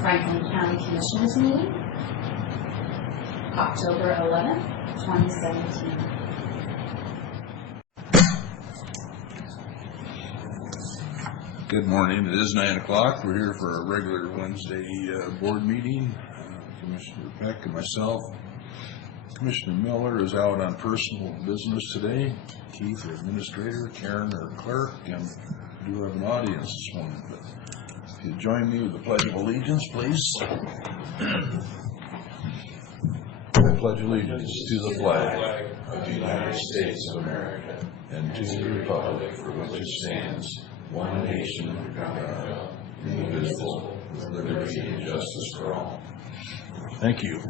Franklin County Commissioners meeting, October 11th, 2017. Good morning. It is 9 o'clock. We're here for a regular Wednesday board meeting. Commissioner Peck and myself. Commissioner Miller is out on personal business today. Keith, our administrator, Karen, our clerk, and we do have an audience this morning. But if you join me with the Pledge of Allegiance, please. I pledge allegiance to the flag of the United States of America and to the republic for which it stands, one nation under God, indivisible, with liberty and justice for all. Thank you.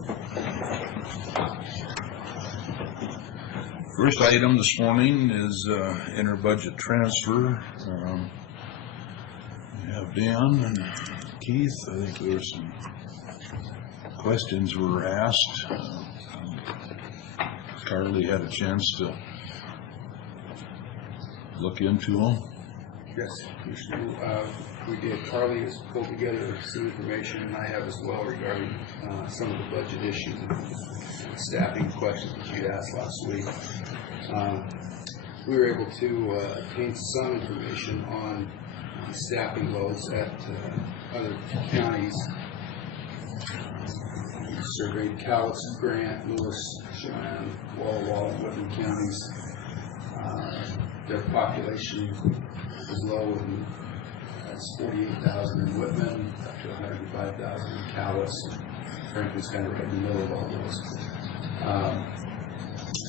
First item this morning is inter-budget transfer. We have Dan and Keith. I think there were some questions were asked. Carly had a chance to look into them. Yes, Commissioner. We did. Carly has pulled together some information, and I have as well, regarding some of the budget issues and staffing questions that you asked last week. We were able to obtain some information on staffing loads at other counties. We surveyed Cowlitz, Grant, Lewis, Cheyenne, Walla, and Whitman counties. Their population is low, and that's 48,000 in Whitman, up to 105,000 in Cowlitz. Franklin's kind of right in the middle of all those.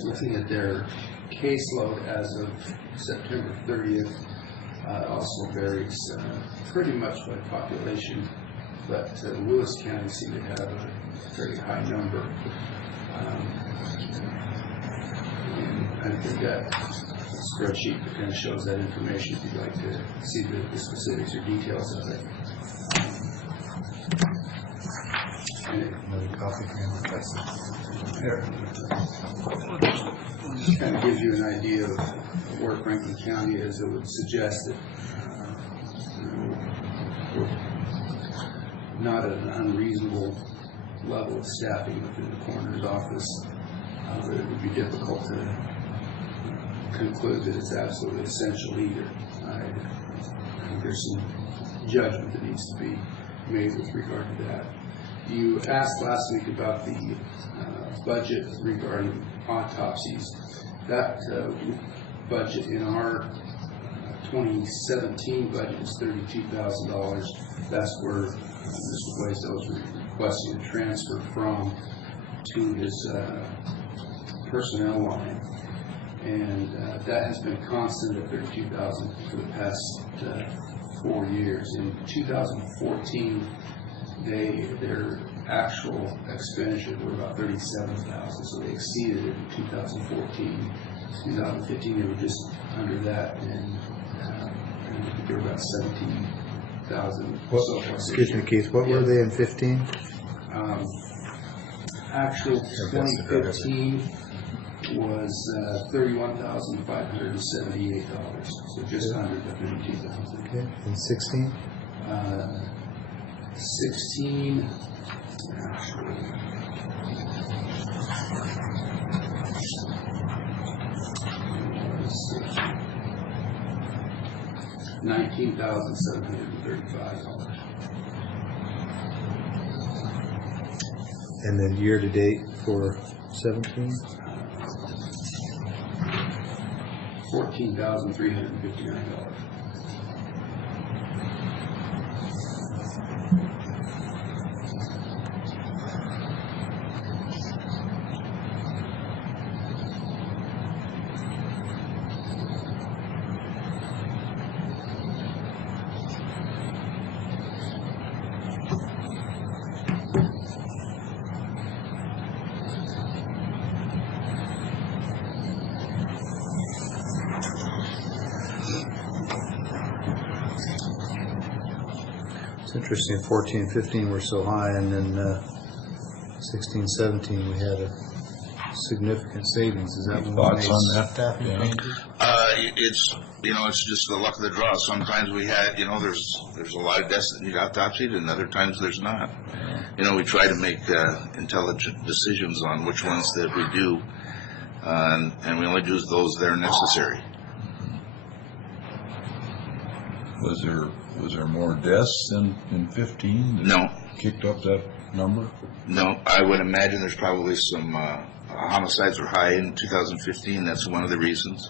Looking at their caseload as of September 30th, also varies pretty much by population, but Lewis County seemed to have a very high number. And I've got a spreadsheet that kind of shows that information if you'd like to see the specifics or details of it. Another copy here. It kind of gives you an idea of where Franklin County is. It would suggest that we're not at an unreasonable level of staffing within the coroner's office, but it would be difficult to conclude that it's absolutely essential either. I think there's some judgment that needs to be made with regard to that. You asked last week about the budget regarding autopsies. That budget in our 2017 budget is $32,000. That's where Mr. Blaisdell was requesting a transfer from to his personnel line. And that has been constant at $32,000 for the past 4 years. In 2014, their actual expenditures were about $37,000, so they exceeded it in 2014. 2015, they were just under that, and I think they were about $17,000. Excuse me, Keith. What were they in 15? Actual 2015 was $31,578, so just under the $32,000. Okay, and 16? 16, actually, $19,735. And then year to date for 17? $14,359. Interesting, 14 and 15 were so high, and then 16, 17 we had a significant savings. Is that thoughts on that? staffing changes? It's, it's just the luck of the draw. Sometimes we had, there's a lot of deaths that need autopsied, and other times there's not. We try to make intelligent decisions on which ones that we do, and we only do those that are necessary. Was there more deaths than in 15? that No. Kicked up that number? No, I would imagine there's probably some homicides were high in 2015. That's one of the reasons.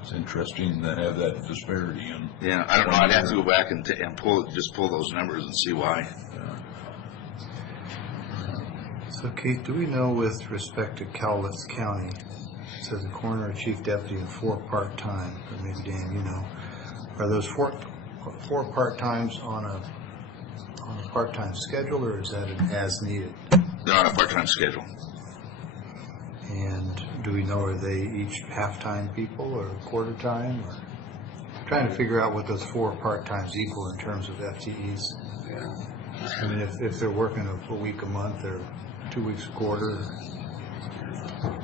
It's interesting to have that disparity in. Yeah, I don't know. I'd have to go back and pull those numbers and see why. So Keith, do we know with respect to Cowlitz County, it says a coroner, a chief deputy, and 4 part-time, or maybe Dan, are those four part-times on a part-time schedule, or is that an as needed? They're on a part-time schedule. And do we know, are they each half-time people or quarter-time? Or trying to figure out what those 4 part-times equal in terms of FTEs. Yeah. I mean, if they're working a week a month or 2 weeks a quarter,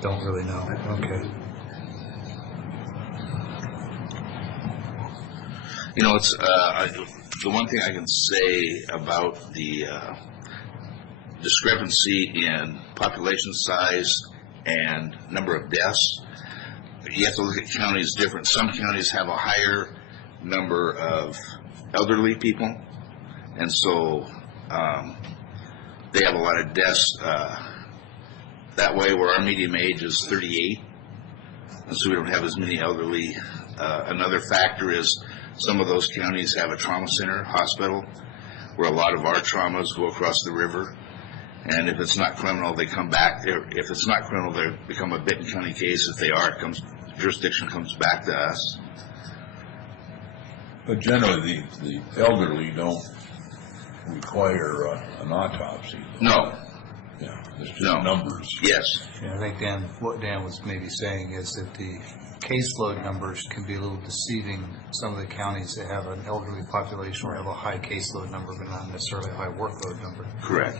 don't really know. Okay. It's the one thing I can say about the discrepancy in population size and number of deaths. You have to look at counties different. Some counties have a higher number of elderly people, and so they have a lot of deaths that way, where our median age is 38, and so we don't have as many elderly. Another factor is some of those counties have a trauma center, hospital, where a lot of our traumas go across the river. And if it's not criminal, they come back. If it's not criminal, they become a Benton County case. If they are, jurisdiction comes back to us. But generally, the elderly don't require an autopsy. No. Yeah, it's just No. numbers. Yes. Yeah, I think what Dan was maybe saying is that the caseload numbers can be a little deceiving. Some of the counties that have an elderly population will have a high caseload number, but not necessarily a high workload number. Correct.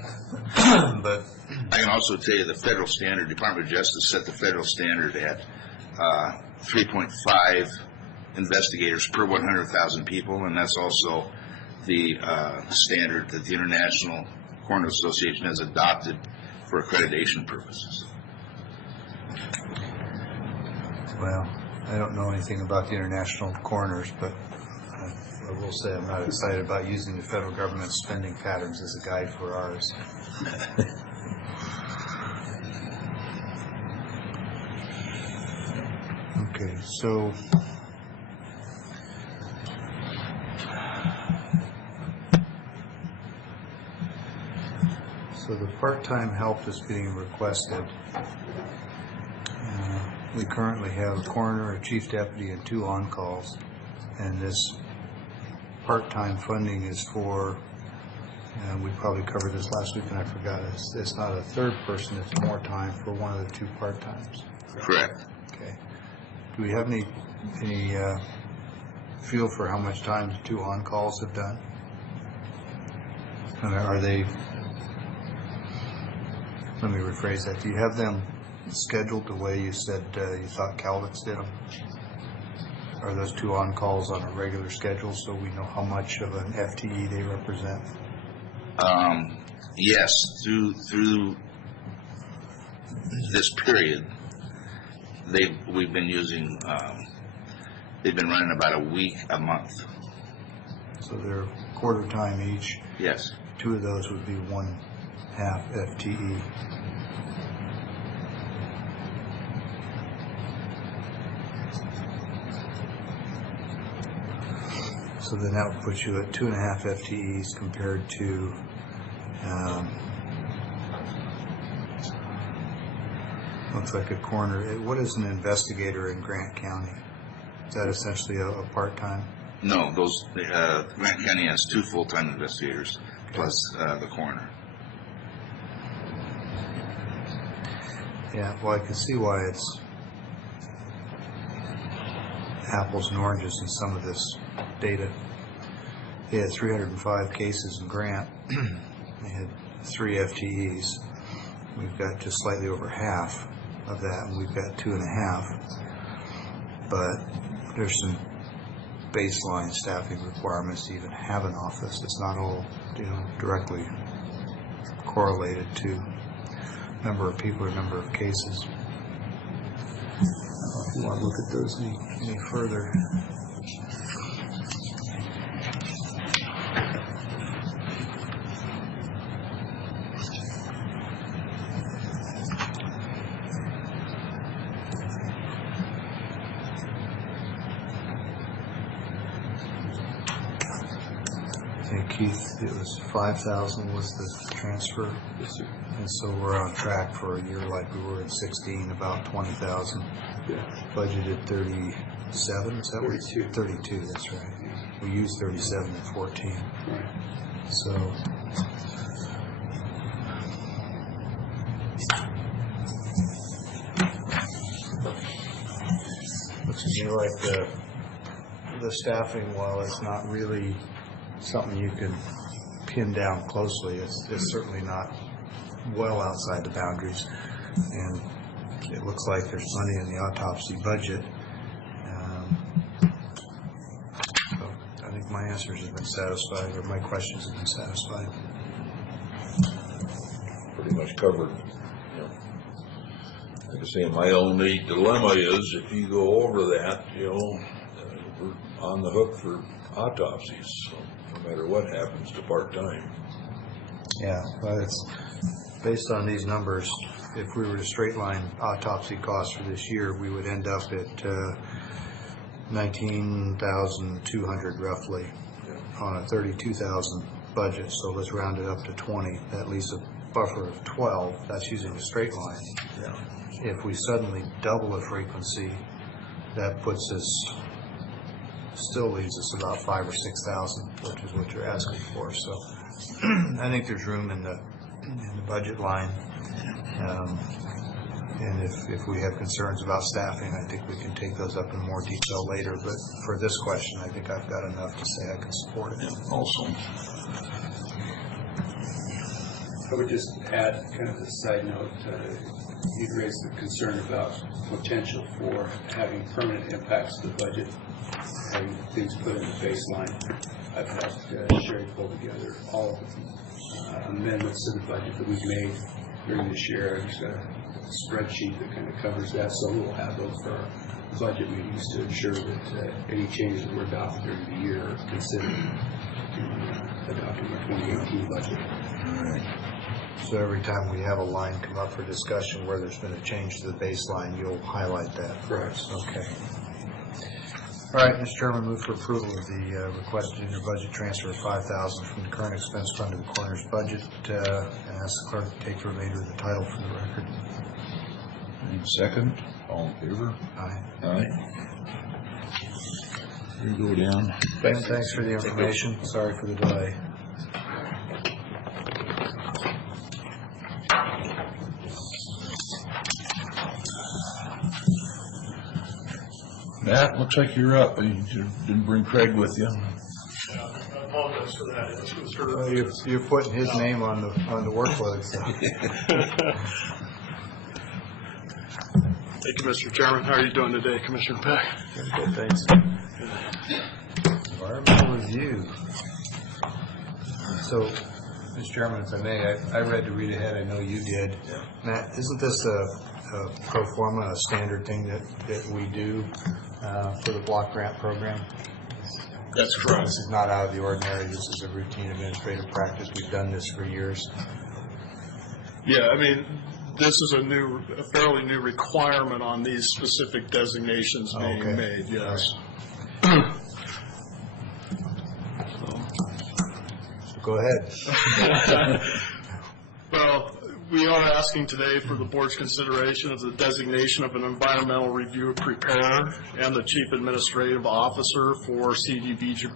But I can also tell you the federal standard, Department of Justice set the federal standard at 3.5 investigators per 100,000 people, and that's also the standard that the International Coroner Association has adopted for accreditation purposes. well, I don't know anything about the international coroners, but I will say I'm not excited about using the federal government's spending patterns as a guide for ours. Okay, so the part-time help that's being requested, we currently have a coroner, a chief deputy, and 2 on-calls, and this part-time funding is for, we probably covered this last week and I forgot, it's not a third person, it's more time for one of the 2 part-times. Correct. Okay. Do we have any feel for how much time the 2 on-calls have done? And are they, let me rephrase that, do you have them scheduled the way you said you thought Cowlitz did them? Are those 2 on-calls on a regular schedule so we know how much of an FTE they represent? Yes, through this period, we've been using, they've been running about a week a month. So they're quarter time each. Yes. 2 of those would be 1/2 FTE. So then that would put you at 2.5 FTEs compared to looks like a coroner. What is an investigator in Grant County? Is that essentially a part-time? No, Grant County has 2 full-time investigators plus the coroner. Yeah, well, I can see why it's apples and oranges in some of this data. They had 305 cases in Grant. They had 3 FTEs. We've got just slightly over half of that, and we've got 2.5. but there's some baseline staffing requirements to even have an office. It's not all, directly correlated to number of people or number of cases. If you want to look at those any further. Keith, it was 5,000 was the transfer. Yes, sir. And so we're on track for a year like we were in 16, about 20,000. Yeah. Budgeted 37, is that 32. 32, that's right. We used 37 and 14. Right. So looks to me like the staffing, while it's not really something you can pin down closely, it's certainly not well outside the boundaries, and it looks like there's money in the autopsy budget. So I think my answers have been satisfied, or my questions have been satisfied. Pretty much covered. Like I say, my only dilemma is if you go over that, we're on the hook for autopsies, so no matter what happens to part-time. Yeah, but it's based on these numbers. If we were to straight line autopsy costs for this year, we would end up at 19,200 roughly on a 32,000 budget. So let's round it up to 20. That leaves a buffer of 12. That's using a straight line. Yeah. If we suddenly double the frequency, that puts us, still leaves us about 5,000 or 6,000, which is what you're asking for. So I think there's room in the budget line. And if we have concerns about staffing, I think we can take those up in more detail later. But for this question, I think I've got enough to say I can support it. Also, I would just add kind of a side note, you'd raised the concern about potential for having permanent impacts to the budget, having things put in the baseline. I've had Sherry pull together all of the amendments to the budget that we've made during this year. I've just got a spreadsheet that kind of covers that, so we'll have those for our budget meetings to ensure that any changes that were adopted during the year are considered in adopting our 2018 budget. all right. So every time we have a line come up for discussion where there's been a change to the baseline, you'll highlight that. Correct. Okay. All right, Mr. Chairman, move for approval of the requested interbudget transfer of $5,000 from the current expense fund to the coroner's budget, and ask the clerk to take the remainder of the title for the record. Need a second? All in favor? Aye. Aye. Here you go, Dan. Ben, thanks for the information. Sorry for the delay. Matt, looks like you're up. You didn't bring Craig with you. I apologize for that. Yes, Mr. Well, you're putting his name on the workload. So. Thank you, Mr. Chairman. How are you doing today, Commissioner Peck? Good, thanks. Environmental review. So, Mr. Chairman, if I may, I read to read ahead. I know you did. Yeah. Matt, isn't this a pro forma, a standard thing that we do for the block grant program? That's correct. This is not out of the ordinary. This is a routine administrative practice. We've done this for years. Yeah, I mean, this is a fairly new requirement on these specific designations being Okay. made, yes. Go ahead. Well, we are asking today for the board's consideration of the designation of an environmental review preparer and the chief administrative officer for CDBG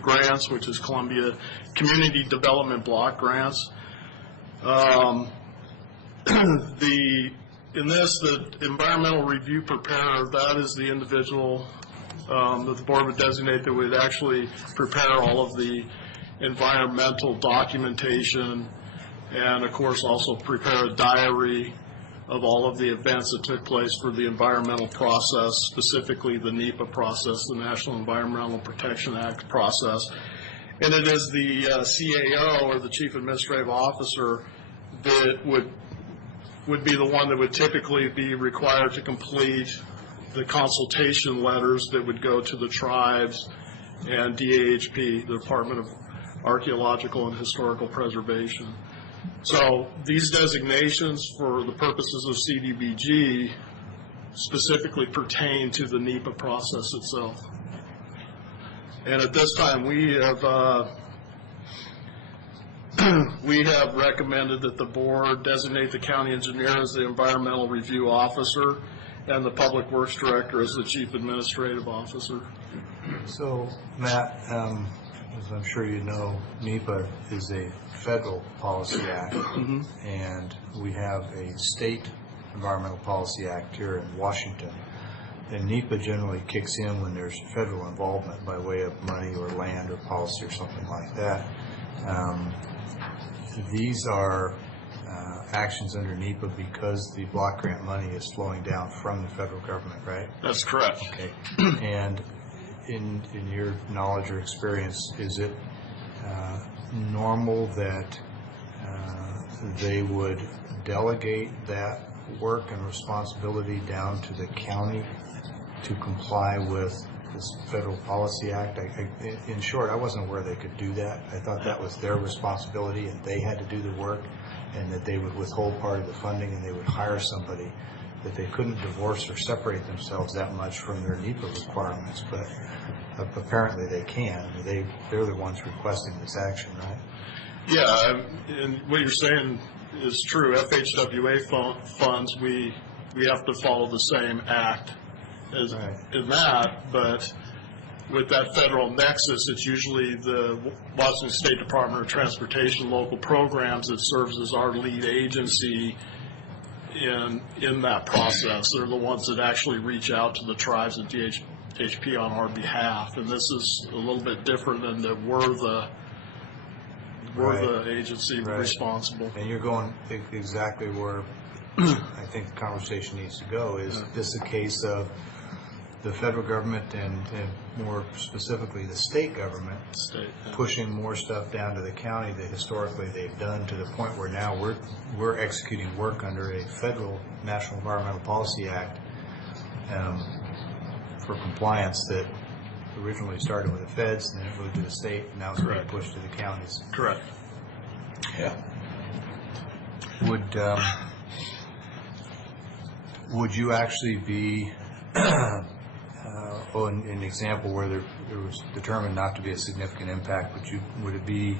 grants, which is Columbia Community Development Block Grants. The environmental review preparer, that is the individual that the board would designate that would actually prepare all of the environmental documentation and, of course, also prepare a diary of all of the events that took place for the environmental process, specifically the NEPA process, the National Environmental Protection Act process. And it is the CAO, or the Chief Administrative Officer, that would be the one that would typically be required to complete the consultation letters that would go to the tribes and DAHP, the Department of Archaeological and Historical Preservation. So these designations for the purposes of CDBG specifically pertain to the NEPA process itself. And at this time, we have recommended that the board designate the county engineer as the environmental review officer and the public works director as the chief administrative officer. So, Matt, as I'm sure you know, NEPA is a federal policy act, and we have a state environmental policy act here in Washington. And NEPA generally kicks in when there's federal involvement by way of money or land or policy or something like that. These are actions under NEPA because the block grant money is flowing down from the federal government, right? That's correct. Okay. And in your knowledge or experience, is it normal that they would delegate that work and responsibility down to the county to comply with this federal policy act? In short, I wasn't aware they could do that. I thought that was their responsibility and they had to do the work, and that they would withhold part of the funding and they would hire somebody, that they couldn't divorce or separate themselves that much from their NEPA requirements. But apparently they can. They're the ones requesting this action, right? Yeah, and what you're saying is true. FHWA funds, we have to follow the same act as in that, but with that federal nexus, it's usually the Washington State Department of Transportation local programs that serves as our lead agency in that process. They're the ones that actually reach out to the tribes and DHP on our behalf, and this is a little bit different than that we're the agency responsible. And you're going exactly where I think the conversation needs to go. Is this a case of the federal government and more specifically the state government pushing more stuff down to the county that historically they've done, to the point where now we're executing work under a federal National Environmental Policy Act for compliance that originally started with the feds and then it moved to the state, and now it's being pushed to the counties. Correct. Yeah. Would you actually be an example where there was determined not to be a significant impact, but would it be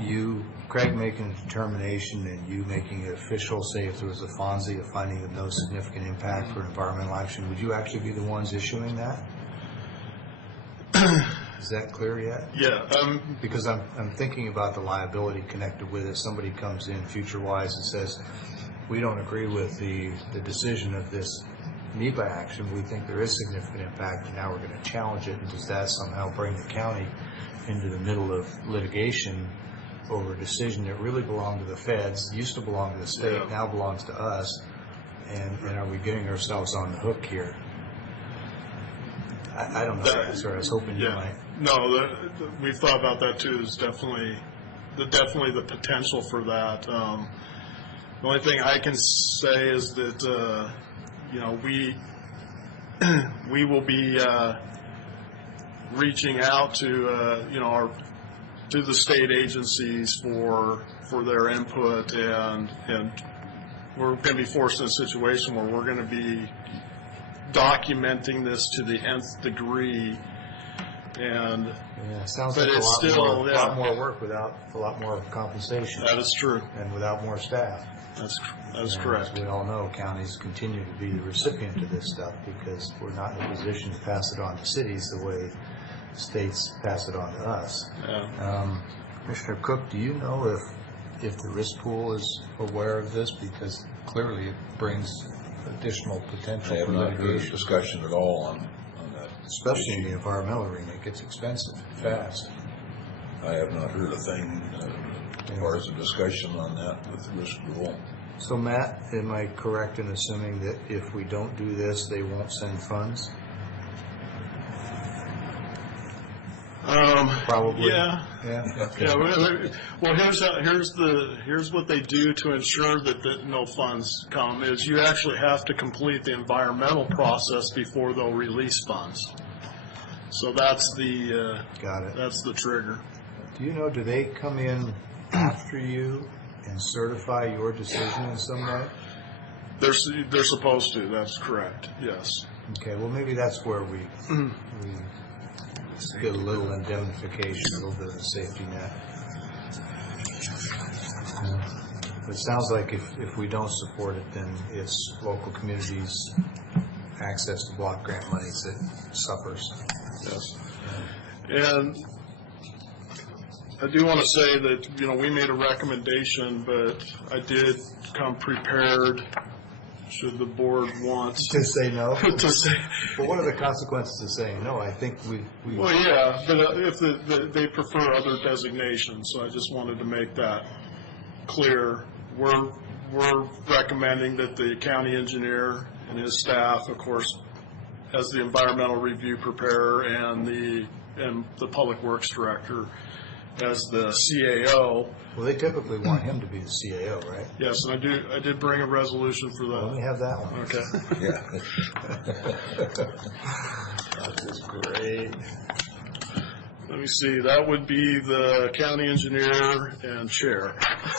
you, Craig, making a determination and you making it official, say if there was a FONSI, a finding of no significant impact for environmental action, would you actually be the ones issuing that? Is that clear yet? Yeah. Because I'm thinking about the liability connected with it. Somebody comes in future-wise and says, we don't agree with the decision of this NEPA action. We think there is significant impact, and now we're going to challenge it. And does that somehow bring the county into the middle of litigation over a decision that really belonged to the feds, used to belong to the state, now belongs to us? And are we getting ourselves on the hook here? I don't know the answer. I was hoping you might. No, we've thought about that too. There's definitely the potential for that. The only thing I can say is that we will be reaching out to to the state agencies for their input, and we're going to be forced in a situation where we're going to be documenting this to the nth degree, and sounds but like it's a still lot more work without a lot more compensation. That is true, and without more staff. That's correct. As we all know, counties continue to be the recipient of this stuff because we're not in a position to pass it on to cities the way states pass it on to us. Yeah. Commissioner Cook, do you know if the risk pool is aware of this? Because clearly it brings additional potential I have for not heard litigation. discussion at all on that. Especially in the environmental arena, it gets expensive fast. I have not heard a thing as far as a discussion on that with the risk rule. So Matt, am I correct in assuming that if we don't do this, they won't send funds? Probably. Yeah. Yeah. Yeah, well, here's what they do to ensure that no funds come, is you actually have to complete the environmental process before they'll release funds. So that's the, Got it. that's the trigger. Do you know, do they come in after you and certify your decision in some way? They're supposed to, that's correct, yes. Okay, well, maybe that's where we get a little indemnification, a little bit of a safety net. It sounds like if we don't support it, then it's local communities' access to block grant monies that suffers. Yes. And I do want to say that, we made a recommendation, but I did come prepared, should the board want To say no? to say, But what are the consequences of saying no? I think we well, yeah, but if they prefer other designations, so I just wanted to make that clear. We're recommending that the county engineer and his staff, of course, as the environmental review preparer, and the public works director as the CAO. Well, they typically want him to be the CAO, right? Yes, and I did bring a resolution for Let me that. have that one. Okay. That is great. Let me see, that would be the county engineer and chair.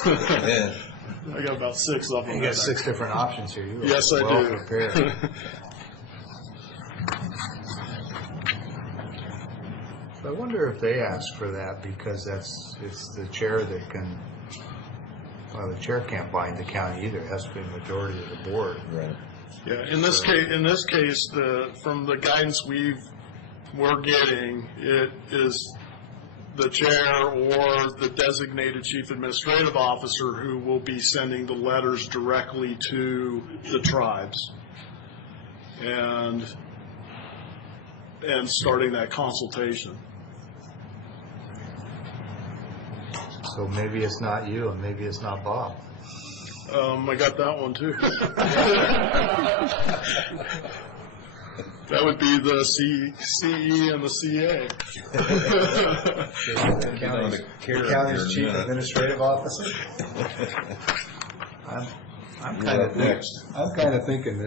I got about 6 of them. You got 6 different options here. You are Yes, I well do. prepared. I wonder if they ask for that because it's the chair that can, well, the chair can't bind the county either. It has to be a majority of the board. Right. Yeah, in this case, from the guidance we're getting, it is the chair or the designated chief administrative officer who will be sending the letters directly to the tribes and starting that consultation. So maybe it's not you and maybe it's not Bob. I got that one too. That would be the CE and the CA. The county's chief administrative officer? I'm kind of thinking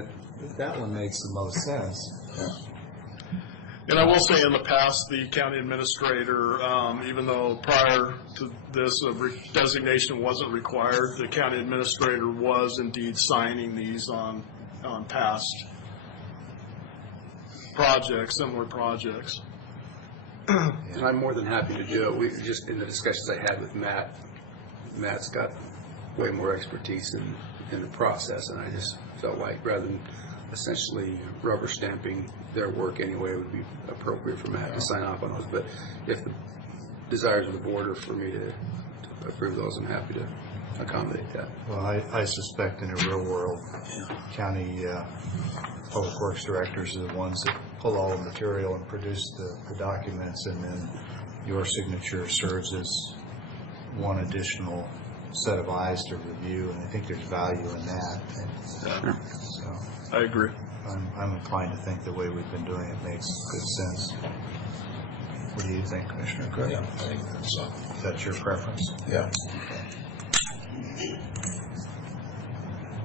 that one makes the most sense. And I will say, in the past, the county administrator, even though prior to this a designation wasn't required, the county administrator was indeed signing these on past projects, similar projects. And I'm more than happy to do it. We just, in the discussions I had with Matt's got way more expertise in the process, and I just felt like rather than essentially rubber stamping their work anyway, it would be appropriate for Matt to sign off on those. But if the desires of the board are for me to approve those, I'm happy to accommodate that. Well, I suspect in the real world, county public works directors are the ones that pull all the material and produce the documents, and then your signature serves as one additional set of eyes to review, and I think there's value in that. So I agree. I'm inclined to think the way we've been doing it makes good sense. What do you think, Commissioner Cook? Yeah, I think that's, Is that your preference? yeah.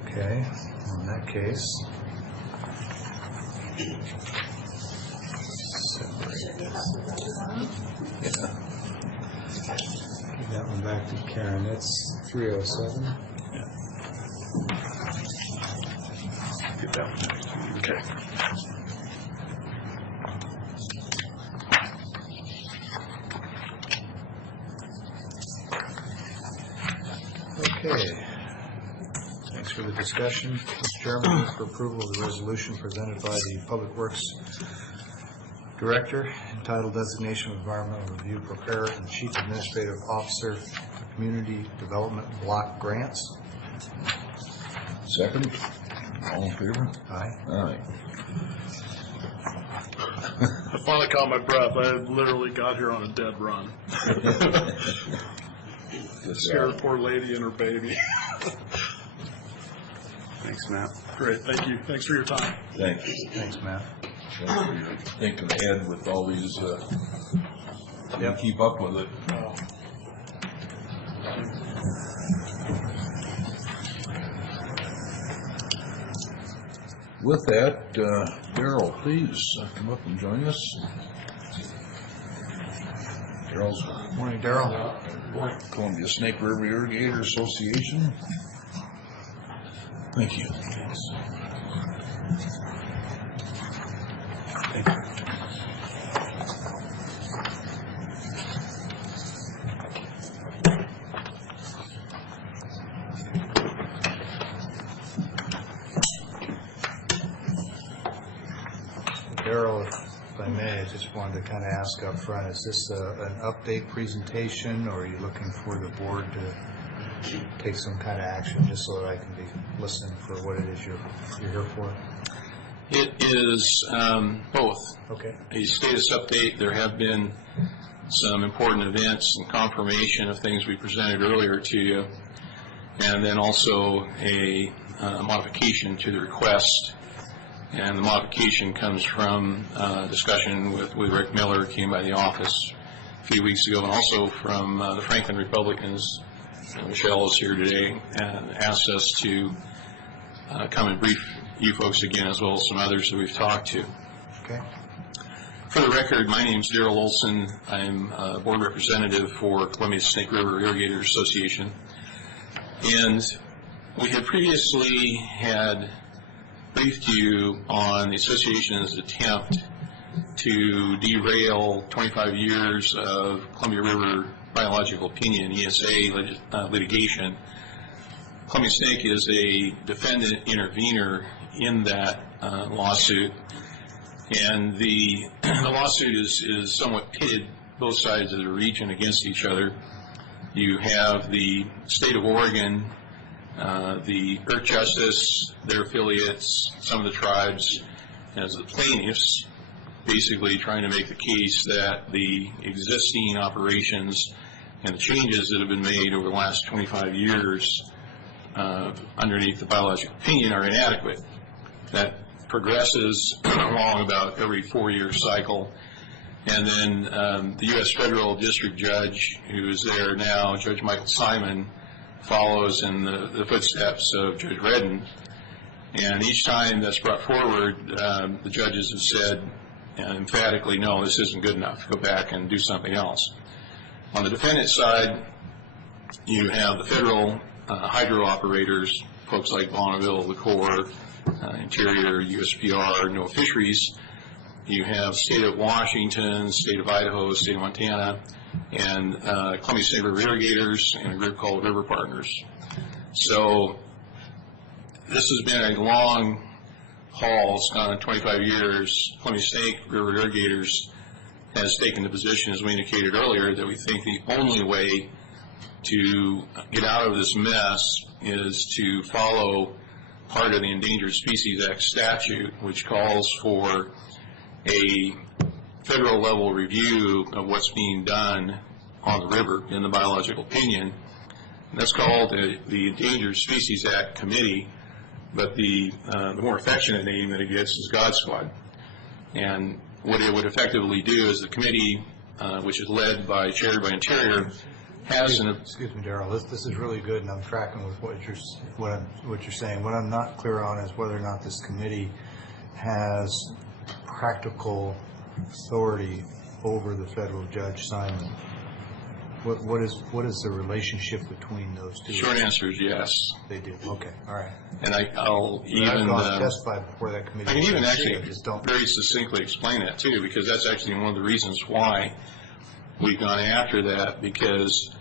Okay, in that case. Give that one back to Karen. That's 307. Get that one. Okay. Okay. Thanks for the discussion. Mr. Chairman, move for approval of the resolution presented by the Public Works Director entitled Designation of Environmental Review Preparer and Chief Administrative Officer for Community Development Block Grants. Second, all in favor? Aye. Aye. I finally caught my breath. I literally got here on a dead run. Good Scared job. a poor lady and her baby. Thanks, Matt. Great, thank you. Thanks for your time. Thank you. Thanks, Matt. Thanks for your thinking ahead with all these, Yep. keep up with it. With that, Daryl, please come up and join us. Daryl's Morning, Daryl. Columbia Snake River Irrigator Association. Thank you. Daryl, if I may, I just wanted to kind of ask up front, is this an update presentation, or are you looking for the board to take some kind of action, just so that I can be listening for what it is you're here for? It is both. Okay. A status update. There have been some important events and confirmation of things we presented earlier to you, and then also a modification to the request. And the modification comes from discussion with Rick Miller, who came by the office a few weeks ago, and also from the Franklin Republicans. Michelle is here today and asked us to come and brief you folks again, as well as some others that we've talked to. Okay. For the record, my name is Daryl Olson. I'm a board representative for Columbia Snake River Irrigators Association. And we had previously briefed you on the association's attempt to derail 25 years of Columbia River biological opinion, ESA litigation. Columbia Snake is a defendant intervener in that lawsuit, and the lawsuit is somewhat pitted both sides of the region against each other. You have the state of Oregon, the Earth Justice, their affiliates, some of the tribes, as the plaintiffs, basically trying to make the case that the existing operations and the changes that have been made over the last 25 years underneath the biological opinion are inadequate. That progresses along about every 4-year cycle. And then the U.S. Federal District Judge, who is there now, Judge Michael Simon, follows in the footsteps of Judge Redden. And each time that's brought forward, the judges have said emphatically, no, this isn't good enough. Go back and do something else. On the defendant side, you have the federal hydro operators, folks like Bonneville, the Corps, Interior, USPR, NOAA Fisheries. You have state of Washington, state of Idaho, state of Montana, and Columbia Snake River Irrigators and a group called River Partners. So this has been a long haul. It's gone on 25 years. Columbia Snake River Irrigators has taken the position, as we indicated earlier, that we think the only way to get out of this mess is to follow part of the Endangered Species Act statute, which calls for a federal level review of what's being done on the river in the biological opinion. And that's called the Endangered Species Act Committee, but the more affectionate name that it gets is God Squad. And what it would effectively do is the committee, which is chaired by Interior, has an... Excuse me, Daryl, this is really good, and I'm tracking with what you're saying. What I'm not clear on is whether or not this committee has practical authority over the federal Judge Simon. What is the relationship between those two? Short answer is yes. They do. Okay. All right. And I'll even... I've gone to testify before that committee. I can even actually very succinctly explain that too, because that's actually one of the reasons why we've gone after that, because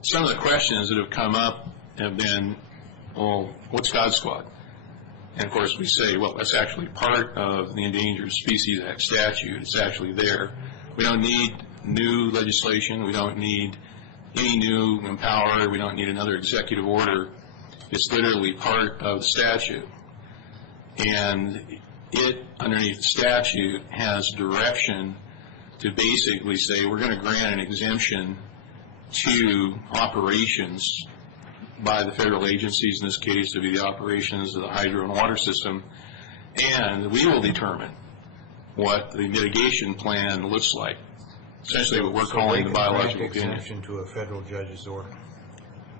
some of the questions that have come up have been, well, what's God Squad? And of course we say, well, that's actually part of the Endangered Species Act statute. It's actually there. We don't need new legislation. We don't need any new empower. We don't need another executive order. It's literally part of the statute. And it, underneath the statute, has direction to basically say we're going to grant an exemption to operations by the federal agencies, in this case, to be the operations of the hydro and water system, and we will determine what the mitigation plan looks like. Essentially what we're calling the biological opinion. Exemption to a federal judge's order.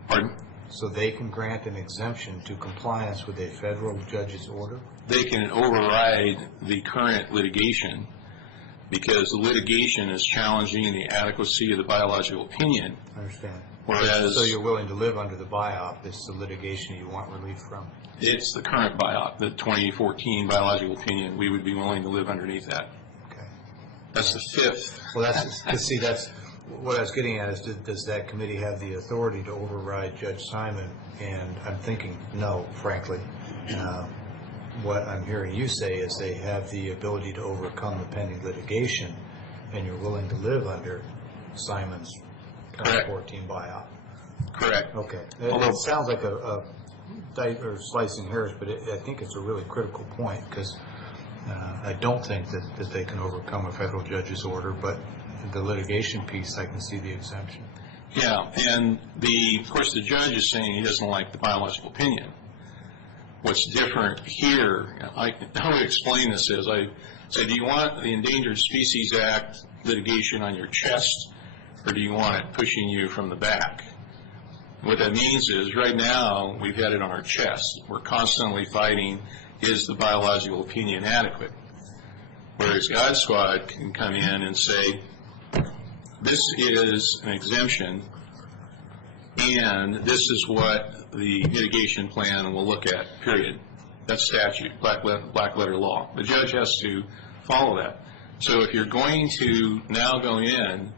Pardon? So they can grant an exemption to compliance with a federal judge's order? They can override the current litigation because the litigation is challenging the adequacy of the biological opinion. I understand. Whereas, so you're willing to live under the BIOP, it's the litigation you want relief from? it's the current BIOP, the 2014 biological opinion. We would be willing to live underneath that. Okay. That's the fifth. Well, that's what I was getting at is, does that committee have the authority to override Judge Simon? And I'm thinking no, frankly. What I'm hearing you say is they have the ability to overcome the pending litigation, and you're willing to live under Simon's 2014 BIOP. Correct. Okay. It sounds like a slicing hairs, but I think it's a really critical point, because I don't think that they can overcome a federal judge's order, but the litigation piece, I can see the exemption. Yeah, and of course the judge is saying he doesn't like the biological opinion. What's different here, how I explain this is, I say, do you want the Endangered Species Act litigation on your chest, or do you want it pushing you from the back? What that means is, right now, we've got it on our chest. We're constantly fighting, is the biological opinion adequate? Whereas God Squad can come in and say, this is an exemption, and this is what the mitigation plan will look at, period. That's statute, black letter law. The judge has to follow that. So if you're going to now go in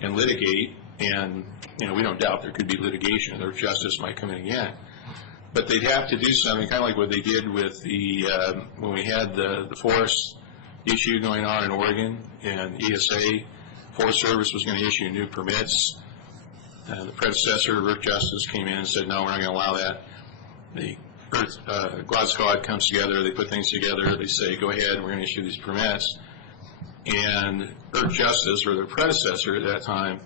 and litigate, and we don't doubt there could be litigation, or justice might come in again, but they'd have to do something kind of like what they did with when we had the forest issue going on in Oregon, and ESA, Forest Service was going to issue new permits. The predecessor, Earth Justice, came in and said, no, we're not going to allow that. The God Squad comes together, they put things together, they say, go ahead, we're going to issue these permits. And Earth Justice, or their predecessor at that time,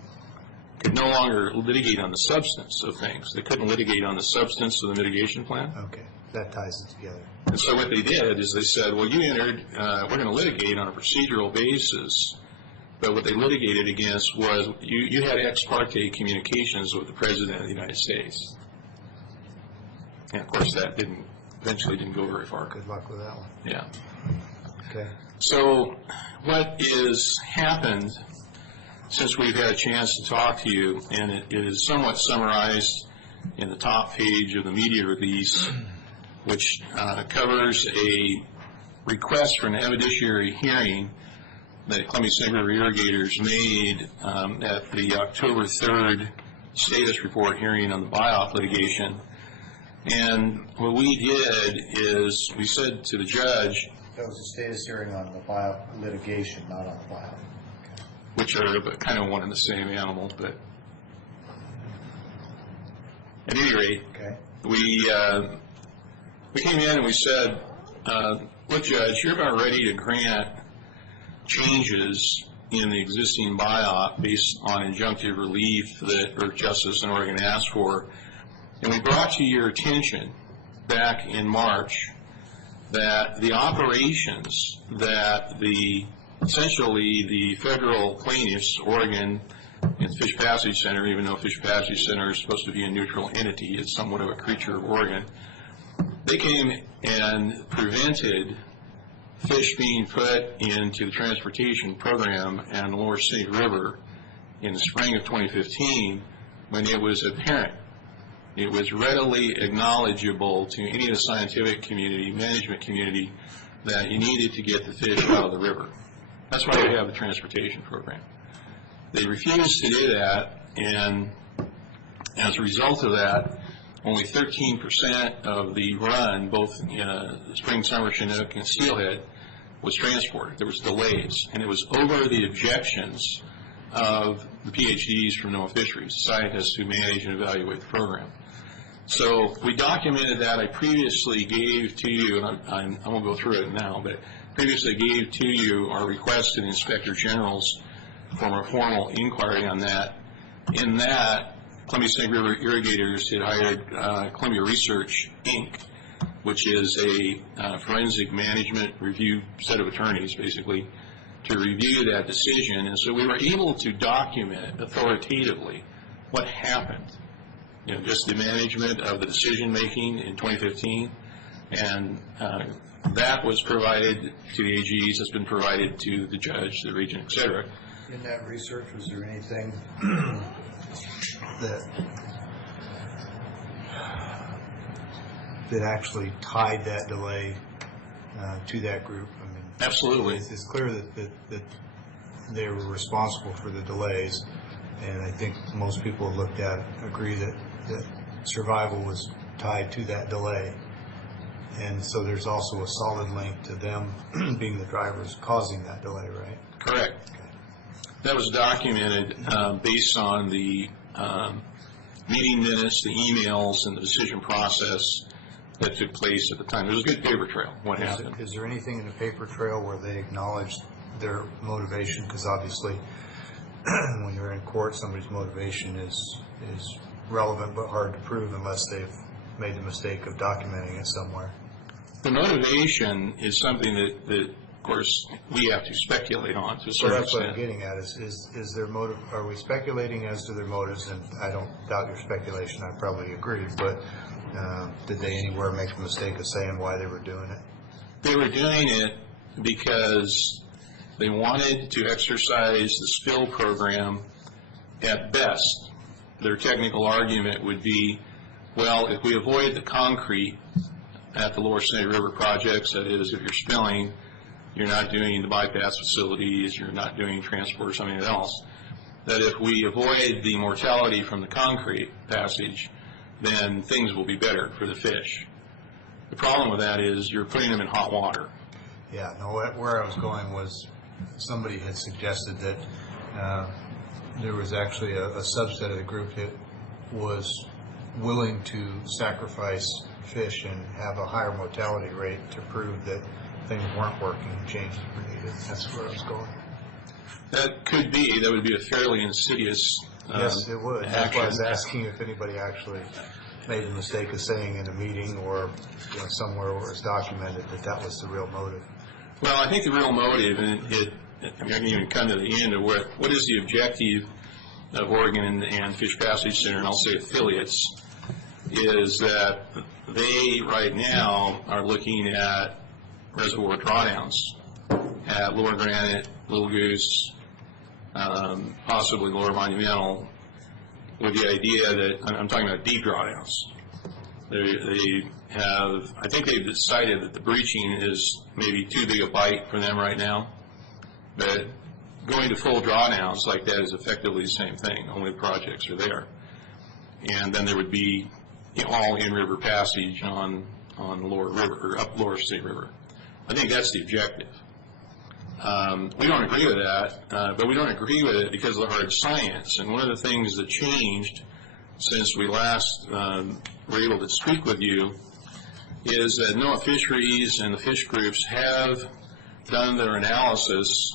could no longer litigate on the substance of things. They couldn't litigate on the substance of the mitigation plan. Okay, that ties it together. And so what they did is they said, well, you entered, we're going to litigate on a procedural basis. But what they litigated against was you had ex parte communications with the President of the United States. And of course that eventually didn't go very far. Good luck with that one. Yeah. Okay. So what has happened since we've had a chance to talk to you, and it is somewhat summarized in the top page of the media release, which covers a request for an evidentiary hearing that Columbia Snake River Irrigators made at the October 3rd status report hearing on the BIOP litigation. And what we did is we said to the judge, that was a status hearing on the BIOP litigation, not on the BIOP. which are kind of one and the same animal, but at any rate, Okay. we came in and we said, look, Judge, you're about ready to grant changes in the existing BIOP based on injunctive relief that Earth Justice and Oregon asked for. And we brought to your attention back in March that the operations that essentially the federal plaintiffs, Oregon and Fish Passage Center, even though Fish Passage Center is supposed to be a neutral entity, it's somewhat of a creature of Oregon, they came and prevented fish being put into the transportation program on the Lower Snake River in the spring of 2015 when it was apparent. It was readily acknowledgeable to any of the scientific community, management community, that you needed to get the fish out of the river. That's why we have the transportation program. They refused to do that, and as a result of that, only 13% of the run, both spring, summer, Chinook, and steelhead, was transported. There was delays, and it was over the objections of the PhDs from NOAA Fisheries, scientists who manage and evaluate the program. So we documented that. I previously gave to you, and I won't go through it now, but previously gave to you our request to the Inspector Generals for a formal inquiry on that. In that, Columbia Snake River Irrigators had hired Columbia Research, Inc., which is a forensic management review set of attorneys, basically, to review that decision. And so we were able to document authoritatively what happened, just the management of the decision-making in 2015. And that was provided to the AGs, has been provided to the judge, the regent, et cetera. In that research, was there anything that actually tied that delay to that group? I mean, absolutely. It's clear that they were responsible for the delays, and I think most people have looked at it agree that survival was tied to that delay. And so there's also a solid link to them being the drivers causing that delay, right? Correct. That was documented based on the meeting minutes, the emails, and the decision process that took place at the time. There was a good paper trail, what happened. Is there anything in the paper trail where they acknowledged their motivation? Because obviously, when you're in court, somebody's motivation is relevant but hard to prove unless they've made the mistake of documenting it somewhere. The motivation is something that of course, we have to speculate on to a certain that's what I'm extent. getting at, is their motive, are we speculating as to their motives? And I don't doubt your speculation, I probably agree, but did they anywhere make the mistake of saying why they were doing it? They were doing it because they wanted to exercise the spill program at best. Their technical argument would be, well, if we avoid the concrete at the Lower Snake River projects, that is, if you're spilling, you're not doing the bypass facilities, you're not doing transport or something else, that if we avoid the mortality from the concrete passage, then things will be better for the fish. The problem with that is you're putting them in hot water. Yeah, no, where I was going was somebody had suggested that there was actually a subset of the group that was willing to sacrifice fish and have a higher mortality rate to prove that things weren't working and changes were needed. That's where I was going. That could be. That would be a fairly insidious Yes, it would. That's why I was action. asking if anybody actually made the mistake of saying in a meeting or somewhere where it's documented that that was the real motive. Well, I think the real motive, and I can even come to the end of what is the objective of Oregon and Fish Passage Center, and I'll say affiliates, is that they right now are looking at reservoir drawdowns at Lower Granite, Little Goose, possibly Lower Monumental, with the idea that, I'm talking about deep drawdowns. They have, I think they've decided that the breaching is maybe too big a bite for them right now, but going to full drawdowns like that is effectively the same thing, only the projects are there. And then there would be all in-river passage on the Lower River, or up Lower Snake River. I think that's the objective. We don't agree with that, but we don't agree with it because of the hard science. And one of the things that changed since we last were able to speak with you is that NOAA Fisheries and the fish groups have done their analysis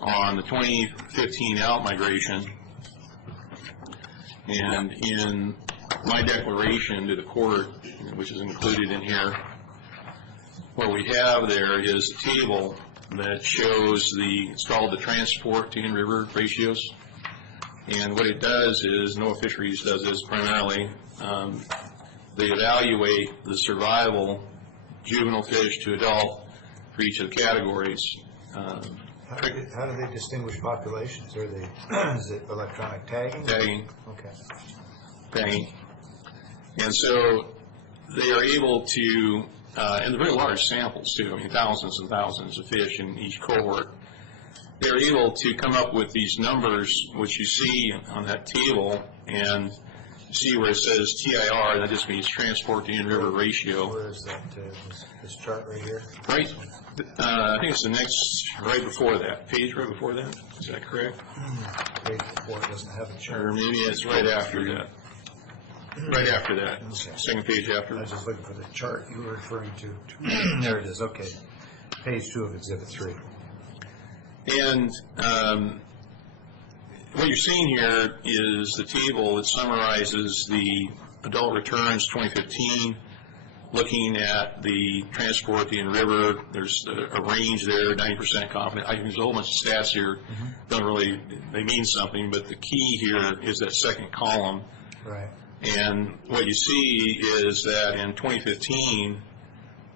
on the 2015 out-migration. And in my declaration to the court, which is included in here, what we have there is a table that shows it's called the transport to in-river ratios. And what it does is, NOAA Fisheries does this primarily, they evaluate the survival juvenile fish to adult for each of the categories. How do they distinguish populations? Are they, is it electronic tagging? Tagging. Okay. Tagging. And so they are able to, and very large samples too, I mean thousands and thousands of fish in each cohort. They're able to come up with these numbers, which you see on that table, and see where it says TIR, that just means transport to in-river ratio. Where is that, this chart right here? Right, I think it's the next, right before that, page right before that, is that correct? Page before it doesn't have a chart. Or maybe it's right after that. Right after that, Okay. second page after I that. was just looking for the chart you were referring to. There it is, okay. Page 2 of Exhibit 3. And what you're seeing here is the table that summarizes the adult returns 2015, looking at the transport, the in-river. There's a range there, 90% confident. There's a whole bunch of stats here. Don't really, they mean something, but the key here is that second column. Right. And what you see is that in 2015,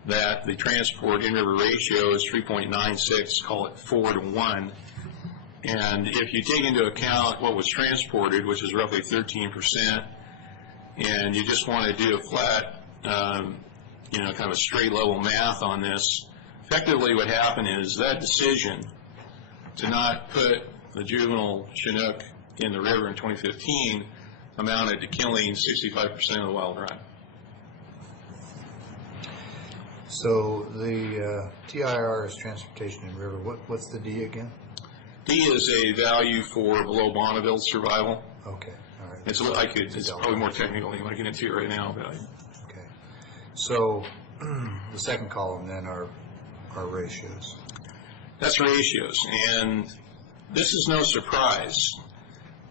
that the transport in-river ratio is 3.96, call it 4 to 1. And if you take into account what was transported, which is roughly 13%, and you just want to do a flat, kind of a straight level math on this, effectively what happened is that decision to not put the juvenile Chinook in the river in 2015 amounted to killing 65% of the wild run. So the TIR is transportation in river. What's the D again? D is a value for below Bonneville survival. Okay, all right. It's probably more technical than I can get into it right now. But okay. So the second column then are ratios. That's ratios, and this is no surprise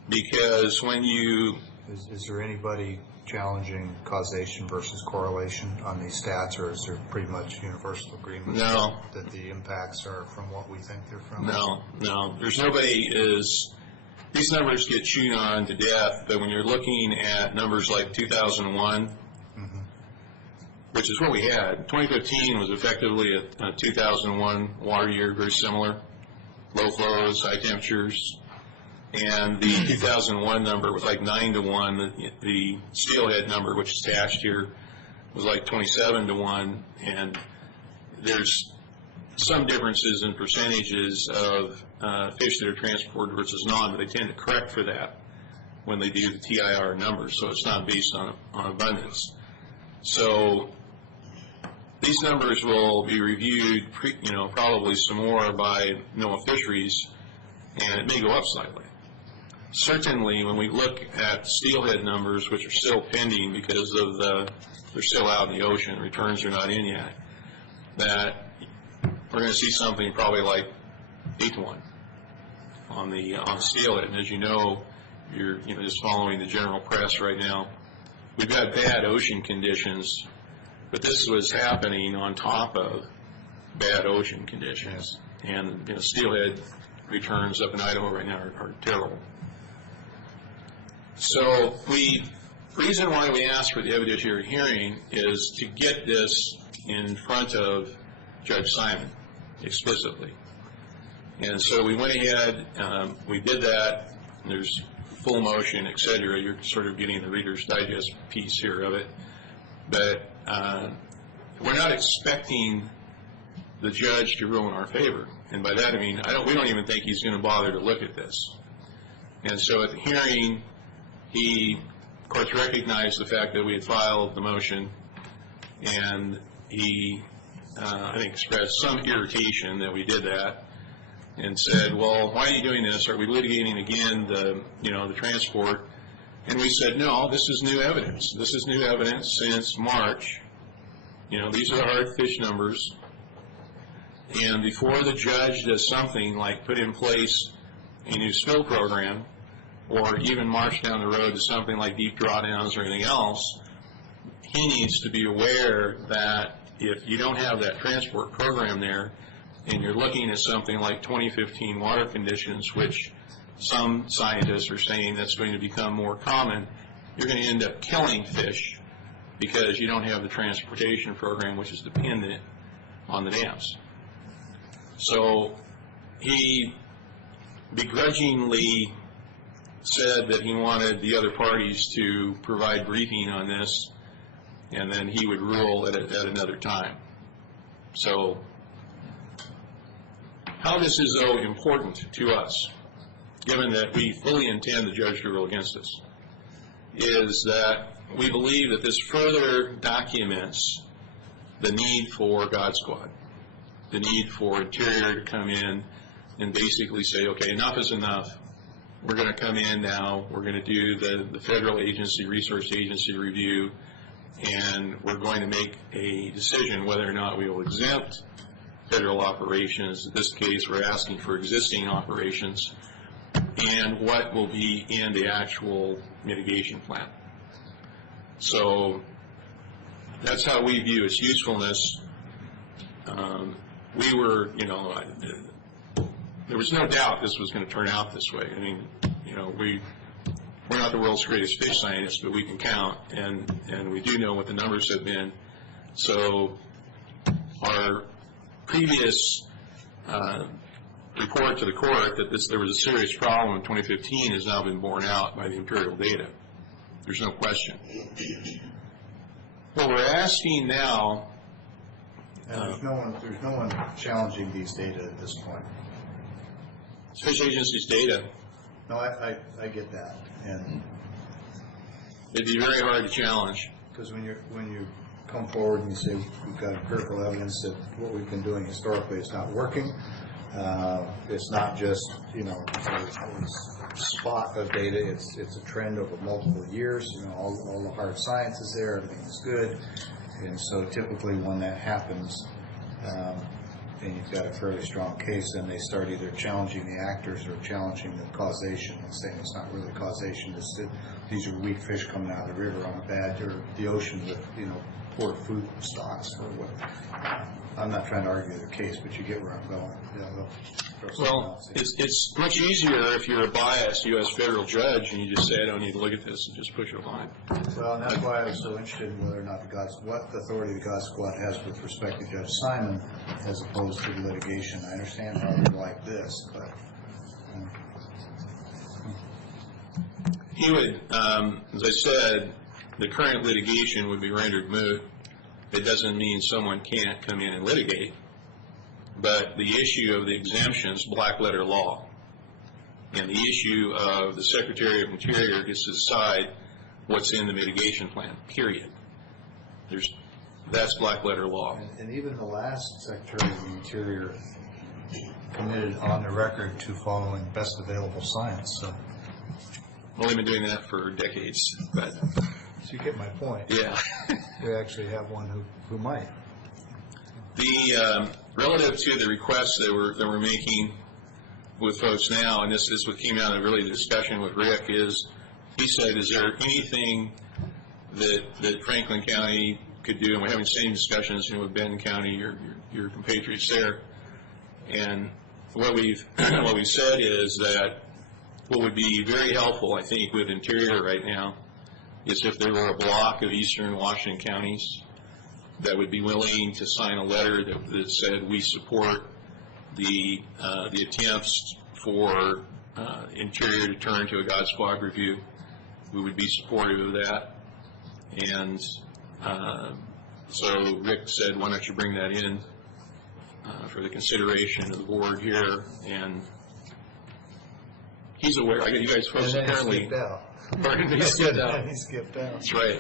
because when you Is there anybody challenging causation versus correlation on these stats, or is there pretty much universal agreement that the impacts are from what we think they're from? No. There's nobody these numbers get chewed on to death, but when you're looking at numbers like 2001, which is what we had, 2015 was effectively a 2001 water year, very similar, low flows, high temperatures. And the 2001 number was like 9 to 1. The steelhead number, which is attached here, was like 27 to 1. And there's some differences in percentages of fish that are transported versus non, but they tend to correct for that when they do the TIR numbers. So it's not based on abundance. So these numbers will be reviewed, probably some more by NOAA Fisheries, and it may go up slightly. Certainly, when we look at steelhead numbers, which are still pending because of they're still out in the ocean, returns are not in yet, that we're going to see something probably like 8 to 1 on the steelhead. And as you know, you're just following the general press right now. We've got bad ocean conditions, but this was happening on top of bad ocean conditions. And steelhead returns up in Idaho right now are terrible. So the reason why we asked for the evidentiary hearing is to get this in front of Judge Simon explicitly. And so we went ahead, we did that, there's full motion, et cetera. You're sort of getting the Reader's Digest piece here of it. But we're not expecting the judge to rule in our favor. And by that I mean, we don't even think he's going to bother to look at this. And so at the hearing, he, of course, recognized the fact that we had filed the motion, and he, I think, expressed some irritation that we did that, and said, "Well, why are you doing this? Are we litigating again the transport?" And we said, "No, this is new evidence. This is new evidence since March. These are the hard fish numbers, and before the judge does something like put in place a new spill program, or even march down the road to something like deep drawdowns or anything else, he needs to be aware that if you don't have that transport program there, and you're looking at something like 2015 water conditions, which some scientists are saying that's going to become more common, you're going to end up killing fish because you don't have the transportation program, which is dependent on the dams." So he begrudgingly said that he wanted the other parties to provide briefing on this, and then he would rule at another time. So how this is, though, important to us, given that we fully intend the judge to rule against us, is that we believe that this further documents the need for God Squad, the need for Interior to come in and basically say, okay, enough is enough. We're going to come in now, we're going to do the federal agency, resource agency review, and we're going to make a decision whether or not we will exempt federal operations. In this case, we're asking for existing operations and what will be in the actual mitigation plan. So that's how we view its usefulness. We were, there was no doubt this was going to turn out this way. I mean, we're not the world's greatest fish scientists, but we can count, and we do know what the numbers have been. So our previous report to the court that there was a serious problem in 2015 has now been borne out by the empirical data. There's no question. What we're asking now... And there's no one challenging these data at this point. Fish Agency's data. No, I get that, and It'd be very hard to challenge. because when you come forward and you say we've got empirical evidence that what we've been doing historically is not working, it's not just a spot of data. It's a trend over multiple years. All the hard science is there. Everything is good, and so typically when that happens. And you've got a fairly strong case, then they start either challenging the actors or challenging the causation and saying it's not really causation. It's that these are weak fish coming out of the river on a bad, or the ocean with, poor food stocks or what. I'm not trying to argue the case, but you get where I'm going. Well, it's much easier if you're a biased U.S. federal judge and you just say, I don't need to look at this, and just push it line. Well, and that's why I was so interested in whether or not what authority the God Squad has with respect to Judge Simon as opposed to the litigation. I understand how they like this, but... He would, as I said, the current litigation would be rendered moot. It doesn't mean someone can't come in and litigate, but the issue of the exemptions, black letter law, and the issue of the Secretary of Interior gets to decide what's in the mitigation plan, period. That's black letter law. And even the last Secretary of the Interior committed on the record to following best available science. So. Well, they've been doing that for decades, but... So you get my point. Yeah. We actually have one who might. The relative to the requests that we're making with folks now, and this is what came out of really the discussion with Rick, is he said, is there anything that Franklin County could do? And we're having the same discussions, with Benton County, your compatriots there. And what we've said is that what would be very helpful, I think, with Interior right now is if there were a block of eastern Washington counties that would be willing to sign a letter that said we support the attempts for Interior to turn to a God Squad review. We would be supportive of that. And so Rick said, why don't you bring that in for the consideration of the board here? And he's aware. You guys folks apparently... He skipped out. He skipped out. That's right.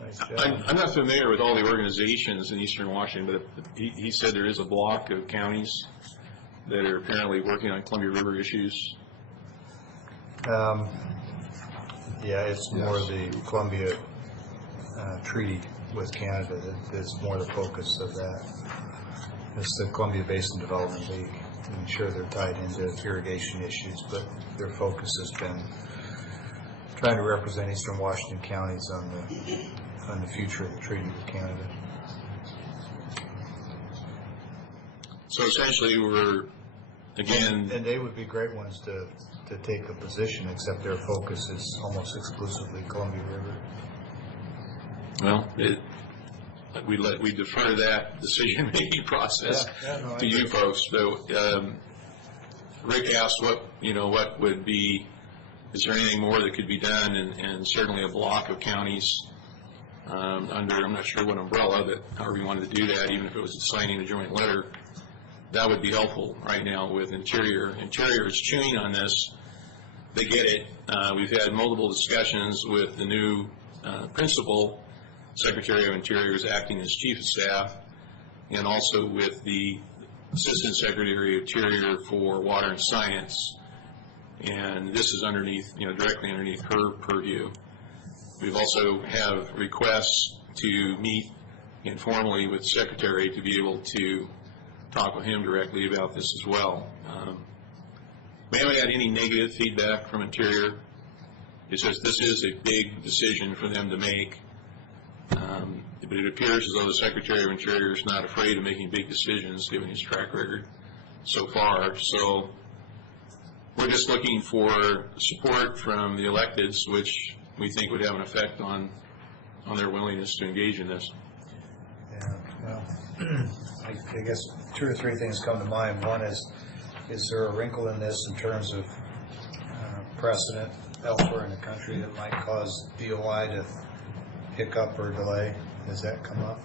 Nice job. I'm not familiar with all the organizations in eastern Washington, but he said there is a block of counties that are apparently working on Columbia River issues. Yeah, it's more the Columbia Treaty with Canada that is more the focus of that. It's the Columbia Basin Development League. I'm sure they're tied into irrigation issues, but their focus has been trying to represent eastern Washington counties on the future of the treaty with Canada. So essentially, we're again, and they would be great ones to take a position, except their focus is almost exclusively Columbia River. Well, we defer that decision-making process to you folks. So Rick asked what would be. Is there anything more that could be done, and certainly a block of counties under, I'm not sure what umbrella, but however you wanted to do that, even if it was signing a joint letter, that would be helpful right now with Interior. Interior is chewing on this. They get it. We've had multiple discussions with the new principal. Secretary of Interior is acting as Chief of Staff, and also with the Assistant Secretary of Interior for Water and Science. And this is underneath, directly underneath her purview. We've also have requests to meet informally with the Secretary to be able to talk with him directly about this as well. We haven't had any negative feedback from Interior. It says this is a big decision for them to make. But it appears as though the Secretary of Interior is not afraid of making big decisions, given his track record so far. So we're just looking for support from the electeds, which we think would have an effect on their willingness to engage in this. Yeah, well, I guess 2 or 3 things come to mind. One is there a wrinkle in this in terms of precedent elsewhere in the country that might cause DOI to hiccup or delay? Has that come up?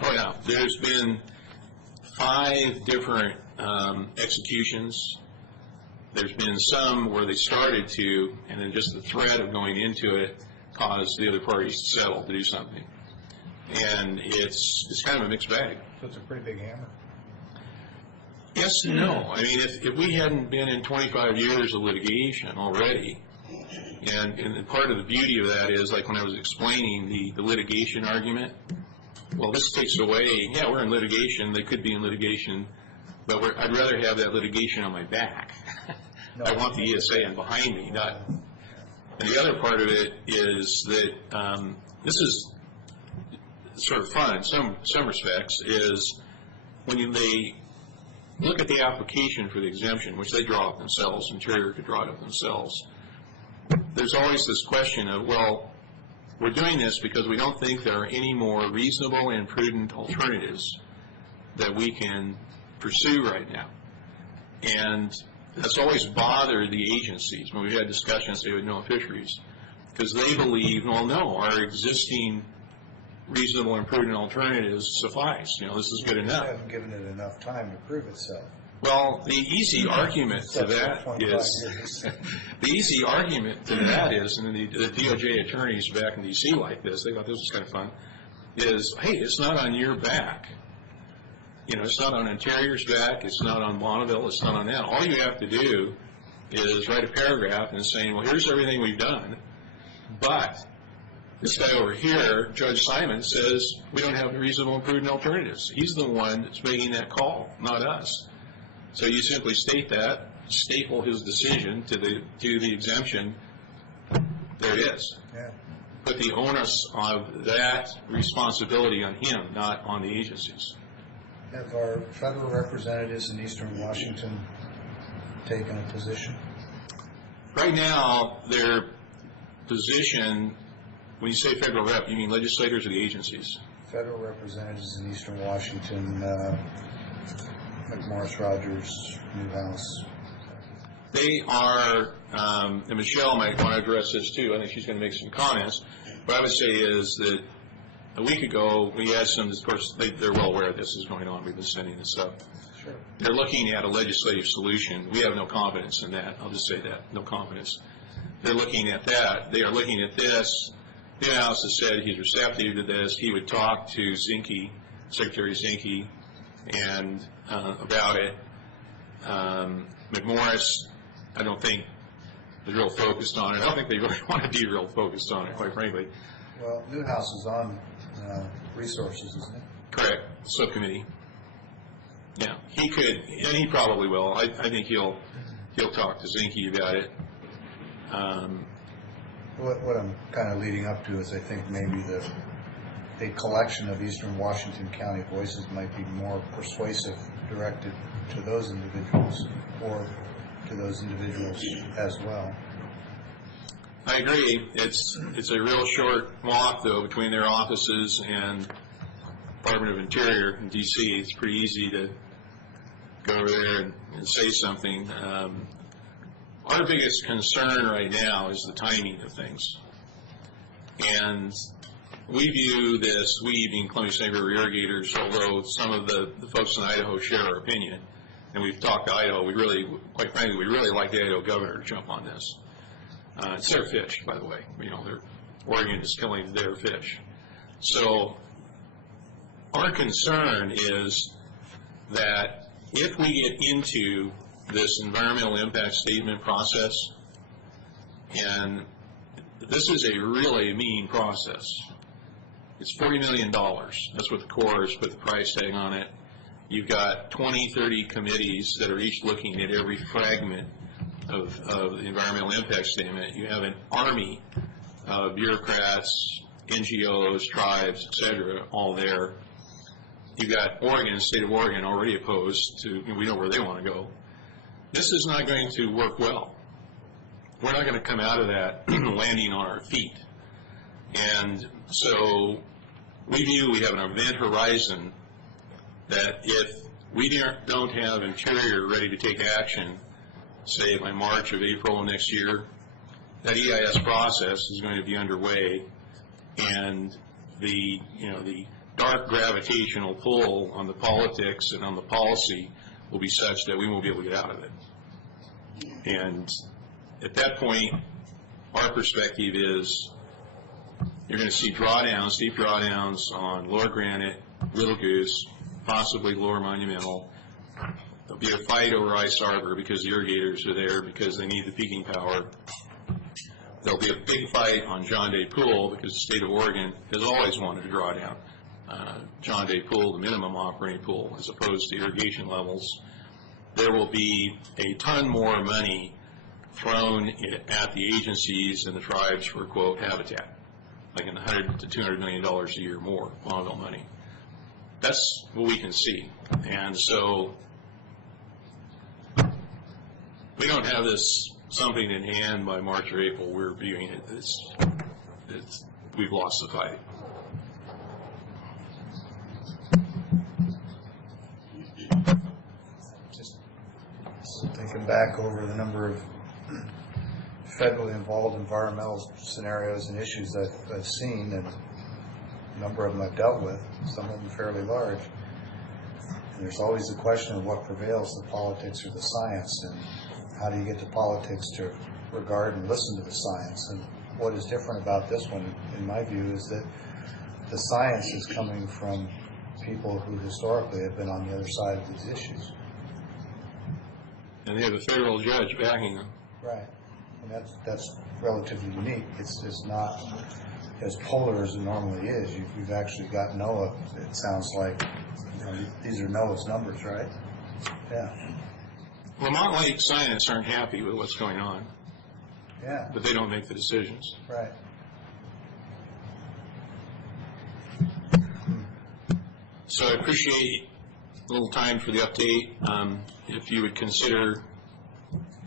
Oh, yeah. There's been 5 different executions. There's been some where they started to, and then just the threat of going into it caused the other parties to settle to do something. And it's kind of a mixed bag. So it's a pretty big hammer. Yes and no. I mean, if we hadn't been in 25 years of litigation already, and part of the beauty of that is, like when I was explaining the litigation argument, well, this takes away, yeah, we're in litigation, they could be in litigation, but I'd rather have that litigation on my back. No. I want the ESA in behind me, not. And the other part of it is that this is sort of fun in some respects, is when they look at the application for the exemption, which they draw up themselves, Interior could draw it up themselves, there's always this question of, well, we're doing this because we don't think there are any more reasonable and prudent alternatives that we can pursue right now. And that's always bothered the agencies when we've had discussions, say, with NOAA Fisheries, because they believe, well, no, our existing reasonable and prudent alternatives suffice. This is good enough. You haven't given it enough time to prove itself. Well, the easy argument to that is, and the DOJ attorneys back in D.C. like this, they thought this was kind of fun, is, hey, it's not on your back. It's not on Interior's back, it's not on Bonneville, it's not on that. All you have to do is write a paragraph and saying, well, here's everything we've done, but this guy over here, Judge Simon, says we don't have reasonable and prudent alternatives. He's the one that's making that call, not us. So you simply state that, staple his decision to the exemption. There it is. Yeah. Put the onus of that responsibility on him, not on the agencies. Have our federal representatives in Eastern Washington taken a position? Right now, their position, when you say federal rep, you mean legislators or the agencies? Federal representatives in Eastern Washington, McMorris Rogers, Newhouse. They are, and Michelle might want to address this too. I think she's going to make some comments. What I would say is that a week ago, we had some, of course, they're well aware this is going on. We've been sending this up. Sure. They're looking at a legislative solution. We have no confidence in that. I'll just say that, no confidence. They're looking at that. They are looking at this. Newhouse has said he's receptive to this. He would talk to Zinke, Secretary Zinke, and about it. McMorris, I don't think is real focused on it. I don't think they really want to be real focused on it, quite frankly. Well, Newhouse is on resources, isn't it? Correct. Subcommittee. Yeah, he could, and he probably will. I think he'll talk to Zinke about it. What I'm kind of leading up to is I think maybe a collection of Eastern Washington County voices might be more persuasive directed to those individuals or to those individuals as well. I agree. It's a real short walk, though, between their offices and Department of Interior in D.C. It's pretty easy to go over there and say something. Our biggest concern right now is the timing of things. And we view this, we being Columbia Snake River irrigators, although some of the folks in Idaho share our opinion, and we've talked to Idaho, quite frankly, we really like the Idaho governor to jump on this. It's their fish, by the way. Oregon is killing their fish. So our concern is that if we get into this environmental impact statement process, and this is a really mean process. It's $40 million. That's what the Corps has put the price tag on it. You've got 20, 30 committees that are each looking at every fragment of the environmental impact statement, you have an army of bureaucrats, NGOs, tribes, et cetera, all there. You've got Oregon, state of Oregon, already opposed to, we know where they want to go. This is not going to work well. We're not going to come out of that landing on our feet. And so we view we have an event horizon that if we don't have Interior ready to take action, say by March of April of next year, that EIS process is going to be underway, and the dark gravitational pull on the politics and on the policy will be such that we won't be able to get out of it. And at that point, our perspective is you're going to see drawdowns, steep drawdowns on Lower Granite, Little Goose, possibly Lower Monumental. There'll be a fight over Ice Harbor because the irrigators are there because they need the peaking power. There'll be a big fight on John Day Pool because the state of Oregon has always wanted to draw down John Day Pool, the minimum operating pool, as opposed to irrigation levels. There will be a ton more money thrown at the agencies and the tribes for, quote, habitat, like in $100 to $200 million a year more Bonneville money. That's what we can see. And so we don't have this something in hand by March or April. We're viewing it as we've lost the fight. Just thinking back over the number of federally involved environmental scenarios and issues that I've seen, and a number of them I've dealt with, some of them fairly large. And there's always the question of what prevails, the politics or the science, and how do you get the politics to regard and listen to the science. And what is different about this one, in my view, is that the science is coming from people who historically have been on the other side of these issues. And they have a federal judge backing them. Right. And that's relatively unique. It's not as polar as it normally is. You've actually got NOAA. It sounds like these are NOAA's numbers, right? Yeah. Lamont Lake scientists aren't happy with what's going on. Yeah. But they don't make the decisions. Right. So I appreciate a little time for the update. If you would consider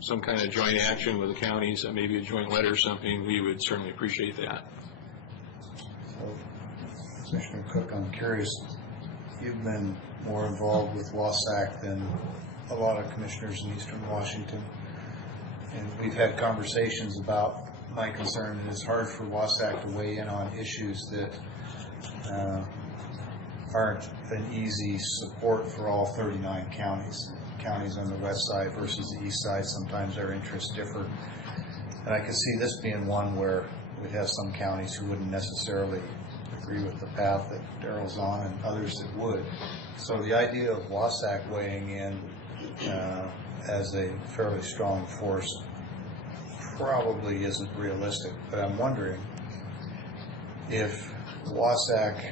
some kind of joint action with the counties, maybe a joint letter or something, we would certainly appreciate that. So, Commissioner Cook, I'm curious, you've been more involved with Wasatch than a lot of commissioners in Eastern Washington. And we've had conversations about my concern that it's hard for Wasatch to weigh in on issues that aren't an easy support for all 39 counties. Counties on the west side versus the east side, sometimes their interests differ. And I could see this being one where we have some counties who wouldn't necessarily agree with the path that Darrell's on and others that would. So the idea of Wasatch weighing in as a fairly strong force probably isn't realistic. But I'm wondering if Wasatch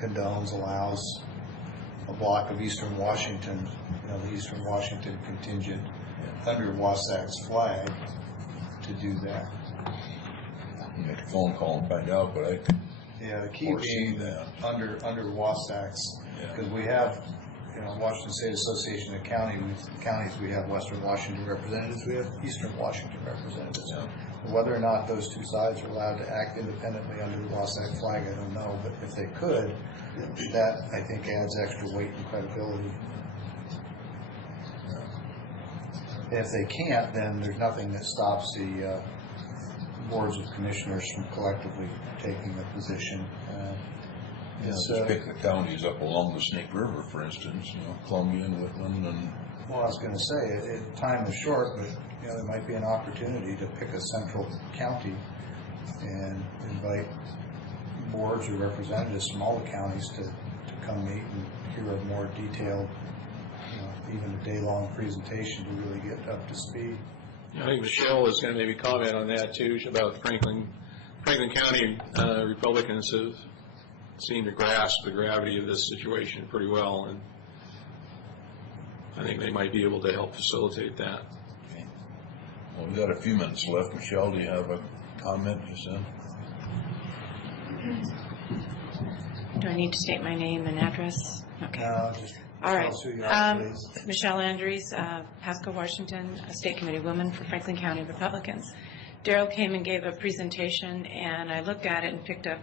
condones, allows a block of Eastern Washington, the Eastern Washington contingent under Wasatch's flag to do that. You make a phone call and find out, but The key foresee being that. under Wasatch's, because we have, Washington State Association of Counties, we have Western Washington representatives, we have Eastern Washington representatives. Yeah. Whether or not those two sides are allowed to act independently under the Wasatch flag, I don't know, but if they could, that I think adds extra weight and credibility. And if they can't, then there's nothing that stops the boards of commissioners from collectively taking a position. Just pick the counties up along the Snake River, for instance, Columbia and Whitman and... Well, I was going to say, time is short, but there might be an opportunity to pick a central county and invite boards or representatives from all the counties to come meet and hear a more detailed, even a day-long presentation to really get up to speed. I think Michelle is going to maybe comment on that too, about Franklin County Republicans have seemed to grasp the gravity of this situation pretty well, and I think they might be able to help facilitate that. Well, we've got a few minutes left. Michelle, do you have a comment to send? Do I need to state my name and address? Okay. Just All right. tell us who you are, please. Michelle Andrews, Pasco, Washington, a state committee woman for Franklin County Republicans. Daryl came and gave a presentation, and I looked at it and picked up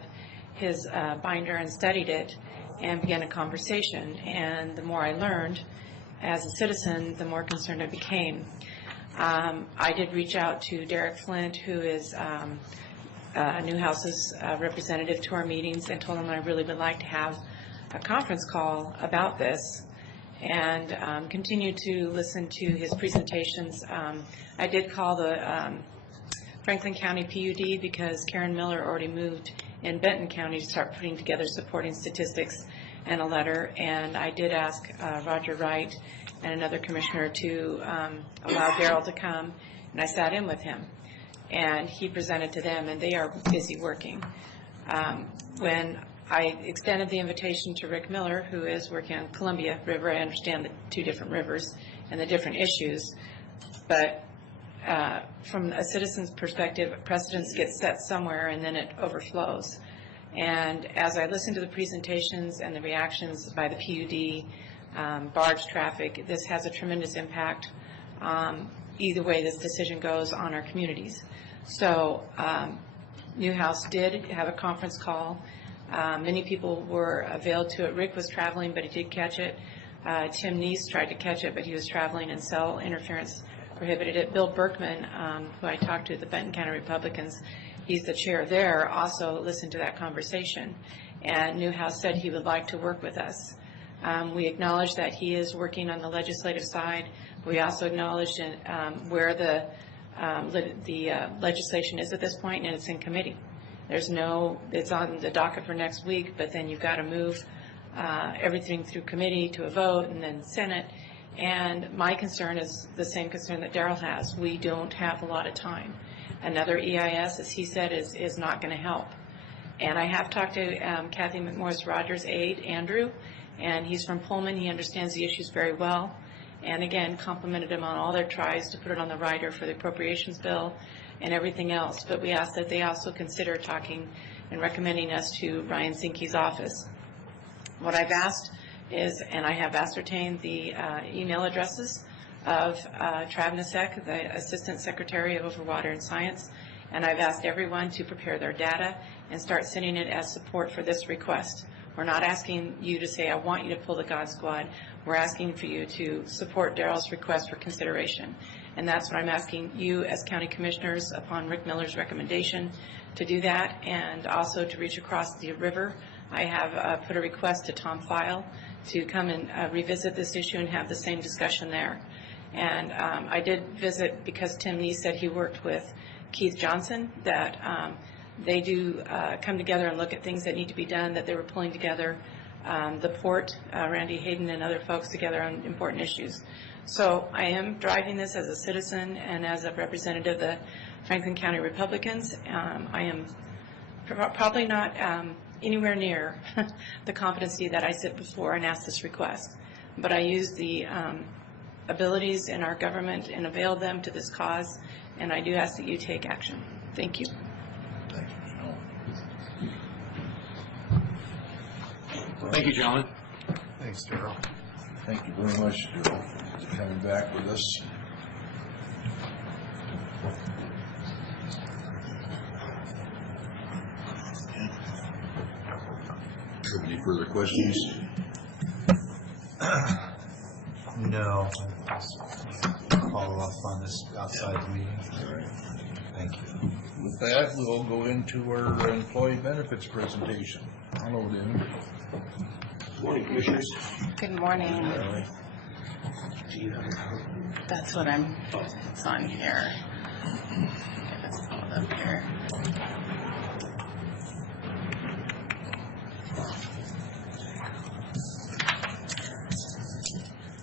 his binder and studied it and began a conversation. And the more I learned as a citizen, the more concerned I became. I did reach out to Derek Flint, who is Newhouse's representative to our meetings, and told him I really would like to have a conference call about this, and continue to listen to his presentations. I did call the Franklin County PUD because Karen Miller already moved in Benton County to start putting together supporting statistics and a letter, and I did ask Roger Wright and another commissioner to allow Daryl to come, and I sat in with him, and he presented to them, and they are busy working. When I extended the invitation to Rick Miller, who is working on Columbia River, I understand the two different rivers and the different issues, but from a citizen's perspective, precedents get set somewhere and then it overflows. And as I listened to the presentations and the reactions by the PUD, barge traffic, this has a tremendous impact either way this decision goes on our communities. So Newhouse did have a conference call. Many people were availed to it. Rick was traveling, but he did catch it. Tim Neese tried to catch it, but he was traveling, and cell interference prohibited it. Bill Berkman, who I talked to, the Benton County Republicans, he's the chair there, also listened to that conversation. And Newhouse said he would like to work with us. We acknowledge that he is working on the legislative side. We also acknowledge where the legislation is at this point, and it's in committee. It's on the docket for next week, but then you've got to move everything through committee to a vote and then Senate. And my concern is the same concern that Daryl has. We don't have a lot of time. Another EIS, as he said, is not going to help. And I have talked to Kathy McMorris Rogers' aide, Andrew, and he's from Pullman. He understands the issues very well. And again, complimented him on all their tries to put it on the rider for the appropriations bill and everything else. But we ask that they also consider talking and recommending us to Ryan Zinke's office. What I've asked is, and I have ascertained the email addresses of Trav Nasek, the Assistant Secretary of Overwater and Science, and I've asked everyone to prepare their data and start sending it as support for this request. We're not asking you to say, I want you to pull the God Squad. We're asking for you to support Daryl's request for consideration. And that's what I'm asking you as county commissioners, upon Rick Miller's recommendation, to do that, and also to reach across the river. I have put a request to Tom File to come and revisit this issue and have the same discussion there. And I did visit, because Tim Neese said he worked with Keith Johnson, that they do come together and look at things that need to be done, that they were pulling together the port, Randy Hayden and other folks together on important issues. So I am driving this as a citizen and as a representative of the Franklin County Republicans. I am probably not anywhere near the competency that I sit before and ask this request, but I use the abilities in our government and avail them to this cause, and I do ask that you take action. Thank you. Thanks, Michelle. Thank you, John. Thanks, Daryl. Thank you very much for coming back with us. Any further questions? No. Follow up on this outside the meeting. All right. Thank you. With that, we'll go into our employee benefits presentation. Hello, Dan. Morning, Commissioners. Good morning. Do you have a card? That's what it's on here. Get this pulled up here.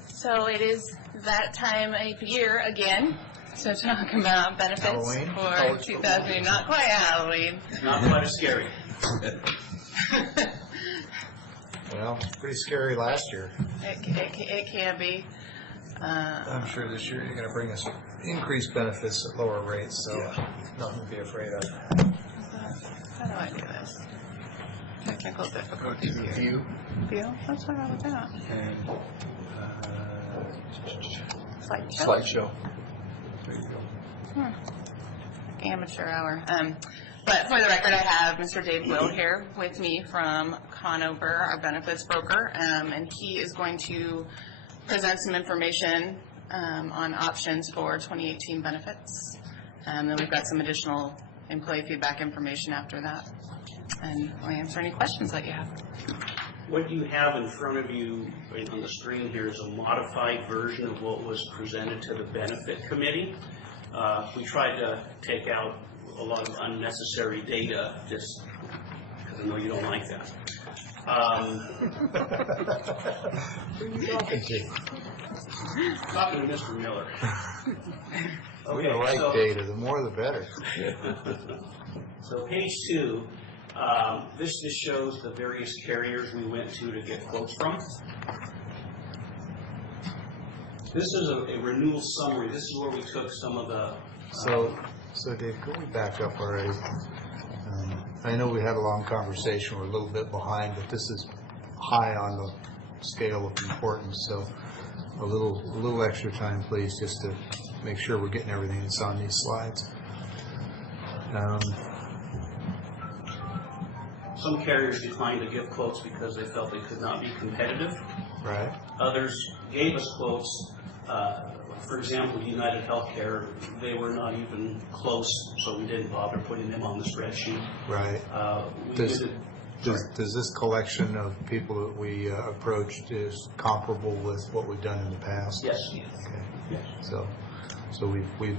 So it is that time of year again to talk about benefits Halloween? for 2000. Not quite Halloween. Not quite as scary. Well, pretty scary last year. It can be. I'm sure this year you're going to bring us increased benefits at lower rates, so nothing to be afraid of. How do I do this? Technical difficulties here. View. View? What's wrong with that? And Slideshow? slideshow. There you go. Amateur hour. But for the record, I have Mr. Dave Will here with me from Conover, our benefits broker, and he is going to present some information on options for 2018 benefits. Then we've got some additional employee feedback information after that. And I'll answer any questions that you have. What you have in front of you on the screen here is a modified version of what was presented to the benefit committee. We tried to take out a lot of unnecessary data, just because I know you don't like that. Who are you talking to? Talking to Mr. Miller. We like so, data. The more the better. So page 2, this just shows the various carriers we went to get quotes from. This is a renewal summary. This is where we took some of the... So Dave, can we back up already? I know we had a long conversation. We're a little bit behind, but this is high on the scale of importance. So a little extra time, please, just to make sure we're getting everything that's on these slides. Some carriers declined to give quotes because they felt they could not be competitive. Right. Others gave us quotes. For example, United Healthcare, they were not even close, so we didn't bother putting them on the spreadsheet. Right. Does this collection of people that we approached is comparable with what we've done in the past? Yes. Okay. Yes. So we've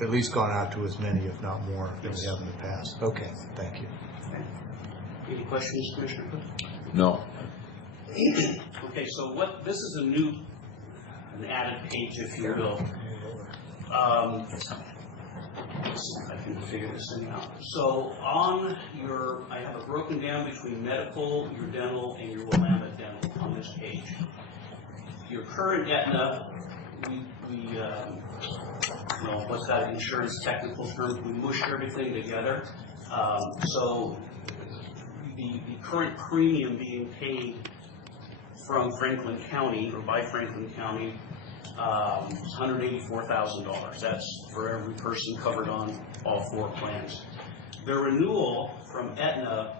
at least gone out to as many, if not more, than we have in the past. Okay. Thank you. Okay. Any questions, Commissioner Cook? No. Okay, so this is an added page, if you will. Let's see if I can figure this thing out. So on I have it broken down between medical, your dental, and your Willamette Dental on this page. Your current Aetna, what's that insurance technical term? We mushed everything together. So the current premium being paid from Franklin County or by Franklin County is $184,000. That's for every person covered on all 4 plans. The renewal from Aetna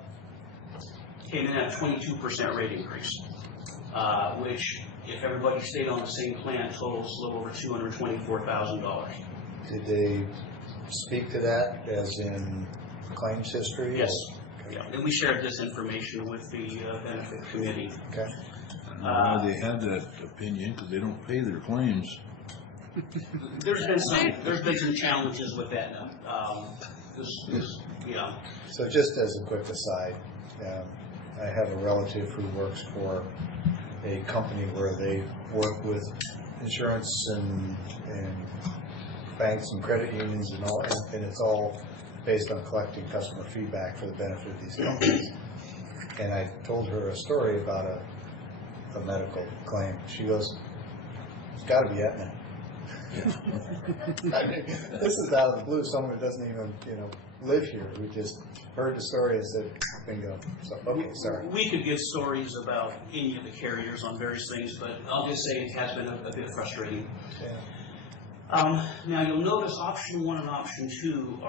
came in at a 22% rate increase, which, if everybody stayed on the same plan, totals a little over $224,000. Did they speak to that as in claims history? Yes. Yeah. And we shared this information with the benefit committee. Okay. They had that opinion because they don't pay their claims. There's been some challenges with Aetna. So just as a quick aside, I have a relative who works for a company where they work with insurance and banks and credit unions and all, and it's all based on collecting customer feedback for the benefit of these companies. And I told her a story about a medical claim. She goes, "It's got to be Aetna." I mean, this is out of the blue. Someone who doesn't even live here, who just heard the story and said, "Bingo." So, okay, sorry. We could give stories about any of the carriers on various things, but I'll just say it has been a bit frustrating. Yeah. Now you'll notice option 1 and option 2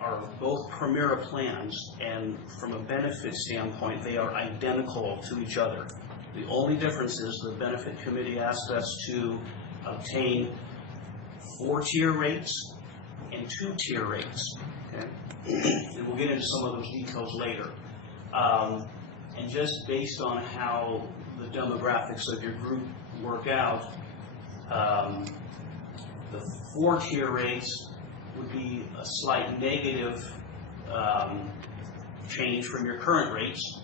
are both Primera plans, and from a benefit standpoint, they are identical to each other. The only difference is the benefit committee asked us to obtain 4-tier rates and 2-tier rates. Okay? And we'll get into some of those details later. And just based on how the demographics of your group work out, the 4-tier rates would be a slight negative change from your current rates,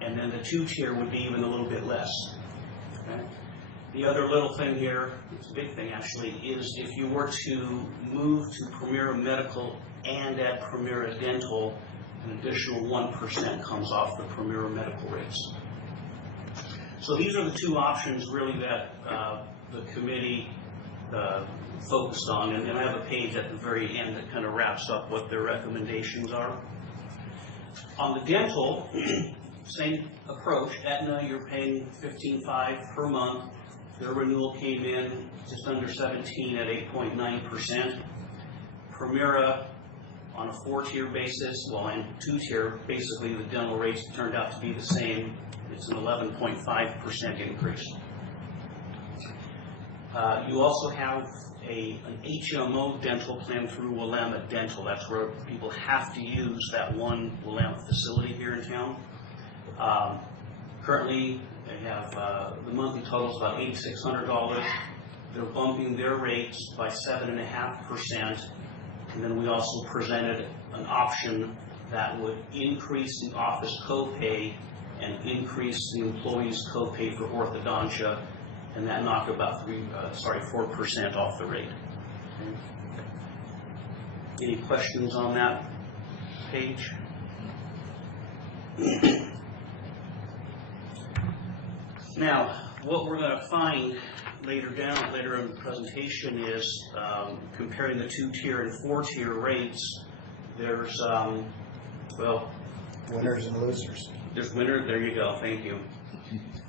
and then the 2-tier would be even a little bit less. Okay? The other little thing here, it's a big thing actually, is if you were to move to Primera Medical and add Primera Dental, an additional 1% comes off the Primera Medical rates. So these are the 2 options really that the committee focused on, and I have a page at the very end that kind of wraps up what their recommendations are. On the dental, same approach. Aetna, you're paying $15,500 per month. Their renewal came in just under 17 at 8.9%. Primera, on a 4-tier basis, well, and 2-tier, basically the dental rates turned out to be the same. It's an 11.5% increase. You also have an HMO dental plan through Willamette Dental. That's where people have to use that one Willamette facility here in town. Currently, they have the monthly total is about $8,600. They're bumping their rates by 7.5%. And then we also presented an option that would increase the office copay and increase the employee's copay for orthodontia, and that knocked about 4% off the rate. Okay. Any questions on that page? Now, what we're going to find later in the presentation is comparing the 2-tier and 4-tier rates. There's, winners and losers. There's winners, there you go, thank you.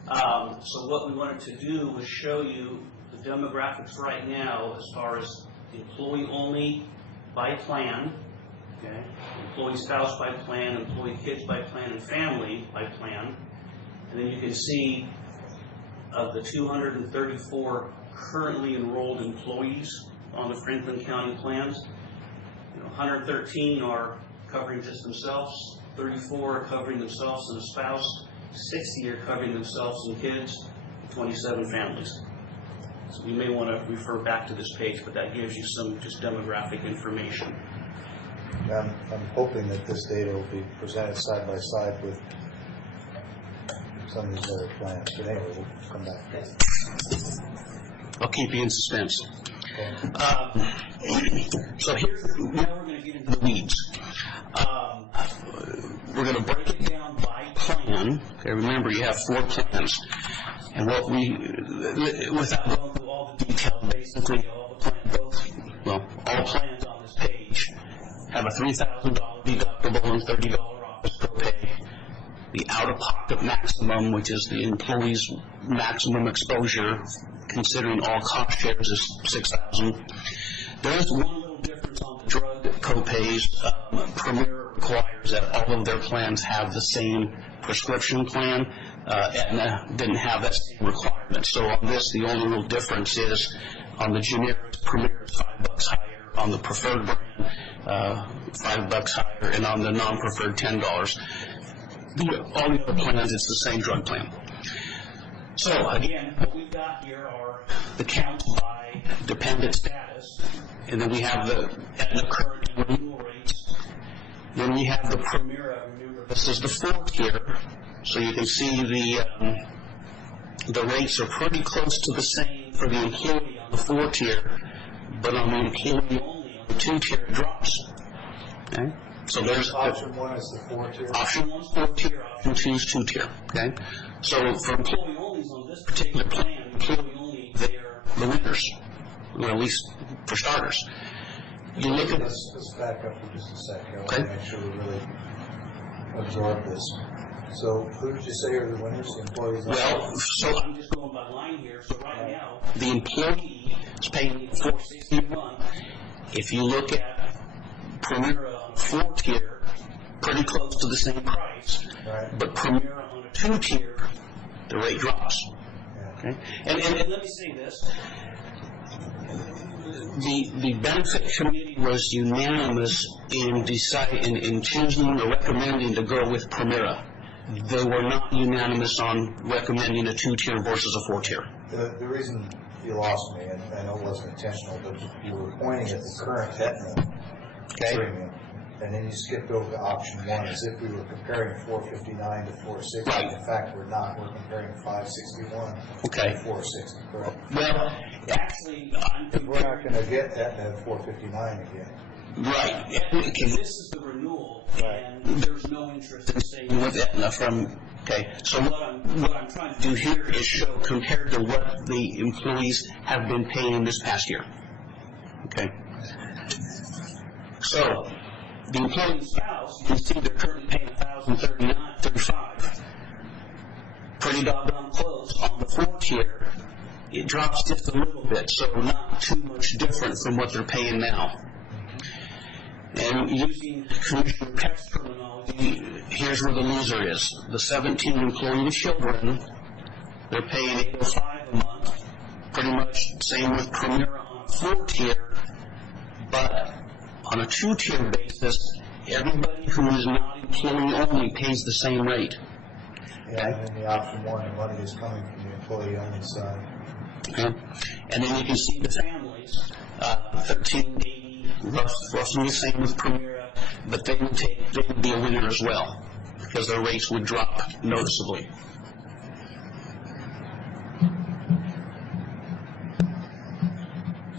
So what we wanted to do was show you the demographics right now as far as employee only by plan, okay? Employee spouse by plan, employee kids by plan, and family by plan. And then you can see of the 234 currently enrolled employees on the Franklin County plans, 113 are covering just themselves, 34 are covering themselves and a spouse, 60 are covering themselves and kids, 27 families. So you may want to refer back to this page, but that gives you some just demographic information. I'm hoping that this data will be presented side by side with some of these other plans, but anyway, we'll come back. I'll keep you in suspense. Okay. So now we're going to get into the weeds. We're going to break it down by plan. Okay, remember you have 4 plans. And what without going through all the details, basically all plans on this page have a $3,000 deductible and $30 office copay. The out-of-pocket maximum, which is the employee's maximum exposure, considering all cost shares, is $6,000. There is one little difference on the drug copays. Premier requires that all of their plans have the same prescription plan. Aetna didn't have that same requirement. So on this, the only real difference is on the generic, Premier is $5 higher. On the preferred brand, $5 higher, and on the non-preferred, $10. All the other plans, it's the same drug plan. So again, what we've got here are the counts by dependent status, and then we have the current and renewal rates. Then we have the Primera. Remember, this is the 4th tier, so you can see the rates are pretty close to the same for the employee on the 4 tier, but on the employee only on the 2 tier it drops. Okay. So there's option 1 is the 4 tier. Option 1 is 4 tier. Option 2 is 2 tier. Okay. So for employee only on this particular plan, employee only, they are the winners, or at least for starters. You look at Let's back up for just a second. I want Okay. to make sure we really absorb this. So who did you say are the winners? The employees? Well, so I'm just going by line here. So right now, the employee is paying $460 a month. If you look at Primera on a 4 tier, pretty close to the same price. Right. But Primera on a 2 tier, the rate drops. Yeah. Okay. And let me say this. The benefit committee was unanimous in choosing or recommending to go with Primera. They were not unanimous on recommending a 2-tier versus a 4-tier. The reason you lost me, and I know it wasn't intentional, but you were pointing at the current Aetna premium, and then you skipped over to option 1 as if we were comparing 459 to 460. Right. In fact, we're not. We're comparing 561 to 460, correct? Well, actually, we're not going to get Aetna at 459 again. Right. Because this is the renewal, and there's no interest in staying with Aetna from. Okay. So what I'm trying to do here is show compared to what the employees have been paying this past year. Okay. So, the employee spouse, you can see they're currently paying $1,035. Pretty doggone close. On the 4th tier, it drops just a little bit, so not too much different from what they're paying now. And using Commissioner Peck's terminology, here's where the loser is. The 17 employee with children, they're paying $805 a month, pretty much same with Premier on a 4th tier, but on a 2-tier basis, everybody who is not employee only pays the same rate. Yeah, and then the option 1, the money is coming from the employee only side. Okay. And then you can see the families, 1380, roughly the same with Premier, but they would be a winner as well, because their rates would drop noticeably.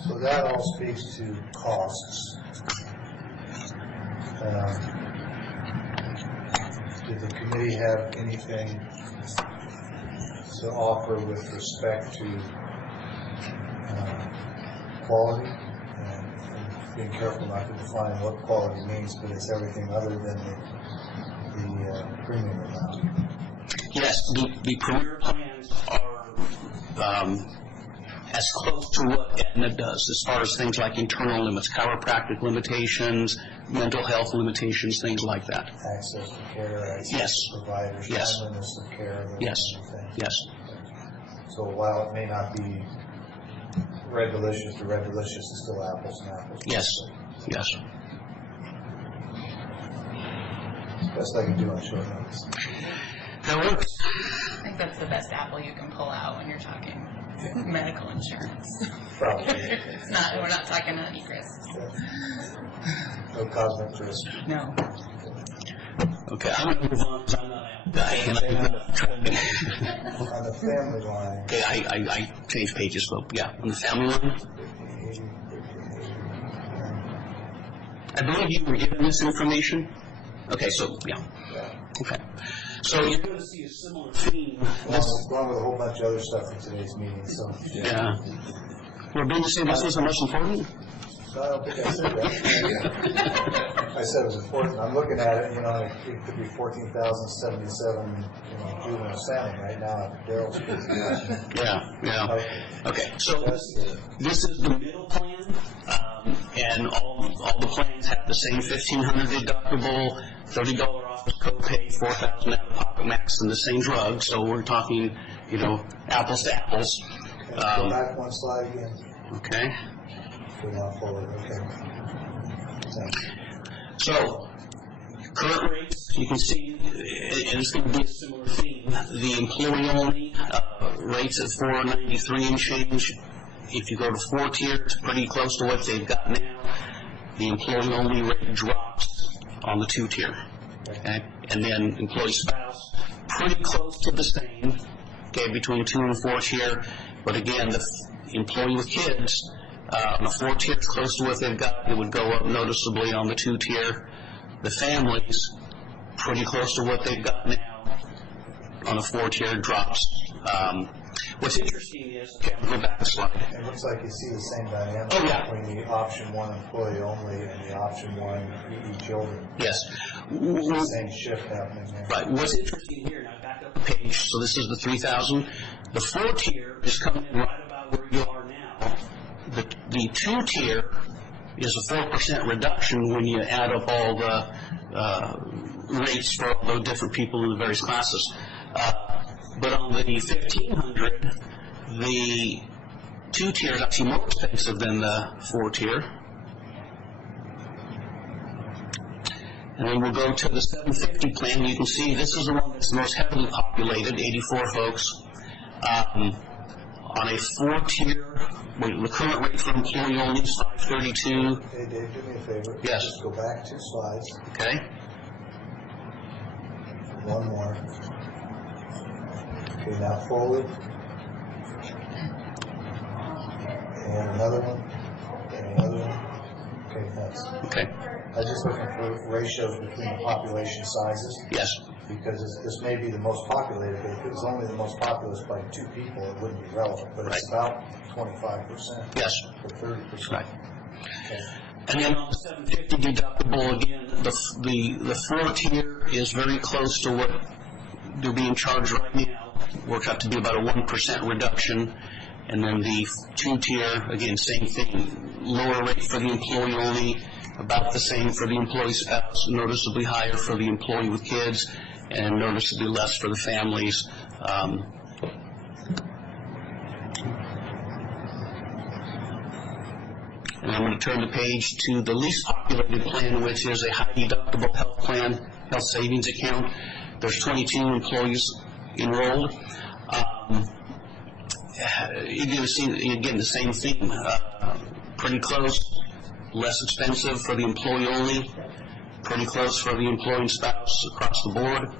So that all speaks to costs. Did the committee have anything to offer with respect to quality? And being careful not to define what quality means, but it's everything other than the premium amount. Yes, the Premier plans are as close to what Aetna does as far as things like internal limits, chiropractic limitations, mental health limitations, things like that. Access to care, access Yes. to providers, Yes. timeliness of care. those Yes. kind of things. Yes. So while it may not be Red Delicious, the Red Delicious is still apples and apples. Yes. Yes. Best I can do on short notice. That works. I think that's the best apple you can pull out when you're talking medical insurance. Probably. It's not, we're not talking Honeycrisp. No cosmic risk. No. Okay, I'm going to move on because I'm not a guy. And On the family line, okay, I changed pages, so yeah, on the family line. I believe you were given this information. Okay, so yeah. Okay. So you're going to see a similar theme. along with a whole bunch of other stuff in today's meeting, so. Yeah. We're going to say this is the most important? So I don't think I said that. I said it was important. I'm looking at it, it could be 14,077, juvenile standing right now at Daryl's school. Yeah. Okay, so this is the middle plan, and all the plans have the same $1,500 deductible, $30 office copay, $4,000 out of pocket max, and the same drug. So we're talking, apples to apples. Go back one slide again. Okay. Go down forward, okay. So, current rates, you can see, and it's going to be a similar theme. The employee-only rates at $493 and change. If you go to 4 tier, it's pretty close to what they've got now. The employee-only rate drops on the 2 tier. Okay, and then employee spouse, pretty close to the same. Okay, between 2 and 4 tier. But again, the employee with kids. On the 4 tier, close to what they've got, it would go up noticeably on the 2 tier. The families, pretty close to what they've got now. On the 4 tier, drops. What's interesting is, okay, I'm going to go back a slide. It looks like you see the same dynamic between the option 1 employee only and the option 1 EE children. Yes. Same shift happening there. Right. What's interesting here, now back up the page, so this is the 3,000. The 4 tier is coming in right about where you are now. The 2 tier is a 4% reduction when you add up all the rates for all the different people in the various classes. But on the 1,500, the 2 tier is actually more expensive than the 4 tier. And then we'll go to the 750 plan. You can see this is the one that's the most heavily populated, 84 folks. On a 4 tier, the current rate for employee only is $532. Hey, Dave, do me a favor. Yes. Just go back 2 slides. Okay. One more. Okay, now forward. And another one. And another one. Okay, thanks. Okay. I was just looking for ratios between the population sizes. Yes. Because this may be the most populated, but if it was only the most populous by 2 people, it wouldn't be relevant. But it's about 25%. Yes. Or 30%. Right. And then on the 750 deductible, again, the floor tier is very close to what they're being charged right now. Works out to be about a 1% reduction. And then the 2-tier, again, same thing. Lower rate for the employee only, about the same for the employee spouse, noticeably higher for the employee with kids, and noticeably less for the families. And I'm going to turn the page to the least populated plan, which is a high deductible health plan, health savings account. There's 22 employees enrolled. Again, the same thing. Pretty close, less expensive for the employee only, pretty close for the employee and spouse across the board,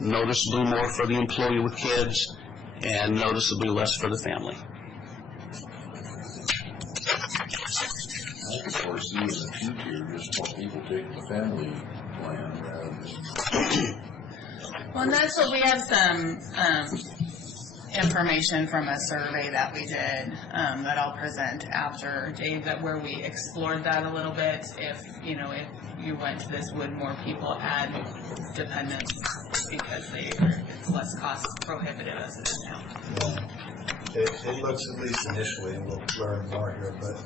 noticeably more for the employee with kids, and noticeably less for the family. I could foresee in the future just more people taking the family plan rather than. Well, and that's what we have some information from a survey that we did that I'll present after, Dave, that where we explored that a little bit. If you went to this, would more people add dependents because it's less cost prohibitive as it is now? It looks, at least initially, and we'll learn more here, but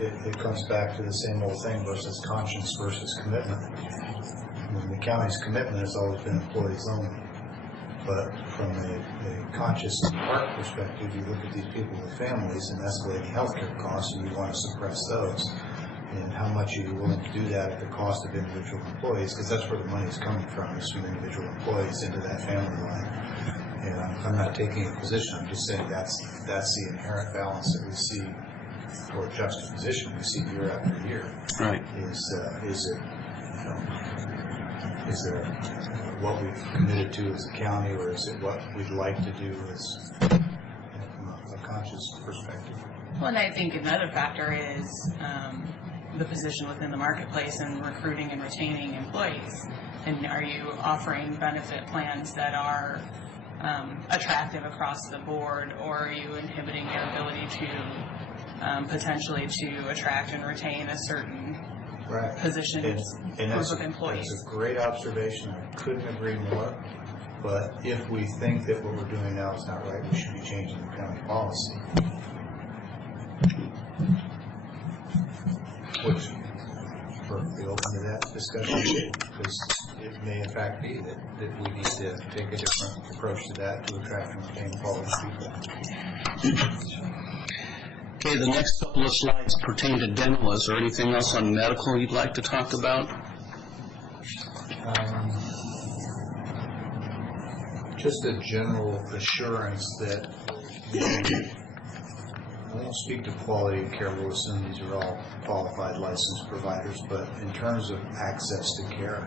it comes back to the same old thing versus conscience versus commitment. I mean, the county's commitment has always been employees only. But from a conscious park perspective, you look at these people with families and escalating healthcare costs, and you want to suppress those. And how much are you willing to do that at the cost of individual employees? Because that's where the money is coming from, is from individual employees into that family line. And I'm not taking a position. I'm just saying that's the inherent balance that we see, or juxtaposition we see year after year. Right. Is there what we've committed to as a county, or is it what we'd like to do as from a conscious perspective? Well, and I think another factor is the position within the marketplace and recruiting and retaining employees. And are you offering benefit plans that are attractive across the board, or are you inhibiting your ability to potentially to attract and retain a certain position group of employees? That's a great observation. I couldn't agree more. But if we think that what we're doing now is not right, we should be changing the county policy. Which, we're open to that discussion, because it may in fact be that we need to take a different approach to that to attract and retain quality people. Okay, the next couple of slides pertain to dental. Is there anything else on medical you'd like to talk about? Just a general assurance that I won't speak to quality of care. We'll assume these are all qualified licensed providers, but in terms of access to care,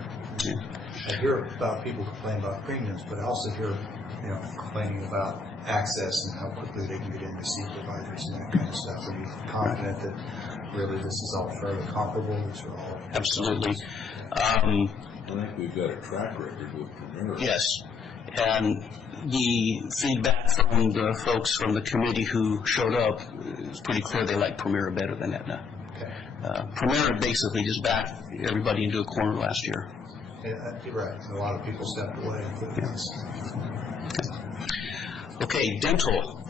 I hear about people complaining about premiums, but I also hear complaining about access and how quickly they can get in to see providers and that kind of stuff. Are you confident that really this is all fairly comparable? These are all absolutely. I think we've got a track record with Premier. Yes, and the feedback from the folks from the committee who showed up is pretty clear. They like Premier better than Aetna. Okay. Premier basically just backed everybody into a corner last year. You're right. A lot of people stepped away. Okay, dental.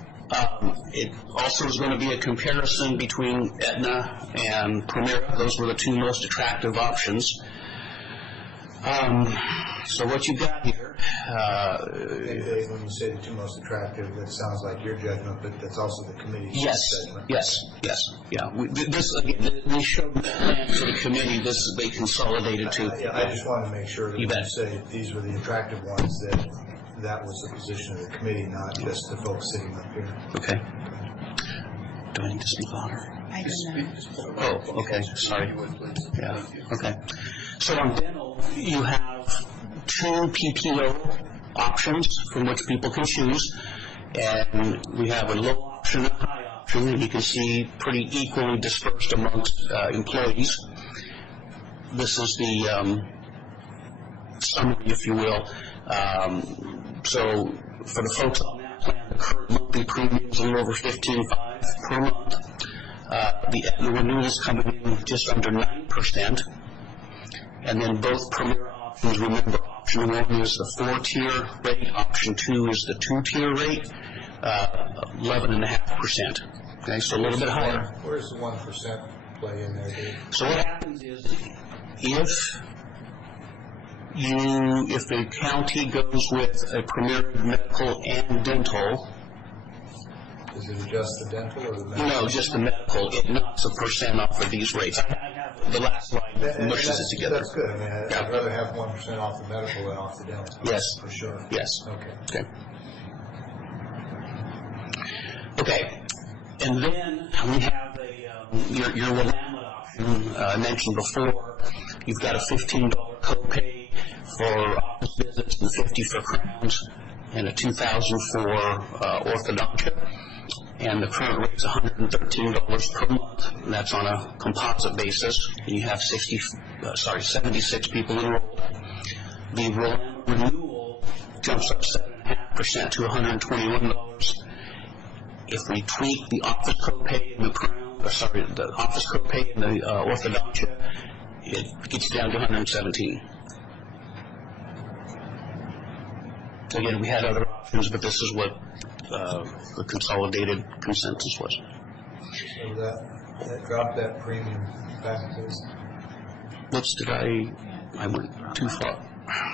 It also is going to be a comparison between Aetna and Premier. Those were the two most attractive options. So what you got here... Dave, when you say the two most attractive, that sounds like your judgment, but that's also the committee's judgment. Yes. Yeah. We showed the plan to the committee. They consolidated to... I just wanted to make sure that when you say these were the attractive ones, that was the position of the committee, not just the folks sitting up here. Okay. Do I need to speak louder? I didn't know. Oh, okay. Sorry. Yeah. Okay. So on dental, you have two PPO options from which people can choose, and we have a low option and a high option, and you can see pretty equally dispersed amongst employees. This is the summary, if you will. So for the folks on that plan, the current monthly premium is a little over $15,500 per month. The Aetna renewal is coming in just under 9%. And then both premier options, remember, option 1 is the 4-tier rate, option 2 is the 2-tier rate, 11.5%. Okay, so a little bit higher. Where's the 1% play in there, Dave? So what happens is, if the county goes with a premier medical and dental. Does it adjust the dental or the medical? No, just the medical. It knocks a % off of these rates. I have the last slide mushes it together. That's good. I mean, I'd rather have 1% off the medical than off the dental. Yes. For sure. Yes. Okay. Okay. And then we have your Willamette option. I mentioned before, you've got a $15 copay for office visits and $50 for crowns, and a $2,000 for orthodontia. And the current rate is $113 per month, and that's on a composite basis. And you have 76 people enrolled. The renewal jumps up 7.5% to $121. If we tweak the office copay and the office copay and the orthodontia, it gets down to $117. Again, we had other options, but this is what the consolidated consensus was. So that dropped that premium back to us. Whoops, I went too far.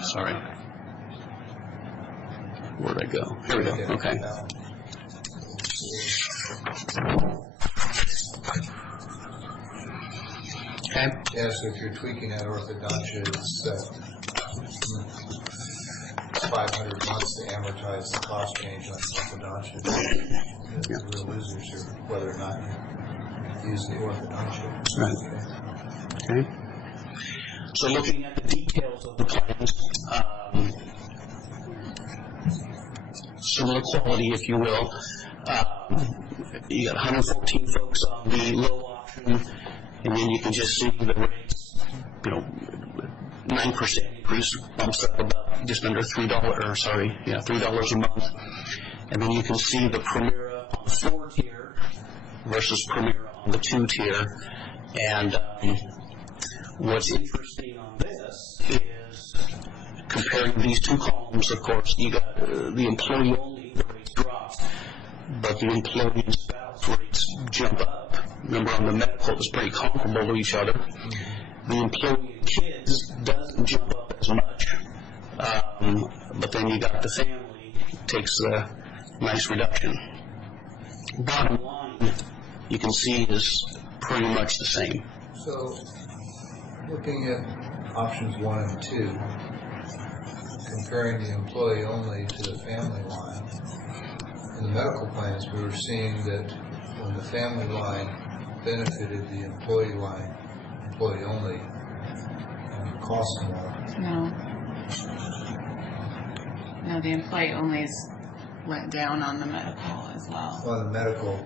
Sorry. Where'd I go? Here we go. Okay. Okay. Yeah, so if you're tweaking that orthodontia, it's 500 months to amortize the cost change on orthodontia. The real losers are whether or not you use the orthodontia. Right. Okay. So looking at the details of the plans, similar quality, if you will. You got 114 folks on the low option, and then you can just see the rates, 9% increase bumps up about just under $3 a month. And then you can see the Primera on the 4-tier versus Primera on the 2-tier. And what's interesting on this is comparing these two columns, of course, you got the employee only, the rates drop, but the employee and spouse rates jump up. Remember, on the medical, it's pretty comparable to each other. The employee and kids doesn't jump up as much, but then you got the family takes a nice reduction. Bottom line, you can see, is pretty much the same. So, looking at options 1 and 2, comparing the employee only to the family line, in the medical plans, we were seeing that when the family line benefited the employee line, employee only, cost more. No, the employee only went down on the medical as well. On the medical,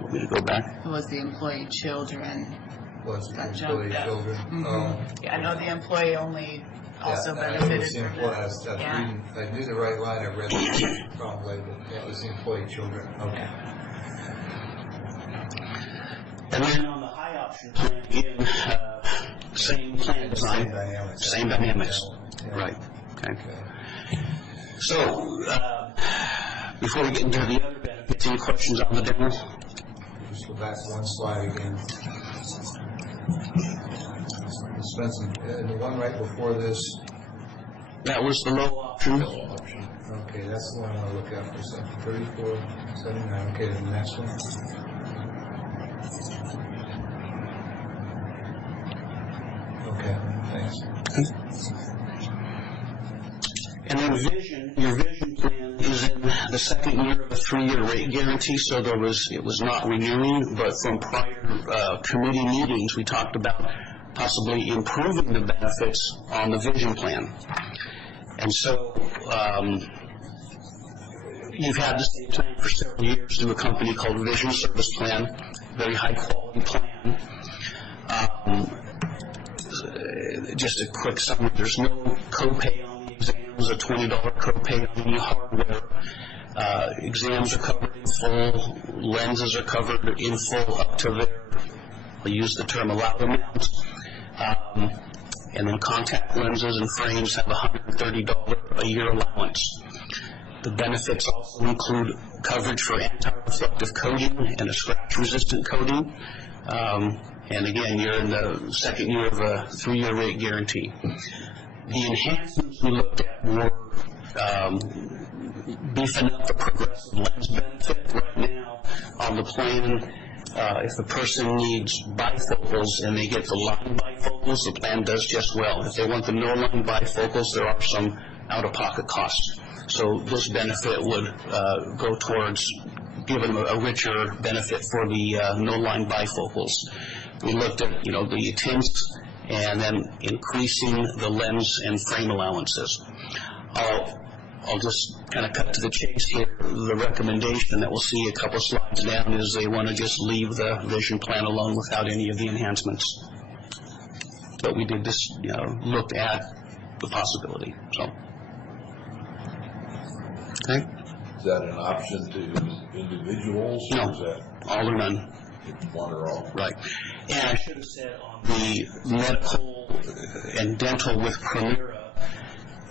Want me to go back? It was the employee children. Was the that employee jumped up. children? Mm-hmm. Oh. Yeah, I know the employee only also I benefited from I knew the right line, I read the wrong way, but that was the employee children. Okay. And then on the high option plan, again, same plan design, same dynamics. Yeah. Right. Okay. So, before we get into the other benefits, any questions on the demo? Just go back one slide again. The one right before this. That was the low option. Okay, that's the one I want to look at for a second. 3479. Okay, the next one. Okay, thanks. And then your vision plan is in the second year of a 3-year rate guarantee, so it was not renewing, but from prior committee meetings, we talked about possibly improving the benefits on the vision plan. And so you've had the same plan for several years through a company called Vision Service Plan, very high quality plan. Just a quick summary, there's no copay on the exams, a $20 copay on any hardware. Exams are covered in in full, lenses are covered in full up to their, I'll use the term allowed amount. And then contact lenses and frames have a $130 a year allowance. The benefits also include coverage for anti-reflective coating and a scratch-resistant coating. And again, you're in the second year of a 3-year rate guarantee. The enhancements we looked at were beefing up the progressive lens benefit. Right now on the plan, if the person needs bifocals and they get the line bifocals, the plan does just well. If they want the no line bifocals, there are some out-of-pocket costs. So this benefit would go towards giving a richer benefit for the no line bifocals. We looked at, the tints and then increasing the lens and frame allowances. I'll just kind of cut to the chase here. The recommendation that we'll see a couple slides down is they want to just leave the vision plan alone without any of the enhancements. But we did just, look at the possibility. So, okay. Is that an option to individuals? No, or is that all or none. one or all? Right. And I should have said on the medical and dental with Primera,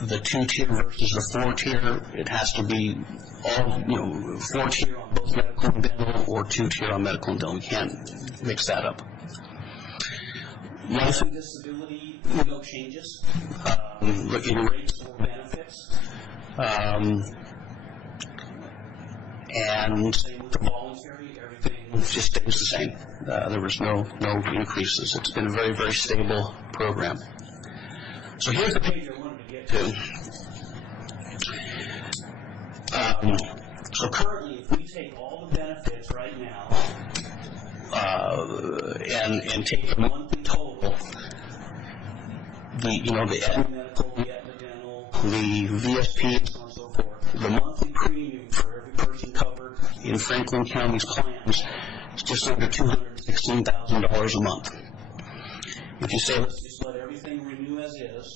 the 2-tier versus the 4-tier, it has to be all, 4-tier on both medical and dental or 2-tier on medical and dental. We can't mix that up. Life and disability, no changes. Looking at rates or benefits. And same with the voluntary, everything just stays the same. There was no increases. It's been a very, very stable program. So here's the page I wanted to get to. So currently, if we take all the benefits right now and take the monthly total, the Aetna medical, the Aetna dental, the VSP, and so on and so forth, the monthly premium for every person covered in Franklin County's plans is just under $216,000 a month. If you say, let's just let everything renew as is,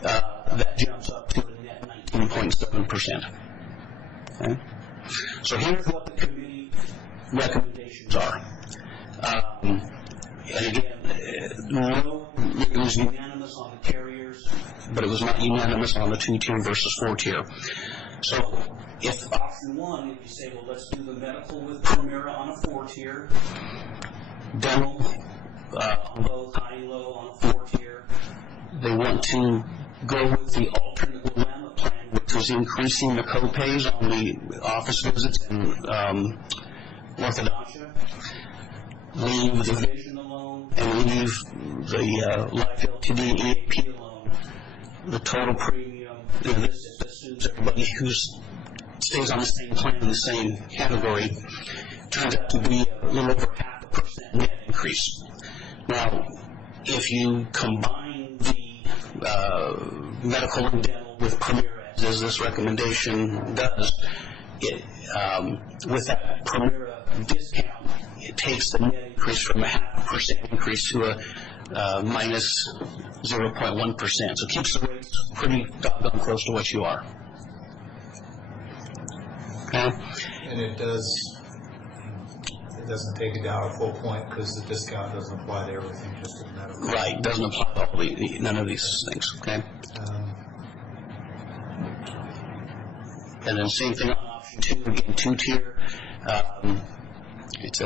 that jumps up to a net 19.7%. Okay? So here's what the committee recommendations are. And again, it was unanimous on the carriers, but it was not unanimous on the 2-tier versus 4-tier. So if option 1, if you say, well, let's do the medical with Primera on a 4-tier, dental on both high and low on a 4-tier, they want to go with the alternate dilemma plan, which is increasing the co-pays on the office visits and orthodontia, leave the vision alone, and leave the life LTD and EAP alone. The total premium, this assumes everybody who stays on the same plan in the same category, turns out to be a little over 0.5% net increase. Now, if you combine the medical and dental with Primera, as this recommendation does, with that Primera discount, it takes the net increase from a 0.5% increase to a minus 0.1%. So it keeps the rates pretty doggone close to what you are. Okay? And it doesn't take it down a full point because the discount doesn't apply to everything, just to medical. Right, doesn't apply to none of these things, okay? And then same thing on option 2, again, 2-tier. It's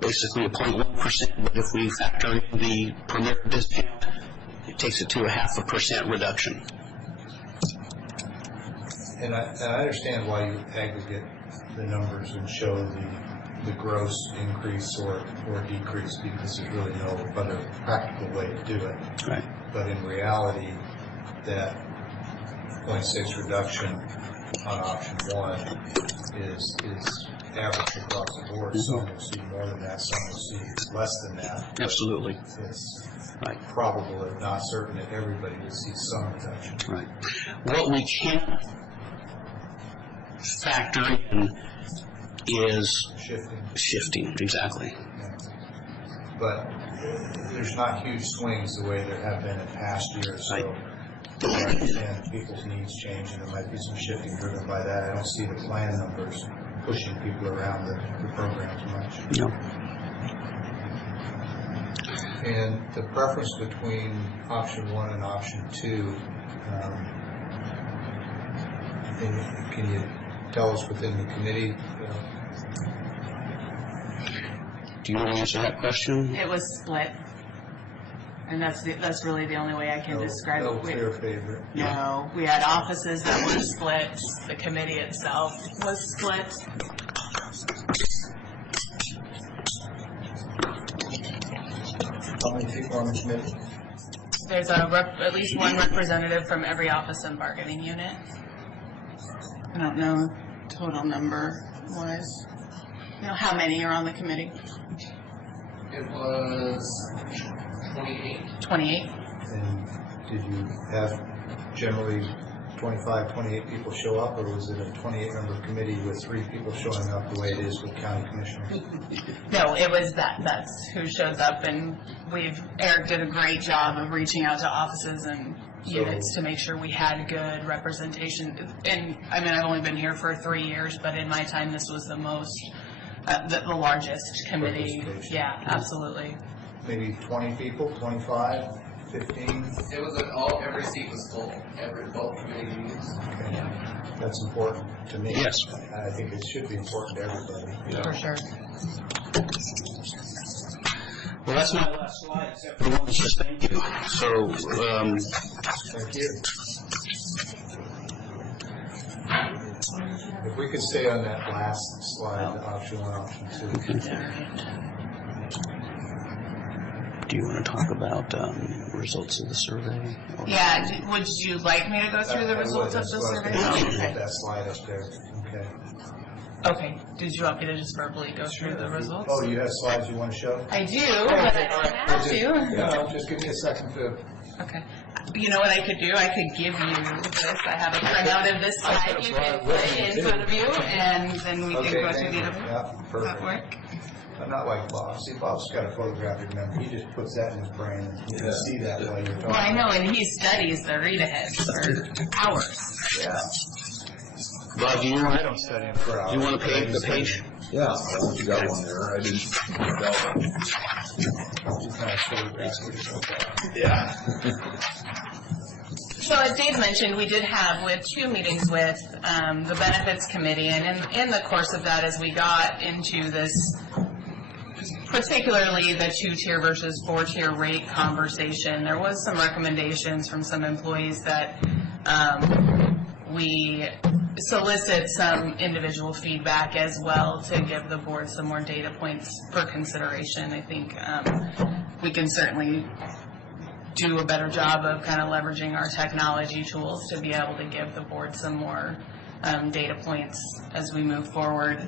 basically a 0.1%, but if we factor in the Primera discount, it takes it to a 0.5% reduction. And I understand why you aggregate the numbers and show the gross increase or decrease, because there's really no other practical way to do it. Right. But in reality, that 0.6 reduction on option 1 is average across the board. Some will see more than that, some will see less than that. Absolutely. It's probable, if not certain, that everybody will see some reduction. Right. What we can factor in is shifting, exactly. Yeah. But there's not huge swings the way there have been in past years. So I understand people's needs change, and there might be some shifting driven by that. I don't see the plan numbers pushing people around the programs much. No. And the preference between option 1 and option 2, can you tell us within the committee? Do you want to answer that question? It was split. And that's really the only way I can describe No it. clear favorite. No, we had offices that were split. The committee itself was split. How many people on the committee? There's at least one representative from every office and bargaining unit. I don't know total number was. You know, how many are on the committee? It was 28. 28. And did you have generally 25, 28 people show up, or was it a 28-member committee with 3 people showing up the way it is with county commissioners? No, it was that's who shows up, and Eric did a great job of reaching out to offices and units to make sure we had good representation. And I mean, I've only been here for 3 years, but in my time, this was the most, the largest committee. Yeah, absolutely. Maybe 20 people, 25, 15? It was every seat was full, both committee meetings. Okay. That's important to me. Yes. I think it should be important to everybody. For sure. Well, that's my last slide, except for the one that says thank you. So, Thank you. If we could stay on that last slide, the option 1, option 2. do you want to talk about results of the survey? Yeah, would you like me to go through the results of the survey? Put that slide up there. Okay. Okay, did you want me to just verbally go through the results? Oh, you have slides you want to show? I do, but I don't have to. Yeah, just give me a second to... Okay. You know what I could do? I could give you this. I have a printout of this slide you can put in front of you, and then we can go through the other. Yeah, Does perfect. that work? I'm not like Bob. See, Bob's got a photographic memory. He just puts that in his brain. You can see that while you're talking. Well, I know, and he studies the read-aheads for hours. Yeah. Bob, do you I don't study him for hours. Do you want to page the page? Yeah, well, you got one there. I didn't. Yeah. So as Dave mentioned, we had 2 meetings with the Benefits Committee, and in the course of that, as we got into this, particularly the 2-tier versus 4-tier rate conversation, there was some recommendations from some employees that we solicit some individual feedback as well to give the board some more data points for consideration. I think we can certainly do a better job of kind of leveraging our technology tools to be able to give the board some more data points as we move forward.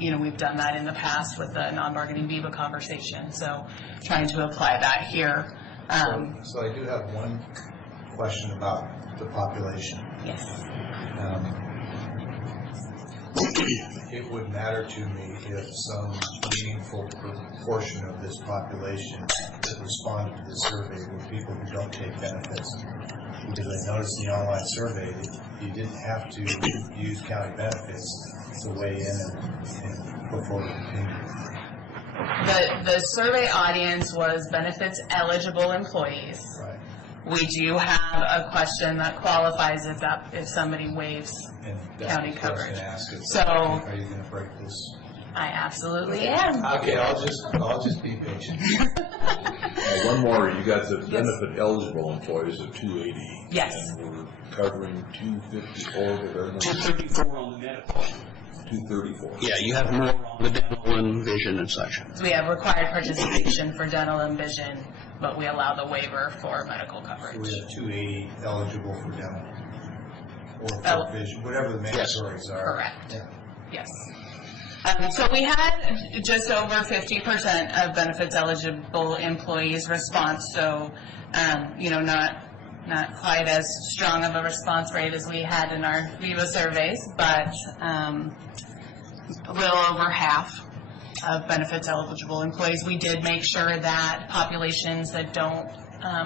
We've done that in the past with the non-bargaining VIVA conversation, so trying to apply that here. So I do have one question about the population. Yes. It would matter to me if some meaningful proportion of this population that responded to the survey were people who don't take benefits. Because I noticed in the online survey that you didn't have to use county benefits to weigh in and put forward an opinion. The survey audience was benefits eligible employees. Right. We do have a question that qualifies if somebody waives And county that's what I was coverage. gonna ask is, So are you going to break this? I absolutely am. Okay, I'll just be patient. One more, you got the benefit eligible employees of 280. Yes. And we're covering 254, whatever. 234 on the medical. 234. Yeah, you have more on the dental and vision and such. So we have required participation for dental and vision, but we allow the waiver for medical coverage. We have 280 eligible for dental or Oh. for vision, whatever the mandatories are. Correct. Yeah. Yes. So we had just over 50% of benefits eligible employees response, so, not quite as strong of a response rate as we had in our VIVA surveys, but a little over half of benefits eligible employees. We did make sure that populations that don't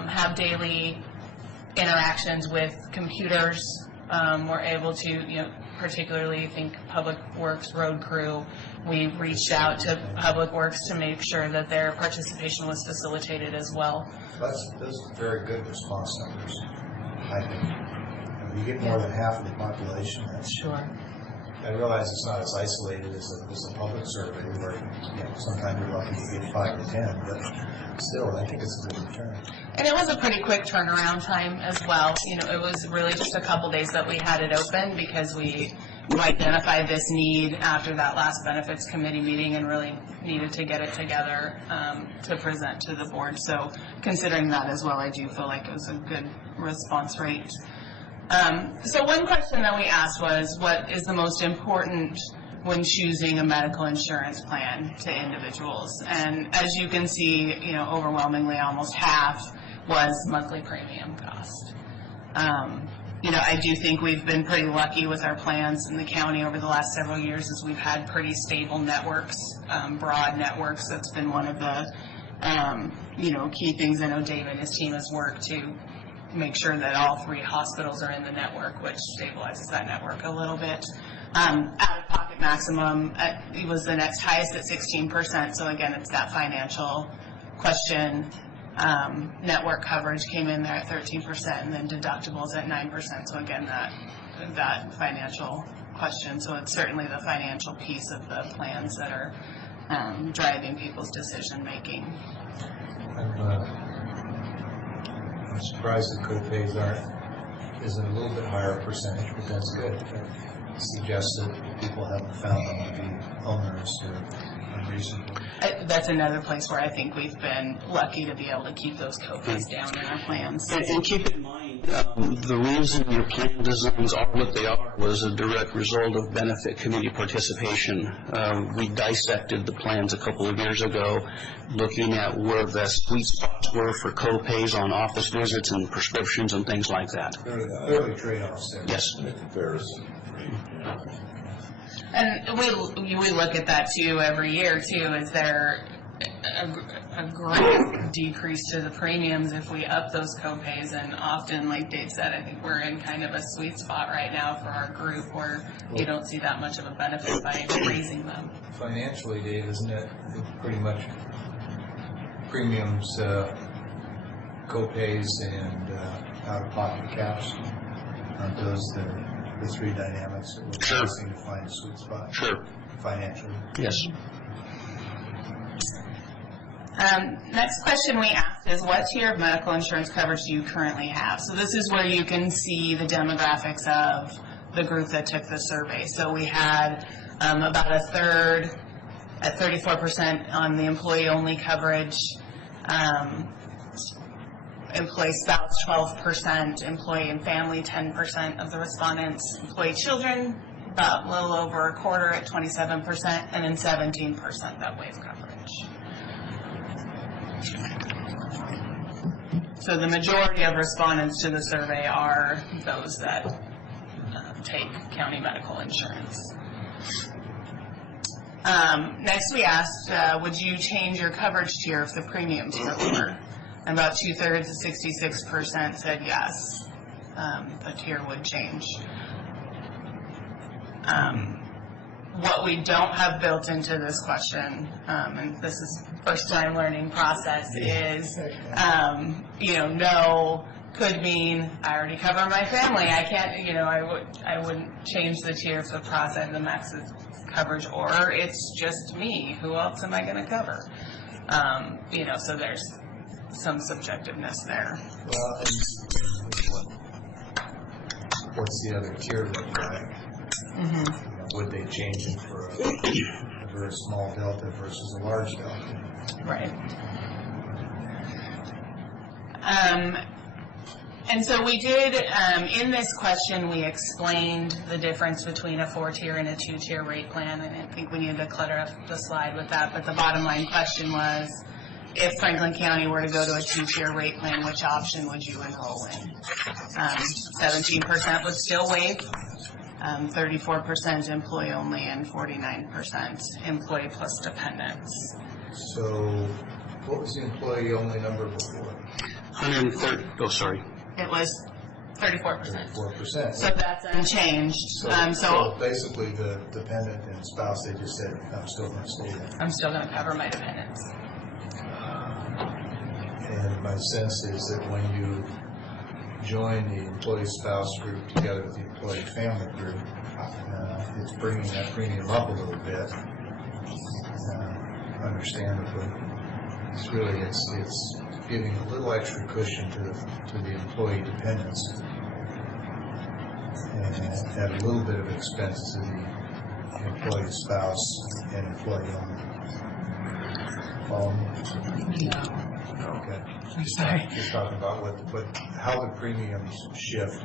have daily interactions with computers were able to, particularly think Public Works road crew. We reached out to Public Works to make sure that their participation was facilitated as well. Those are very good response numbers, I think. When you get more than half of the population, that's sure. I realize it's not as isolated as a public survey where sometimes you're lucky to get 5 to 10, but still, I think it's a good return. And it was a pretty quick turnaround time as well. It was really just a couple days that we had it open because we identified this need after that last benefits committee meeting and really needed to get it together to present to the board. So considering that as well, I do feel like it was a good response rate. So one question that we asked was, what is the most important when choosing a medical insurance plan to individuals? And as you can see, overwhelmingly almost half was monthly premium cost. I do think we've been pretty lucky with our plans in the county over the last several years as we've had pretty stable networks, broad networks. That's been one of the, key things I know Dave and his team has worked to make sure that all 3 hospitals are in the network, which stabilizes that network a little bit. Out-of-pocket maximum it was the next highest at 16%. So again, it's that financial question. Network coverage came in there at 13%, and then deductibles at 9%. So again, that financial question. So it's certainly the financial piece of the plans that are driving people's decision making. I'm surprised the co-pays isn't a little bit higher percentage, but that's good. It suggests that people haven't found them to be onerous or unreasonable. That's another place where I think we've been lucky to be able to keep those co-pays down in our plans. And keep in mind, the reason your plan designs are what they are was a direct result of benefit committee participation. We dissected the plans a couple of years ago, looking at where the sweet spots were for co-pays on office visits and prescriptions and things like that. Clearly trade-offs there. Yes. Comparison. And we look at that too every year too. Is there a great decrease to the premiums if we up those co-pays? And often, like Dave said, I think we're in kind of a sweet spot right now for our group where you don't see that much of a benefit by raising them. Financially, Dave, isn't it pretty much premiums, co-pays, and out-of-pocket caps? Aren't those the 3 dynamics that we're trying to find a sweet spot? Sure. Financially. Yes. Next question we asked is, what tier of medical insurance coverage do you currently have? So this is where you can see the demographics of the group that took the survey. So we had about a third at 34% on the employee-only coverage, employee spouse 12%, employee and family 10% of the respondents, employee children about a little over a quarter at 27%, and then 17% that waive coverage. So the majority of respondents to the survey are those that take county medical insurance. Next we asked, would you change your coverage tier if the premiums were lower? And about 2/3 to 66% said yes, the tier would change. What we don't have built into this question, and this is first time learning process, is, no could mean I already cover my family. I can't, I wouldn't change the tier if the process, the max coverage, or it's just me. Who else am I going to cover? So there's some subjectiveness there. Well, what's the other tier look like? Mm-hmm. Would they change it for a very small delta versus a large delta? Right. And so we did, in this question, we explained the difference between a 4-tier and a 2-tier rate plan, and I think we needed to clutter up the slide with that, but the bottom line question was, if Franklin County were to go to a 2-tier rate plan, which option would you enroll in? 17% would still waive, 34% employee only, and 49% employee plus dependents. So what was the employee only number before? 130, oh, sorry. It was 34%. 34%. So that's unchanged. So basically, the dependent and spouse, they just said, I'm still going to stay there. I'm still going to cover my dependents. And my sense is that when you join the employee spouse group together with the employee family group, it's bringing that premium up a little bit, understandably. It's giving a little extra cushion to the employee dependents, and at a little bit of expense to the employee spouse and employee owner. Follow me? Okay. I'm sorry. Just talking about how the premiums shift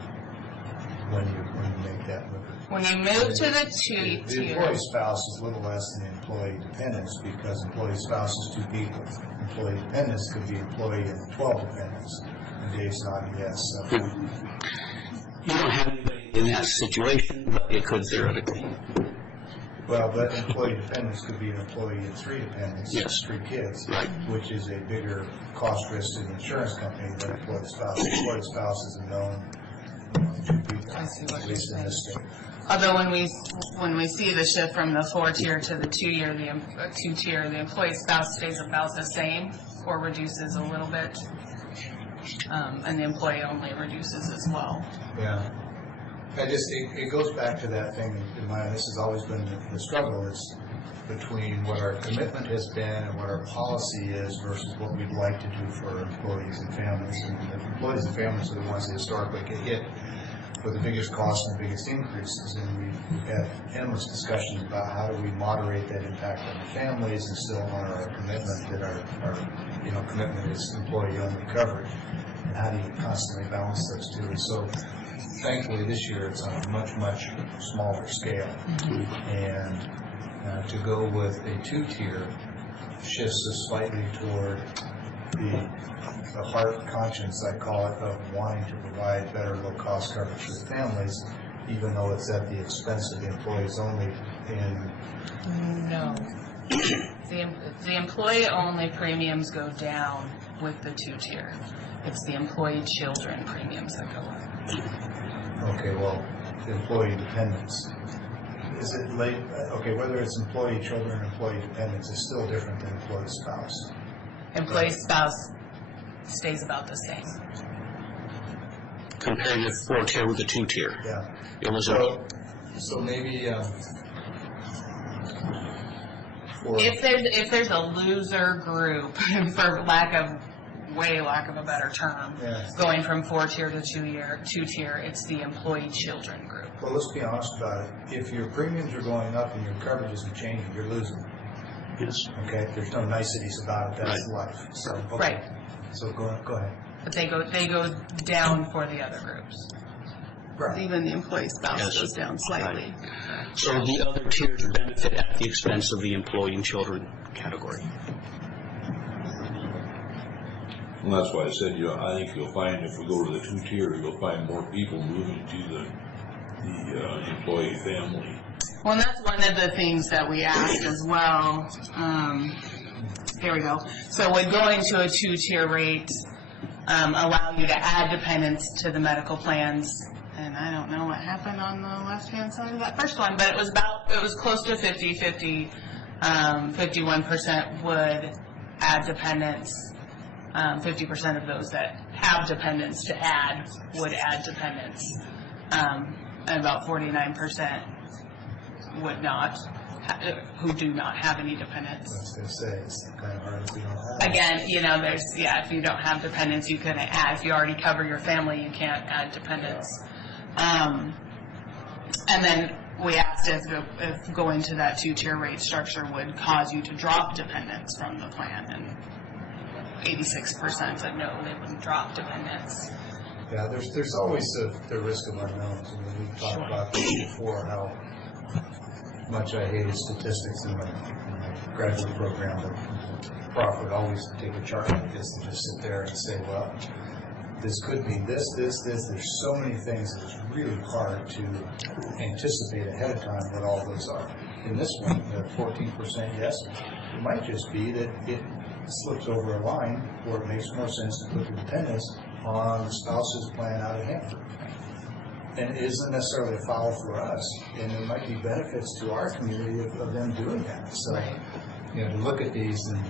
when you make that move. When you move to the The two-tier, employee spouse is a little less than the employee dependents because employee spouse is 2 people. Employee dependents could be employee and 12 dependents. And Dave's nodding yes. So. You don't have anybody in that situation, but it could theoretically. Well, but employee dependents could be an employee and 3 dependents, Yes. 3 kids, Right. which is a bigger cost risk to the insurance company than employee spouse. Employee spouse is a known 2 people, I see what at least you're in this state. although when we see the shift from the 4-tier to the 2-tier, the employee spouse stays about the same or reduces a little bit, and the employee only reduces as well. Yeah. It goes back to that thing in mind. This has always been the struggle. It's between what our commitment has been and what our policy is versus what we'd like to do for our employees and families. And the employees and families are the ones that historically get hit with the biggest costs and the biggest increases. And we've had endless discussions about how do we moderate that impact on the families and still honor our commitment that our commitment is employee-only coverage. And how do you constantly balance those two? And so thankfully, this year it's on a much, much smaller scale. And to go with a 2-tier shifts us slightly toward the heart conscience, I call it, of wanting to provide better low-cost coverage for the families, even though it's at the expense of the employees only. No. The employee-only premiums go down with the 2-tier. It's the employee children premiums that go up. Okay, well, the employee dependents. Is it late? Okay, whether it's employee children or employee dependents is still different than employee spouse. Employee spouse stays about the same. Comparing the 4-tier with the 2-tier. Yeah. It was So maybe if there's a loser group, for lack of a better term, going from 4-tier to 2-tier, it's the employee children group. Well, let's be honest about it. If your premiums are going up and your coverage isn't changing, you're losing. Yes. Okay, there's no niceties about it. That's Right. life. So, okay. Right. So go ahead. But they go down for the other groups. Right. Even the employee spouse Yes. goes down slightly. So the other tiers benefit at the expense of the employee and children category. And that's why I said, I think you'll find if we go to the 2-tier, you'll find more people moving to the employee family. Well, and that's one of the things that we asked as well. Here we go. So would going to a 2-tier rate allow you to add dependents to the medical plans? And I don't know what happened on the left-hand side of that first one, but it was close to 50-50. 51% would add dependents. 50% of those that have dependents to add would add dependents. And about 49% would not, who do not have any dependents. I was going to say, it's kind of hard if you don't have. Again, if you don't have dependents, you couldn't add. If you already cover your family, you can't add dependents. And then we asked if going to that 2-tier rate structure would cause you to drop dependents from the plan, and 86% said no, they wouldn't drop dependents. Yeah, there's always the risk of unknowns. I mean, we've talked about this before, how much I hated statistics in my graduate program, but Prof would always take a chart like this and just sit there and say, well, this could mean this. There's so many things that it's really hard to anticipate ahead of time what all those are. In this one, the 14% yes, it might just be that it slips over a line where it makes more sense to put the dependents on the spouse's plan out of Hanford. And it isn't necessarily a foul for us, and there might be benefits to our community of them doing that. So, you know, to look at these and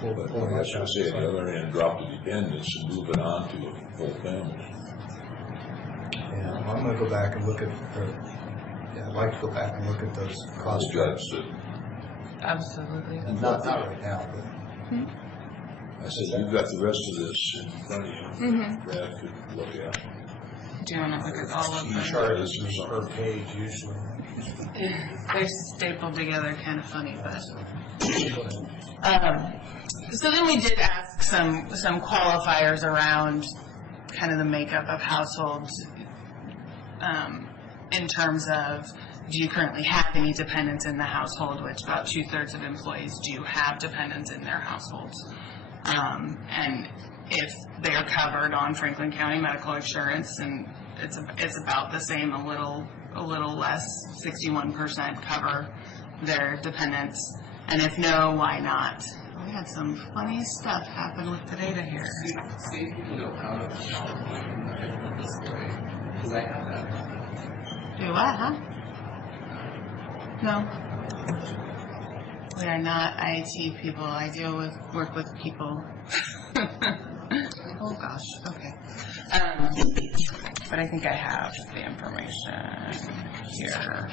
But I should say, on the other hand, drop the dependents and move it on to a full family. yeah, I'm going to go back and look at, I'd like to go back and look at those cost Judge structures. said, Absolutely. Not right now, but. I said, you've got the rest of this in front of you. Brad could look at. Do you want to look at all of them? Charges per page usually. They're stapled together, kind of funny, but. So then we did ask some qualifiers around kind of the makeup of households in terms of, do you currently have any dependents in the household, which about 2/3 of employees do have dependents in their households. And if they're covered on Franklin County medical insurance, and it's about the same, a little less, 61% cover their dependents. And if no, why not? We had some funny stuff happen with the data here. See if you can know how to this way. Because I have that. Do what, huh? No. We are not IT people. I work with people. Oh gosh, okay. But I think I have the information here.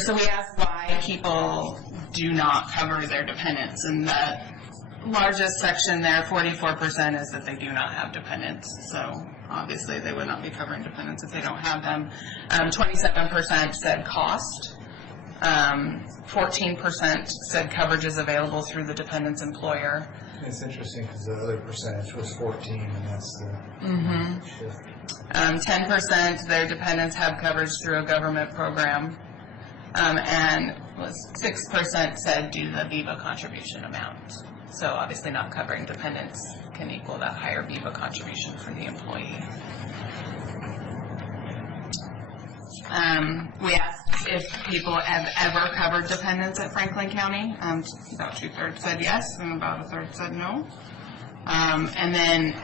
So we asked why people do not cover their dependents, and the largest section there, 44%, is that they do not have dependents. So obviously they would not be covering dependents if they don't have them. 27% said cost. 14% said coverage is available through the dependent's employer. It's interesting because the other percentage was 14, and that's the shift. 10% their dependents have coverage through a government program, and 6% said due to the VIVA contribution amount. So obviously not covering dependents can equal that higher VIVA contribution for the employee. We asked if people have ever covered dependents at Franklin County. About 2/3 said yes, and about 1/3 said no. And then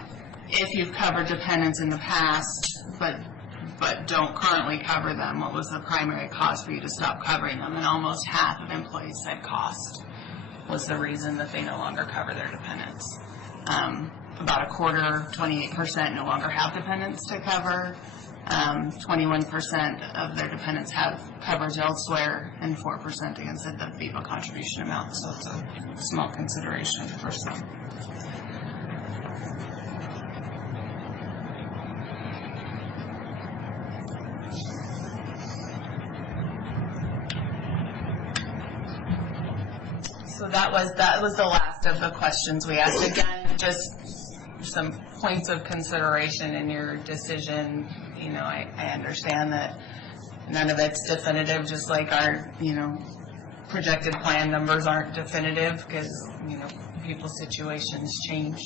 if you've covered dependents in the past, but don't currently cover them, what was the primary cause for you to stop covering them? And almost half of employees said cost was the reason that they no longer cover their dependents. About a quarter, 28%, no longer have dependents to cover. 21% of their dependents have coverage elsewhere, and 4% again said the VIVA contribution amount, so it's a small consideration for some. So that was the last of the questions we asked. Again, just some points of consideration in your decision. I understand that none of it's definitive, just like our, projected plan numbers aren't definitive because, people's situations change.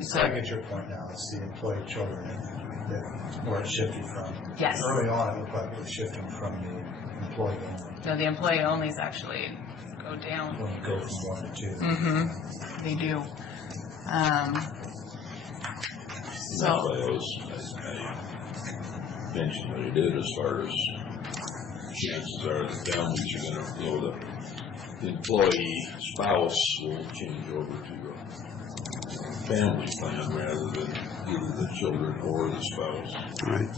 So I get your point now. It's the employee children where it's shifted from. Yes. Early on, it looked like it was shifting from the employee only. No, the employee onlys actually go down. When you go from 1 to 2. Mm-hmm. They do. I mentioned what he did as far as chances are the families are going to, the employee spouse will change over to a family plan rather than either the children or the spouse. Right.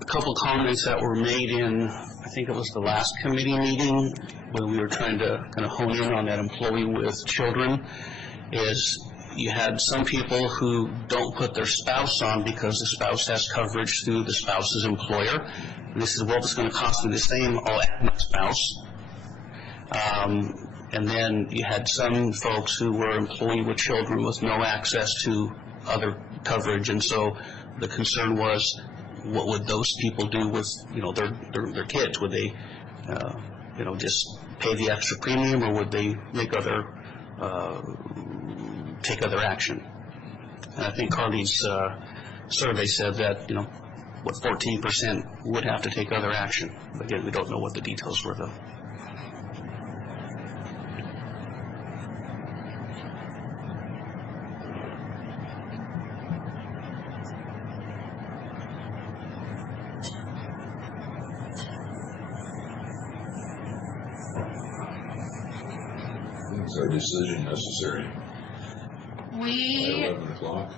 A couple comments that were made in, I think it was the last committee meeting when we were trying to kind of hone in on that employee with children, is you had some people who don't put their spouse on because the spouse has coverage through the spouse's employer. And they said, well, if it's going to cost me the same, I'll add my spouse. And then you had some folks who were employee with children with no access to other coverage. And so the concern was, what would those people do with, their kids? Would they, just pay the extra premium, or would they make take other action? And I think Carly's survey said that, 14% would have to take other action. But again, we don't know what the details were, though. Is our decision necessary by We, 11 o'clock?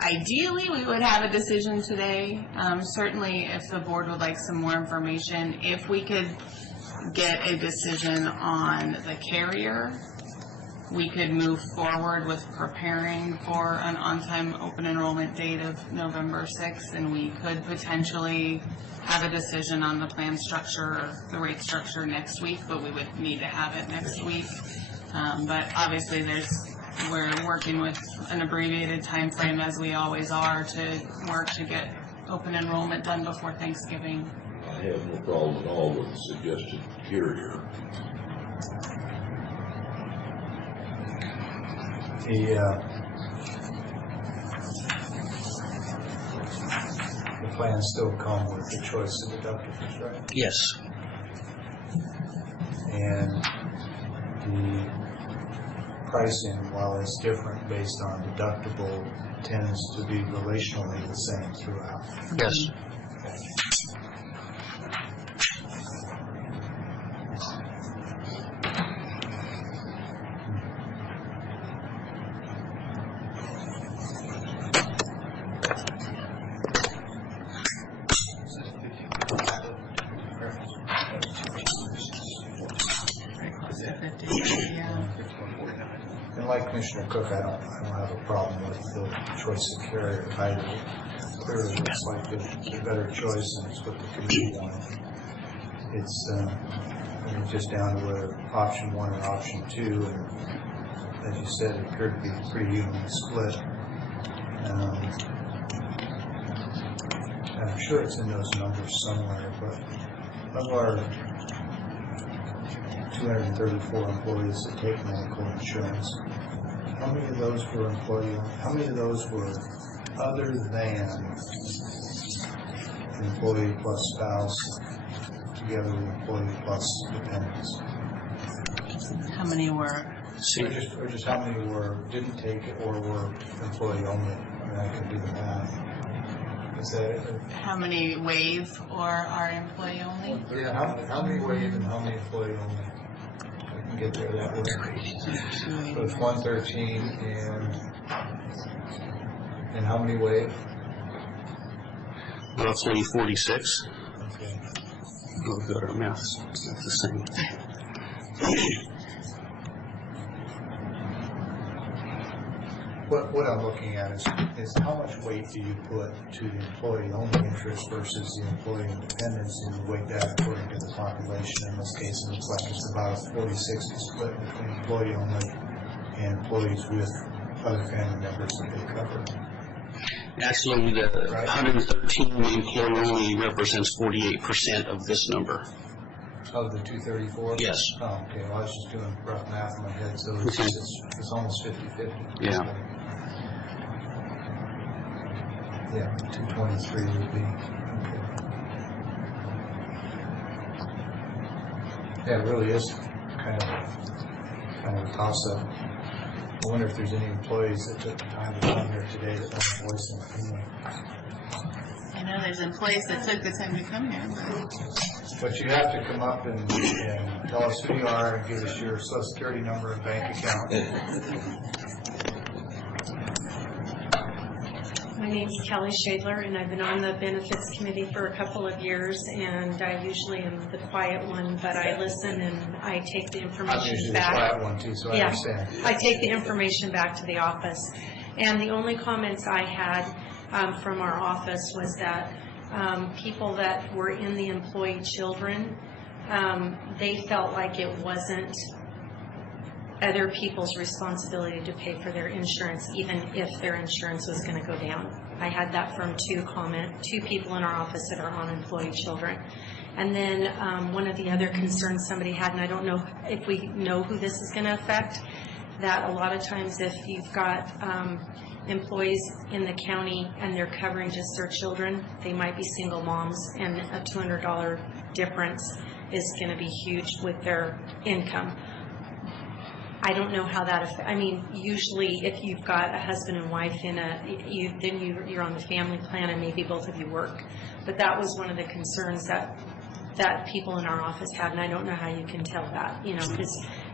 Ideally, we would have a decision today. Certainly, if the board would like some more information, if we could get a decision on the carrier, we could move forward with preparing for an on-time open enrollment date of November 6th, and we could potentially have a decision on the plan structure, the rate structure next week, but we would need to have it next week. But obviously, we're working with an abbreviated time frame, as we always are, to work to get open enrollment done before Thanksgiving. I have no problem at all with the suggested carrier. The plans still come with the choice of deductibles, right? Yes. And the pricing, while it's different based on deductible, tends to be relationally the same throughout. Yes. And like Commissioner Cook, I don't have a problem with the choice of carrier either. Clearly, looks like the better choice, and it's what the committee wanted. It's just down to whether option 1 or option 2, and as you said, it appeared to be pretty evenly split. I'm sure it's in those numbers somewhere, but of our 234 employees that take medical insurance, how many of those were how many of those were other than employee plus spouse together with employee plus dependents? How many were? Or just how many didn't take it or were employee only? I mean, I can do the math. Is that it? How many waive or are employee only? Yeah, how many waive and how many employee only? I can get there that way. So it's 113 and how many waive? Roughly 46. Okay. We'll go to our math. It's not the same. What I'm looking at is how much weight do you put to the employee-only interest versus the employee independence, and you weight that according to the population. In this case, it looks like it's about a 40-60 split between employee-only and employees with other family members that they cover. Actually, the 113 employee-only represents 48% of this number. Of the 234? Yes. Oh, okay. Well, I was just doing rough math in my head, so it's almost 50-50. Yeah. Yeah, 223 would be, okay. Yeah, it really is kind of a toss-up. I wonder if there's any employees that took the time to come here today that want to voice an opinion. I know there's employees that took the time to come here. But you have to come up and tell us who you are and give us your Social Security number and bank account. My name's Kelly Shadler, and I've been on the Benefits Committee for a couple of years, and I usually am the quiet one, but I listen and I take the information I'm usually back. the quiet one too, so I understand. I take the information back to the office. And the only comments I had from our office was that people that were in the employee children, they felt like it wasn't other people's responsibility to pay for their insurance, even if their insurance was going to go down. I had that from two people in our office that are on employee children. And then one of the other concerns somebody had, and I don't know if we know who this is going to affect, that a lot of times if you've got employees in the county and they're covering just their children, they might be single moms, and a $200 difference is going to be huge with their income. I don't know how that affects. I mean, usually if you've got a husband and wife in you're on the family plan and maybe both of you work. But that was one of the concerns that that people in our office have, and I don't know how you can tell that,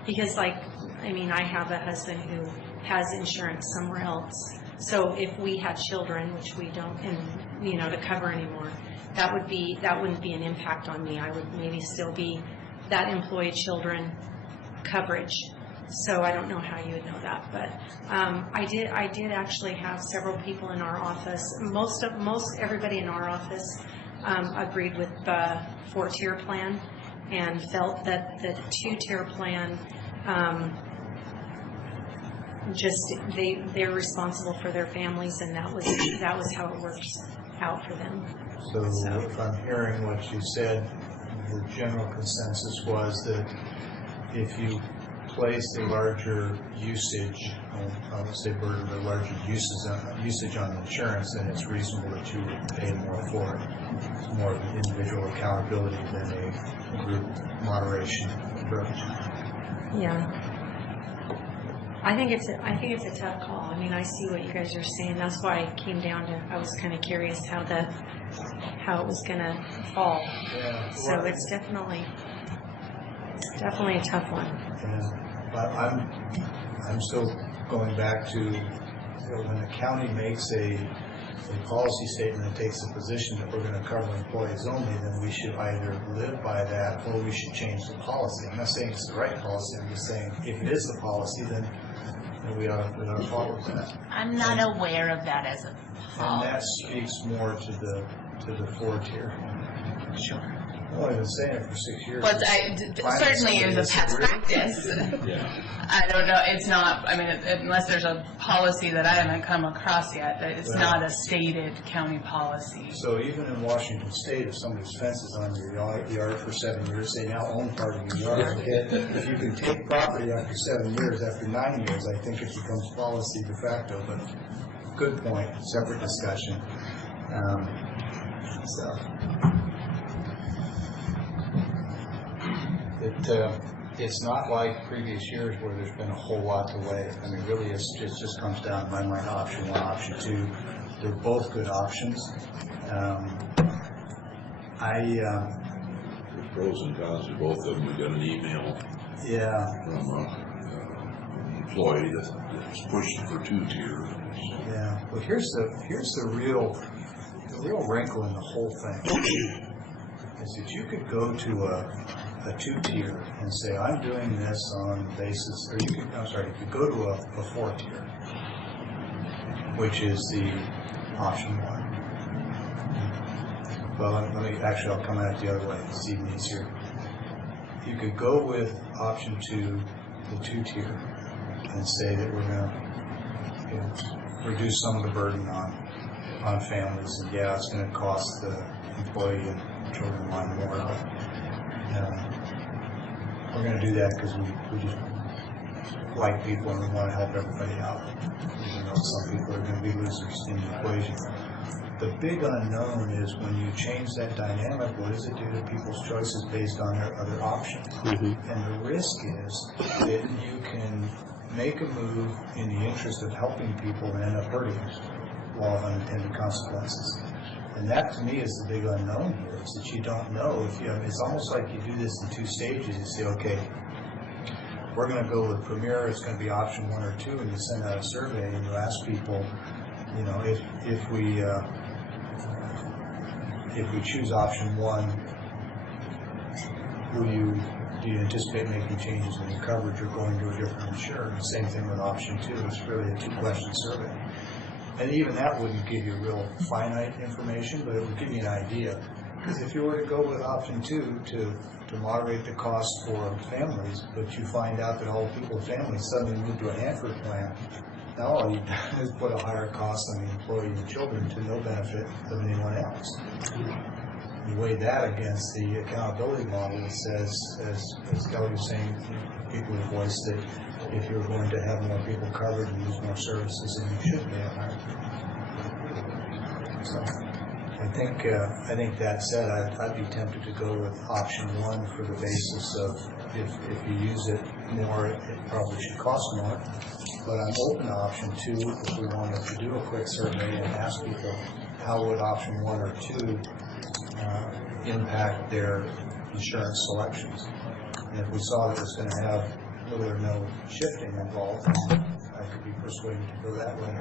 because like, I mean, I have a husband who has insurance somewhere else. So if we had children, which we don't, and, to cover anymore, that wouldn't be an impact on me. I would maybe still be that employee children coverage. So I don't know how you would know that, but I did actually have several people in our office. Most everybody in our office agreed with the 4-tier plan and felt that the 2-tier plan they're responsible for their families, and that was how it works out for them. So if I'm hearing what you said, the general consensus was that if you place a larger usage, I would say burden, but larger usage on insurance, then it's reasonable that you would pay more for it. It's more of an individual accountability than a group moderation approach. Yeah. I think it's a tough call. I mean, I see what you guys are saying. That's why I came down to, I was kind of curious how it was going to fall. Yeah. So it's definitely a tough one. Yeah. I'm still going back to, when the county makes a policy statement that takes a position that we're going to cover employees only, then we should either live by that or we should change the policy. I'm not saying it's the right policy. I'm just saying if it is the policy, then we ought to follow that. I'm not aware of that as a policy. And that speaks more to the 4-tier. Sure. Well, I've been saying it for 6 years. Well, certainly is a past practice. Yeah. I don't know, it's not, I mean, unless there's a policy that I haven't come across yet, that it's not a stated county policy. So even in Washington State, if somebody's fence is on your yard for 7 years, they now own part of your yard. If you can take property after 7 years, after 9 years, I think it becomes policy de facto, but good point, separate discussion. It's not like previous years where there's been a whole lot to weigh. I mean, really, it just comes down to my mind, option 1, option 2. They're both good options. There's pros and cons to both of them. We got an email from an employee that's pushing for 2-tier. Yeah. Well, here's the real wrinkle in the whole thing is that you could go to a 2-tier and say, I'm doing this on the basis, or you could go to a 4-tier, which is the option 1. Well, I'll come at it the other way. It's even easier. You could go with option 2, the 2-tier, and say that we're going to reduce some of the burden on families, and it's going to cost the employee and children line more. We're going to do that because we just like people and we want to help everybody out. Even though some people are going to be losers in the equation. The big unknown is when you change that dynamic, what does it do to people's choices based on their other options? Mm-hmm. And the risk is that you can make a move in the interest of helping people and end up hurting them. Law of unintended consequences. And that, to me, is the big unknown here, is that you don't know. It's almost like you do this in 2 stages. You say, okay, we're going to go with Premier. It's going to be option 1 or 2, and you send out a survey and you ask people, if we choose option 1, do you anticipate making changes in your coverage or going to a different insurer? Same thing with option 2. It's really a 2-question survey. And even that wouldn't give you real finite information, but it would give you an idea. Because if you were to go with option 2 to moderate the cost for families, but you find out that all people with families suddenly move to a Hanford plan, now all you've done is put a higher cost on the employee and the children to no benefit of anyone else. You weigh that against the accountability model that says, as Kelly was saying, people with voice, that if you're going to have more people covered and use more services, then you should pay a higher fee. So I think that said, I'd be tempted to go with option 1 for the basis of if you use it more, it probably should cost more. But I'm open to option 2 if we wanted to do a quick survey and ask people how would option 1 or 2 impact their insurance selections. And if we saw that it's going to have little or no shifting involved, I could be persuaded to go that way.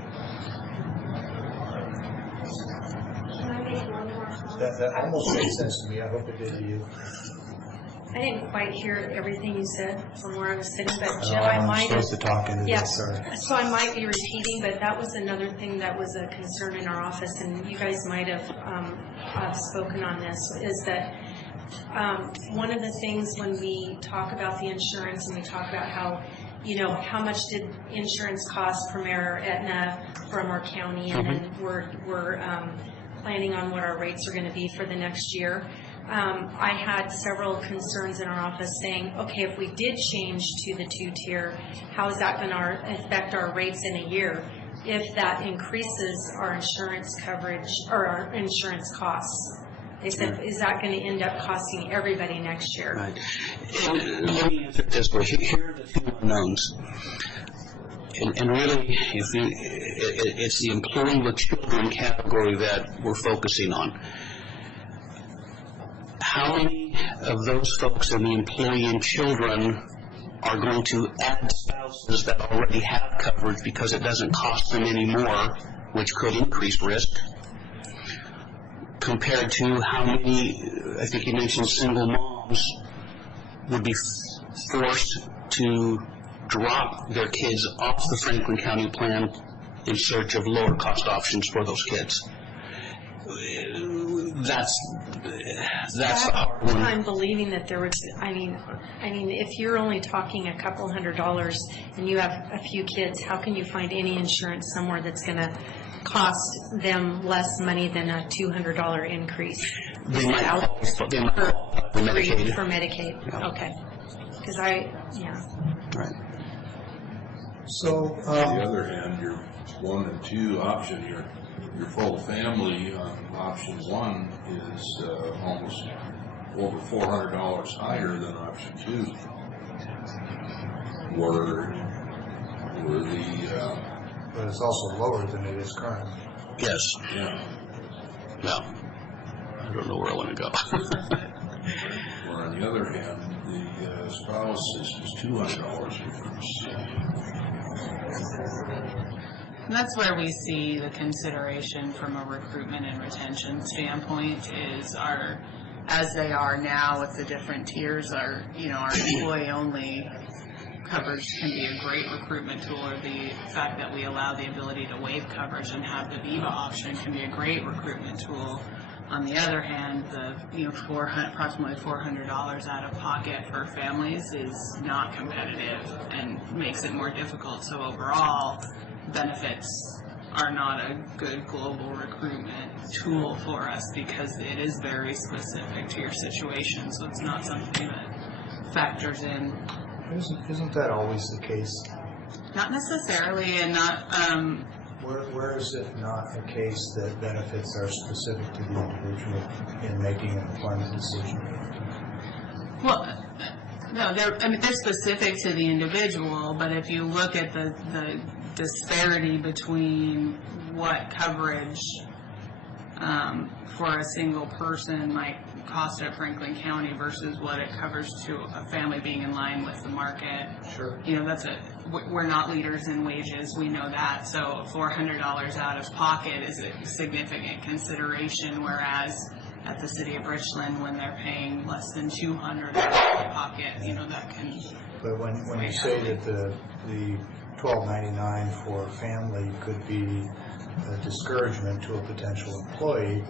Can I make one more comment? That almost made sense to me. I hope it did to you. I didn't quite hear everything you said from where I was sitting, but Jim, I'm I might have. supposed to talk into Yeah, this, sorry. so I might be repeating, but that was another thing that was a concern in our office, and you guys might have spoken on this, is that one of the things when we talk about the insurance and we talk about how, you know, how much did insurance cost Premier, Aetna, from our county, and then we're planning on what our rates are going to be for the next year. I had several concerns in our office saying, okay, if we did change to the 2-tier, how is that going to affect our rates in a year if that increases our insurance coverage or our insurance costs? They said, is that going to end up costing everybody next year? Right. And let me answer it this way. Here are the two unknowns. And really, it's the employee with children category that we're focusing on. How many of those folks in the employee and children are going to add spouses that already have coverage because it doesn't cost them any more, which could increase risk, compared to how many, I think you mentioned single moms, would be forced to drop their kids off the Franklin County plan in search of lower cost options for those kids. That's the hard one. I'm believing that there would, I mean, if you're only talking a couple $100 and you have a few kids, how can you find any insurance somewhere that's going to cost them less money than a $200 increase? They might qualify for Medicaid. For Medicaid, yeah. Okay. Because Right. So, on the other hand, your 1 and 2 option, your full family on option 1 is almost over $400 higher than option 2. But it's also lower than it is currently. Yes. Yeah. No. I don't know where I want to go. Or on the other hand, the spouse is $200 difference. And that's where we see the consideration from a recruitment and retention standpoint is as they are now with the different tiers, our employee-only coverage can be a great recruitment tool, or the fact that we allow the ability to waive coverage and have the VIVA option can be a great recruitment tool. On the other hand, the approximately $400 out of pocket for families is not competitive and makes it more difficult. So overall, benefits are not a good global recruitment tool for us because it is very specific to your situation. So it's not something that factors in. Isn't that always the case? Not necessarily, and not. Where is it not the case that benefits are specific to the individual in making an employment decision? Well, no, they're specific to the individual, but if you look at the disparity between what coverage for a single person might cost at Franklin County versus what it covers to a family being in line with the market. Sure. We're not leaders in wages, we know that, so $400 out of pocket is a significant consideration, whereas at the city of Richland, when they're paying less than $200 out of pocket, that can. But when you say that the $12.99 for a family could be a discouragement to a potential employee,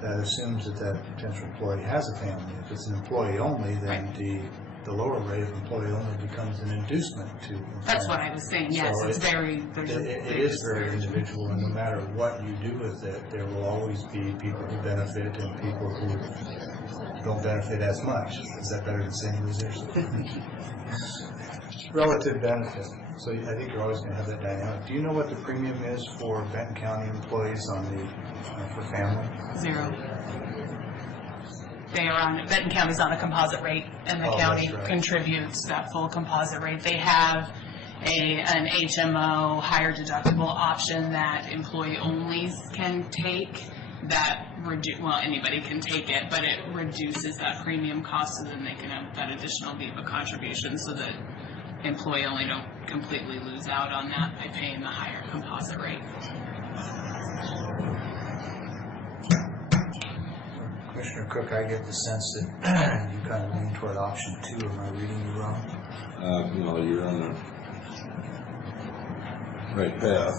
that assumes that potential employee has a family. If it's an employee only, then the lower rate of employee only becomes an inducement to employment. That's what I was saying, yes, So it's it is very individual, and no matter what you do with it, there will always be people who benefit and people who don't benefit as much. Is that better than saying losers? Relative benefit. So I think you're always going to have that dynamic. Do you know what the premium is for Benton County employees for family? 0. Benton County's on a composite rate, and the county contributes that full composite rate. They have an HMO higher deductible option that employee onlys can take that anybody can take it, but it reduces that premium cost, so then they can have that additional VEBA contribution, so that employee only don't completely lose out on that by paying the higher composite rate. Commissioner Cook, I get the sense that you kind of lean toward option 2. Am I reading you wrong? No, you're on the right path.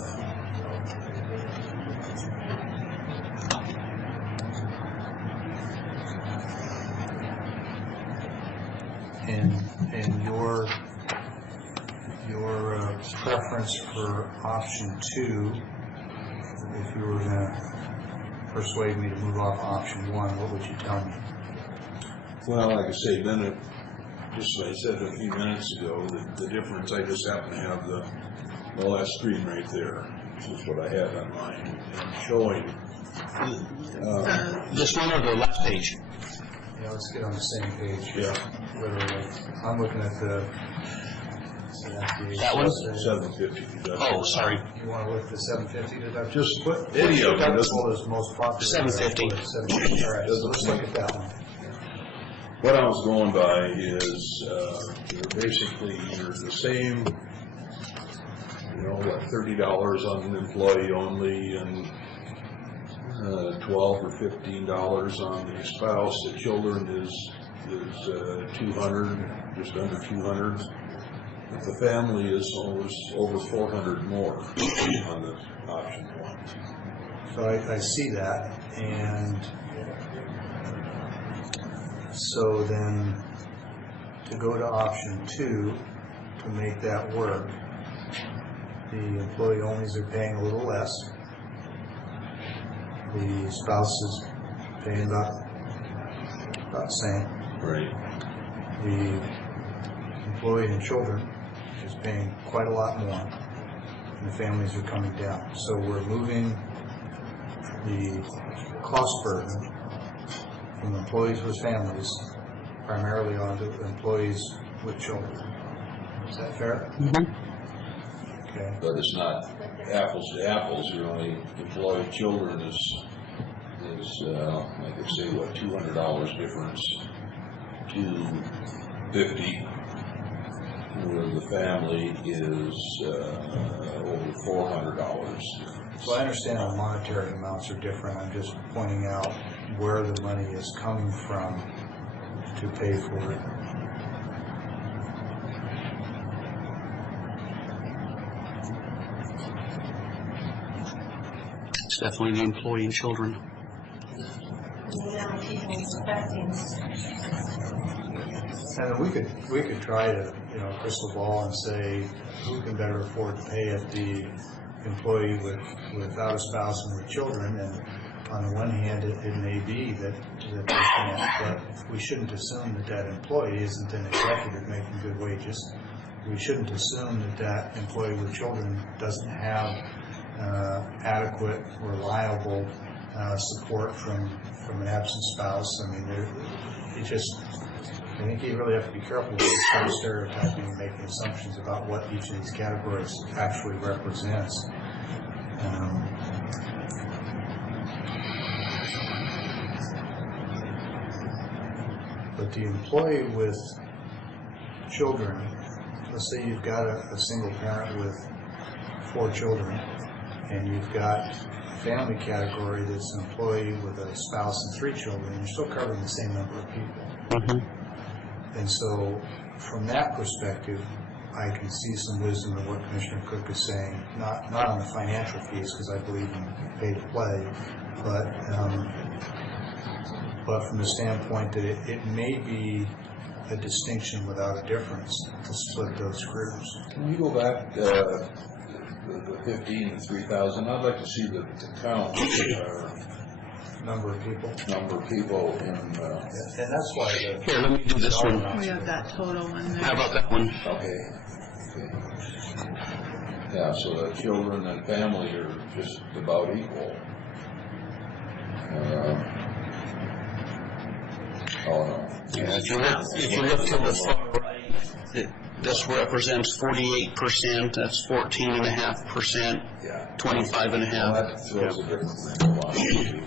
And your preference for option 2, if you were going to persuade me to move off option 1, what would you tell me? Well, like I say, then it, just like I said a few minutes ago, the difference, I just happen to have the last screen right there. This is what I had on mine, and showing. This one or the last page? Yeah, let's get on the same page. Yeah. Literally. I'm looking at the... That one? 750. Oh, sorry. You want to look at the 750 deductible? Just put Any of them. deductible is most popular. 750. 750. All right, so let's look at that one. What I was going by is, you're the same, $30 on an employee only, and $12 or $15 on the spouse. The children is 200, just under 200. But the family is almost over 400 more on the option 1. So I see that, and so then to go to option 2 to make that work, the employee onlys are paying a little less. The spouse is paying about the same. Right. The employee and children is paying quite a lot more, and the families are coming down. So we're moving the cost burden from employees with families primarily onto employees with children. Is that fair? Mm-hmm. Okay. But it's not apples to apples. Your only employee children is like I say, what, $200 difference, $250, where the family is over $400. So I understand the monetary amounts are different. I'm just pointing out where the money is coming from to pay for it. It's definitely the employee and children. And we could try to, crystal ball and say who can better afford to pay it, the employee without a spouse and with children. And on the one hand, it may be that they can't, but we shouldn't assume that employee isn't an executive making good wages. We shouldn't assume that employee with children doesn't have adequate, reliable support from an absent spouse. I mean, I think you really have to be careful when you start stereotyping and making assumptions about what each of these categories actually represents. But the employee with children, let's say you've got a single parent with 4 children, and you've got a family category that's an employee with a spouse and 3 children, you're still covering the same number of people. Mm-hmm. And so, from that perspective, I can see some wisdom in what Commissioner Cook is saying, not on the financial piece, because I believe in pay to play, but from the standpoint that it may be a distinction without a difference to split those groups. Can we go back the 15 and 3,000? I'd like to see the count. Number of people. And that's why. Here, let me do this one. We have that total one there. How about that one? Okay. Yeah, so the children and family are just about equal. Oh no. Yeah, if you look to the far right, this represents 48%. That's 14.5%. Yeah. 25.5%. Well, that throws a different thing.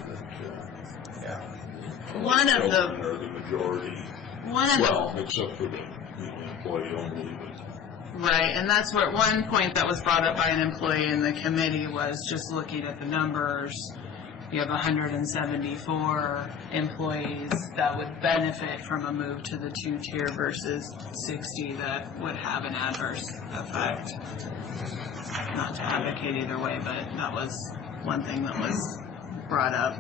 One of the- children are the majority. One of the- Well, except for the employee only, but. Right, and that's where, one point that was brought up by an employee in the committee was just looking at the numbers. You have 174 employees that would benefit from a move to the two-tier versus 60 that would have an adverse effect. Not to advocate either way, but that was one thing that was brought up.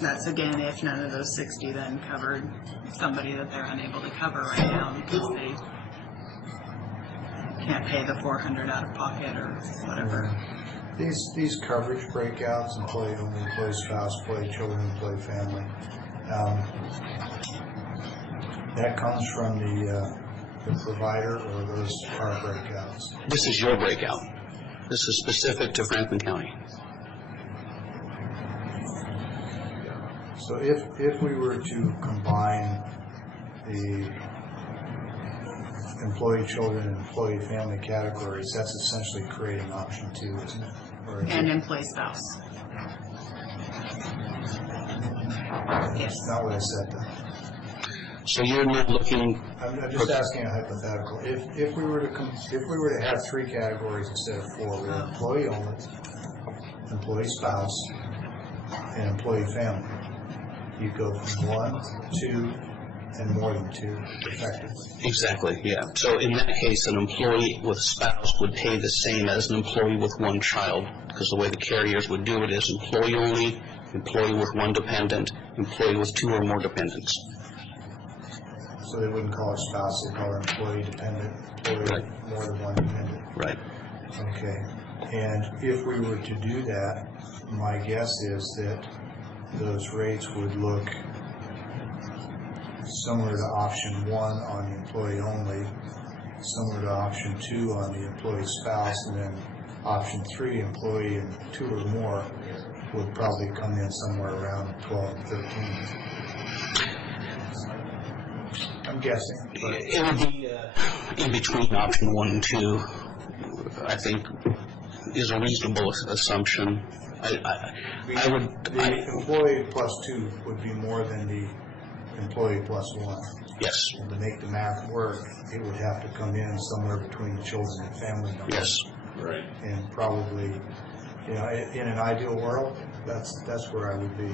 That's again if none of those 60 then covered somebody that they're unable to cover right now because they can't pay the 400 out of pocket or whatever. These coverage breakouts, employee only, employee spouse, employee children, employee family, that comes from the provider, or those are breakouts? This is your breakout. This is specific to Franklin County. So if we were to combine the employee children and employee family categories, that's essentially creating option 2, isn't it? Or is And it? employee spouse. Yes. Not what I said though. So you're not looking. I'm just asking a hypothetical. If we were to have 3 categories instead of 4, we have employee only, employee spouse, and employee family. You go from 1, 2, and more than 2, effectively. Exactly, yeah. So in that case, an employee with spouse would pay the same as an employee with 1 child, because the way the carriers would do it is employee only, employee with 1 dependent, employee with 2 or more dependents. So they wouldn't call it spouse, they'd call it employee dependent, employee Right. with more than 1 dependent. Right. Okay. And if we were to do that, my guess is that those rates would look similar to option 1 on the employee only, similar to option 2 on the employee spouse, and then option 3, employee and 2 or more, would probably come in somewhere around 12, 13. I'm guessing. But It would be in between option 1 and 2, I think, is a reasonable assumption. The employee plus 2 would be more than the employee plus 1. Yes. And to make the math work, it would have to come in somewhere between the children and family numbers. Yes. Right. And probably, in an ideal world, that's where I would be,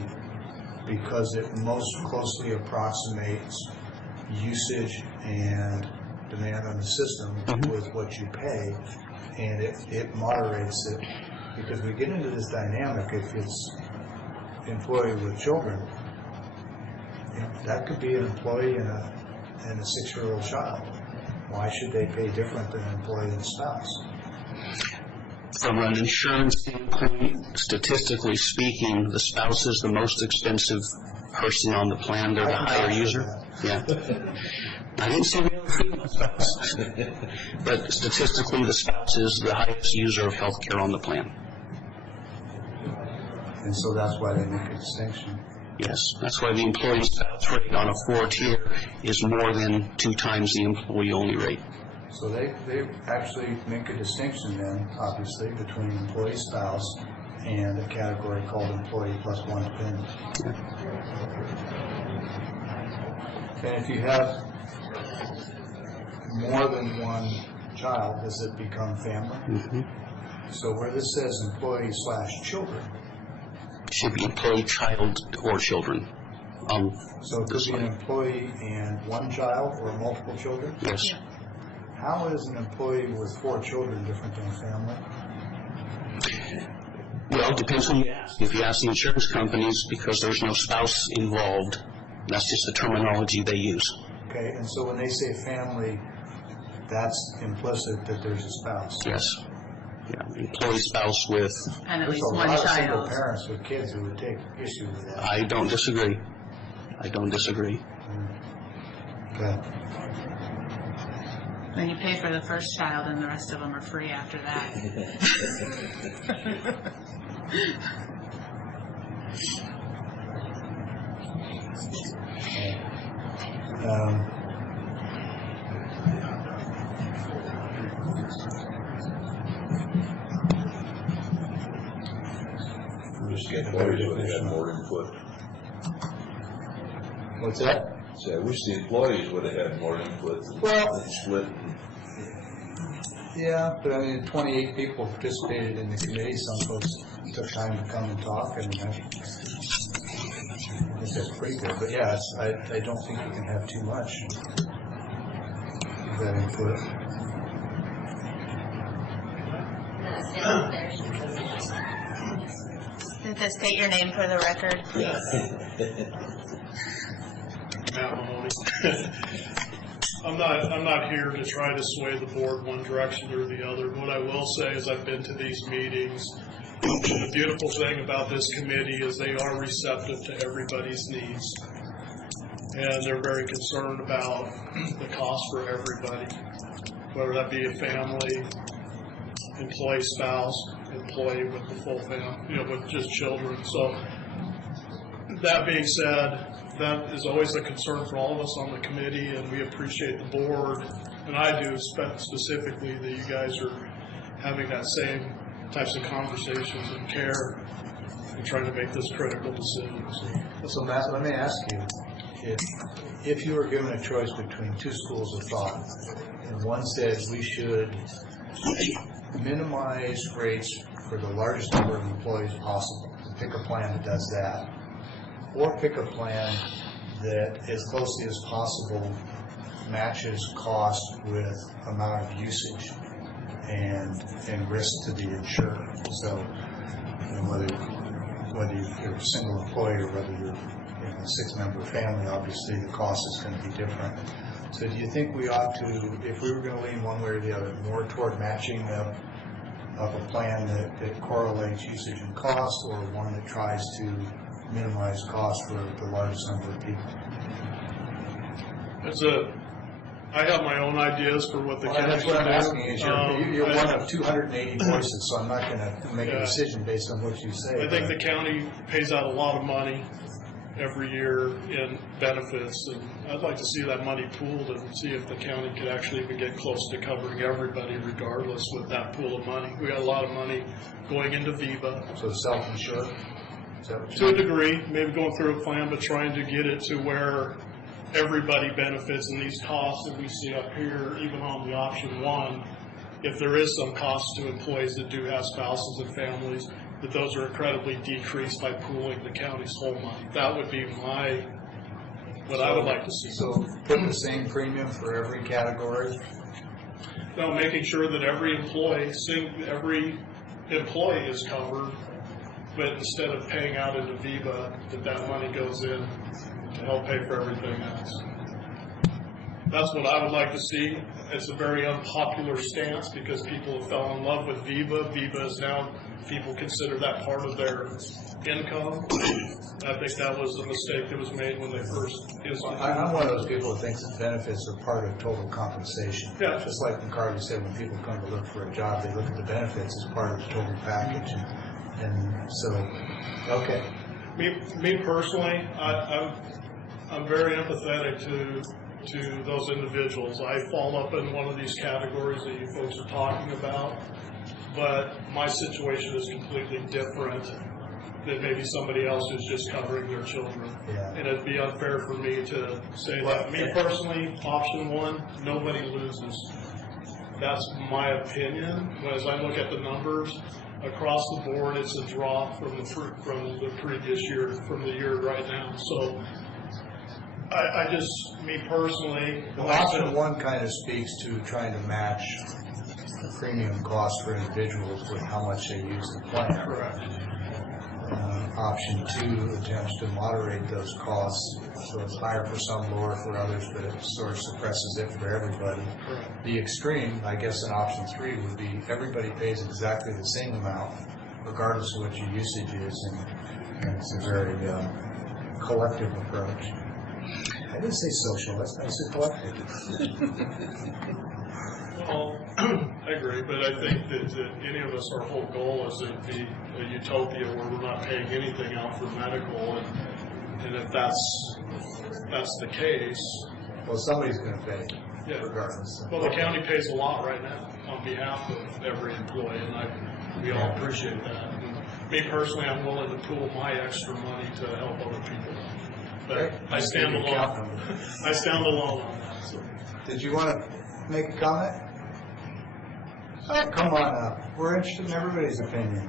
because it most closely approximates usage and demand on the system with what you pay, and it moderates it. Because we get into this dynamic, if it's employee with children, that could be an employee and a 6-year-old child. Why should they pay different than an employee and spouse? From an insurance standpoint, statistically speaking, the spouse is the most expensive person on the plan. They're the higher user. Yeah. I didn't say we have a female spouse. But statistically, the spouse is the highest user of health care on the plan. And so that's why they make a distinction. Yes, that's why the employee spouse rate on a 4-tier is more than 2 times the employee-only rate. So they actually make a distinction then, obviously, between employee spouse and a category called employee plus 1 dependent. And if you have more than 1 child, does it become family? So where this says employee/children, should be employee, child, or children. So it could be an employee and 1 child or multiple children? Yes. How is an employee with 4 children different than a family? Well, it depends who you ask. If you ask the insurance companies, because there's no spouse involved, that's just the terminology they use. Okay, and so when they say family, that's implicit that there's a spouse? Yes. Yeah, employee spouse with... And at There's least a 1 lot of child. single parents with kids who would take issue with that. I don't disagree. Okay. Then you pay for the first child and the rest of them are free after that. Wish the employees would have had more input. What's that? So I wish the employees would have had more input. Well- Split. Yeah, but I mean, 28 people participated in the committee. Some folks took time to come and talk, and I think that's pretty good. But yeah, I don't think you can have too much of that input. Just state your name for the record. Matt Mahoney. I'm not here to try to sway the board one direction or the other. What I will say is I've been to these meetings. The beautiful thing about this committee is they are receptive to everybody's needs. And they're very concerned about the cost for everybody, whether that be a family, employee, spouse, employee with the full family, with just children. So that being said, that is always a concern for all of us on the committee, and we appreciate the board, and I do specifically that you guys are having that same types of conversations and care and trying to make this critical decision. So Matt, let me ask you, if you were given a choice between two schools of thought, and one said we should minimize rates for the largest number of employees possible, pick a plan that does that, or pick a plan that as closely as possible matches cost with amount of usage and risk to the insured. So whether you're a single employee or whether you're a 6-member family, obviously the cost is going to be different. So do you think we ought to, if we were going to lean one way or the other, more toward matching of a plan that correlates usage and cost, or one that tries to minimize cost for the largest number of people? I have my own ideas for what the county That's what I'm asking. Is you're I- one of 280 voices, so I'm not going to make a decision based on what you say. I think the county pays out a lot of money every year in benefits, and I'd like to see that money pooled and see if the county could actually even get close to covering everybody regardless with that pool of money. We got a lot of money going into VIVA. So self-insured? To a degree, maybe going through a plan, but trying to get it to where everybody benefits, and these costs that we see up here, even on the option one, if there is some cost to employees that do have spouses and families, that those are incredibly decreased by pooling the county's whole money. That would be what I would like to see. So put the same premium for every category? No, making sure that every employee is covered, but instead of paying out into VIVA, that money goes in to help pay for everything else. That's what I would like to see. It's a very unpopular stance because people have fell in love with VIVA. VIVA is now, people consider that part of their income. I think that was a mistake that was made when they first instituted. I'm one of those people who thinks that benefits are part of total compensation. Yeah. Just like McCarty said, when people come to look for a job, they look at the benefits as part of the total package. And so, okay. Me personally, I'm very empathetic to those individuals. I fall up in one of these categories that you folks are talking about, but my situation is completely different than maybe somebody else who's just covering their children. Yeah. And it'd be unfair for me to say that. Me personally, option one, nobody loses. That's my opinion. As I look at the numbers, across the board, it's a drop from the previous year, from the year right now. So I just, me personally. Well, option one kind of speaks to trying to match the premium cost for individuals with how much they use the plan. Correct. Option two attempts to moderate those costs, so it's higher for some, lower for others, but it sort of suppresses it for everybody. Correct. The extreme, I guess, in option three would be everybody pays exactly the same amount, regardless of what your usage is, and it's a very collective approach. I didn't say socialist, I said collective. Well, I agree, but I think that any of us, our whole goal is to be a utopia where we're not paying anything out for medical, and if that's the case. Well, somebody's going to pay, regardless. Well, the county pays a lot right now on behalf of every employee, and we all appreciate that. Me personally, I'm willing to pool my extra money to help other people. But I stand alone. I stand alone on that, so. Did you want to make a comment? Oh, come on up. We're interested in everybody's opinion.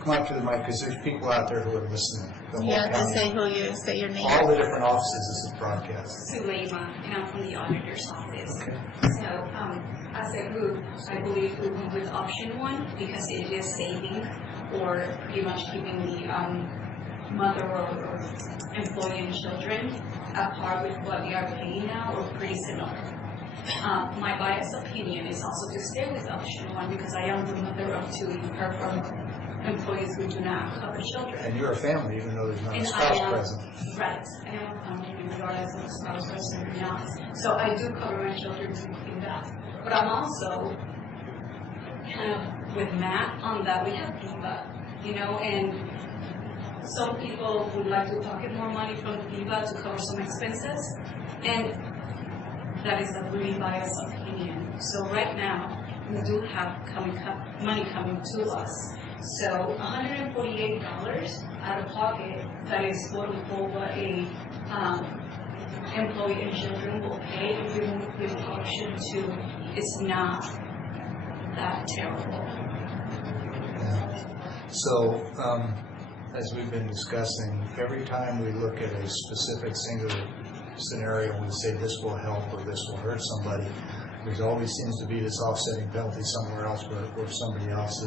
Come up to the mic, because there's people out there who are listening. You have to say who you, say your name. All the different offices this is broadcast. Suleyma, and I'm from the auditor's office. So, as a group, I believe we went with option 1 because it is saving or pretty much keeping the mother or employee and children at par with what we are paying now or pretty similar. My biased opinion is also to stay with option 1 because I am the mother of 2 employees who do not cover children. And you're a family, even though there's not a spouse present. Right. I am a family regardless of spouse present or not. So I do cover my children in that. But I'm also kind of with Matt on that. We have VIVA, and some people would like to pocket more money from VIVA to cover some expenses. And that is a really biased opinion. So right now, we do have money coming to us. So $148 out of pocket, that is quote unquote what a employee and children will pay if we move with option 2. It's not that terrible. So, as we've been discussing, every time we look at a specific singular scenario, we say this will help or this will hurt somebody. There always seems to be this offsetting penalty somewhere else where somebody else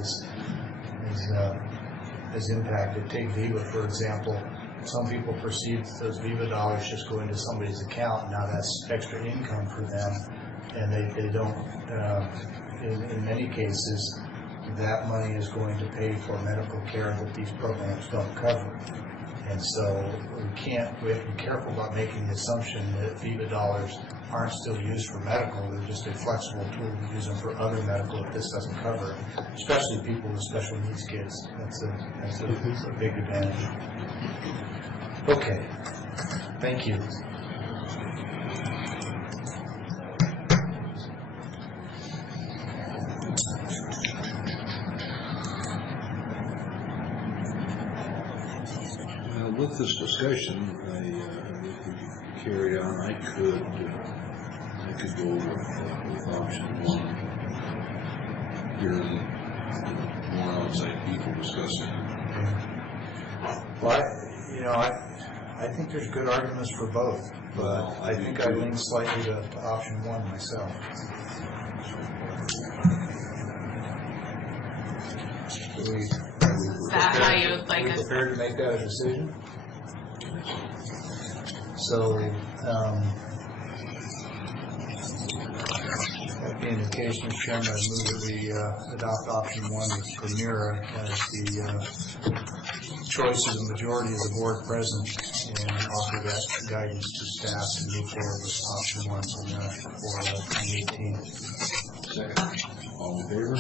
is impacted. Take Viva, for example. Some people perceive those Viva dollars just go into somebody's account, and now that's extra income for them, and they don't, in many cases, that money is going to pay for medical care that these programs don't cover. And so we have to be careful about making the assumption that Viva dollars aren't still used for medical. They're just a flexible tool to use them for other medical if this doesn't cover it, especially people with special needs kids. That's a big advantage. Okay. Thank you. With this discussion, if we carry on, I could go with option 1, hearing more outside people discussing. Well, I think there's good arguments for both, but I think I lean slightly to option 1 myself. Is that how you would like us? Prepared to make that a decision? So, that being the case, Mr. Chairman, I move that we adopt option 1 with Premier as the choice of the majority of the board present and offer that guidance to staff to move forward with option 1 for 2018. Second. All in favor?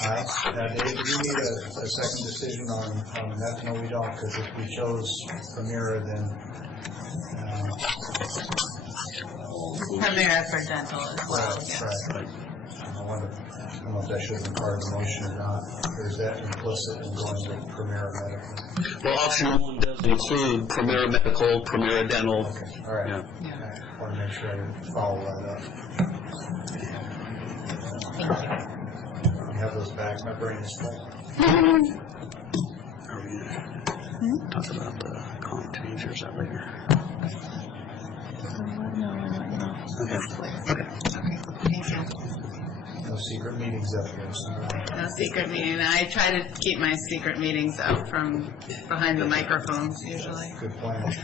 Aye. Now, Dave, do we need a second decision on that? No, we don't, because if we chose Premier, then Premier for dental as well. Right. I don't know if that should have been part of the motion or not. Or is that implicit in going with Premier Medical? Well, option 1 does include Premier Medical, Premier Dental. Okay, all right. Yeah. I want to make sure I follow that up. Thank you. Have those back. My brain is full. Are we going to talk about the column change, or is that later? Okay. Thank you. No secret meetings up here. So. No secret meeting. I try to keep my secret meetings out from behind the microphones usually. Good plan.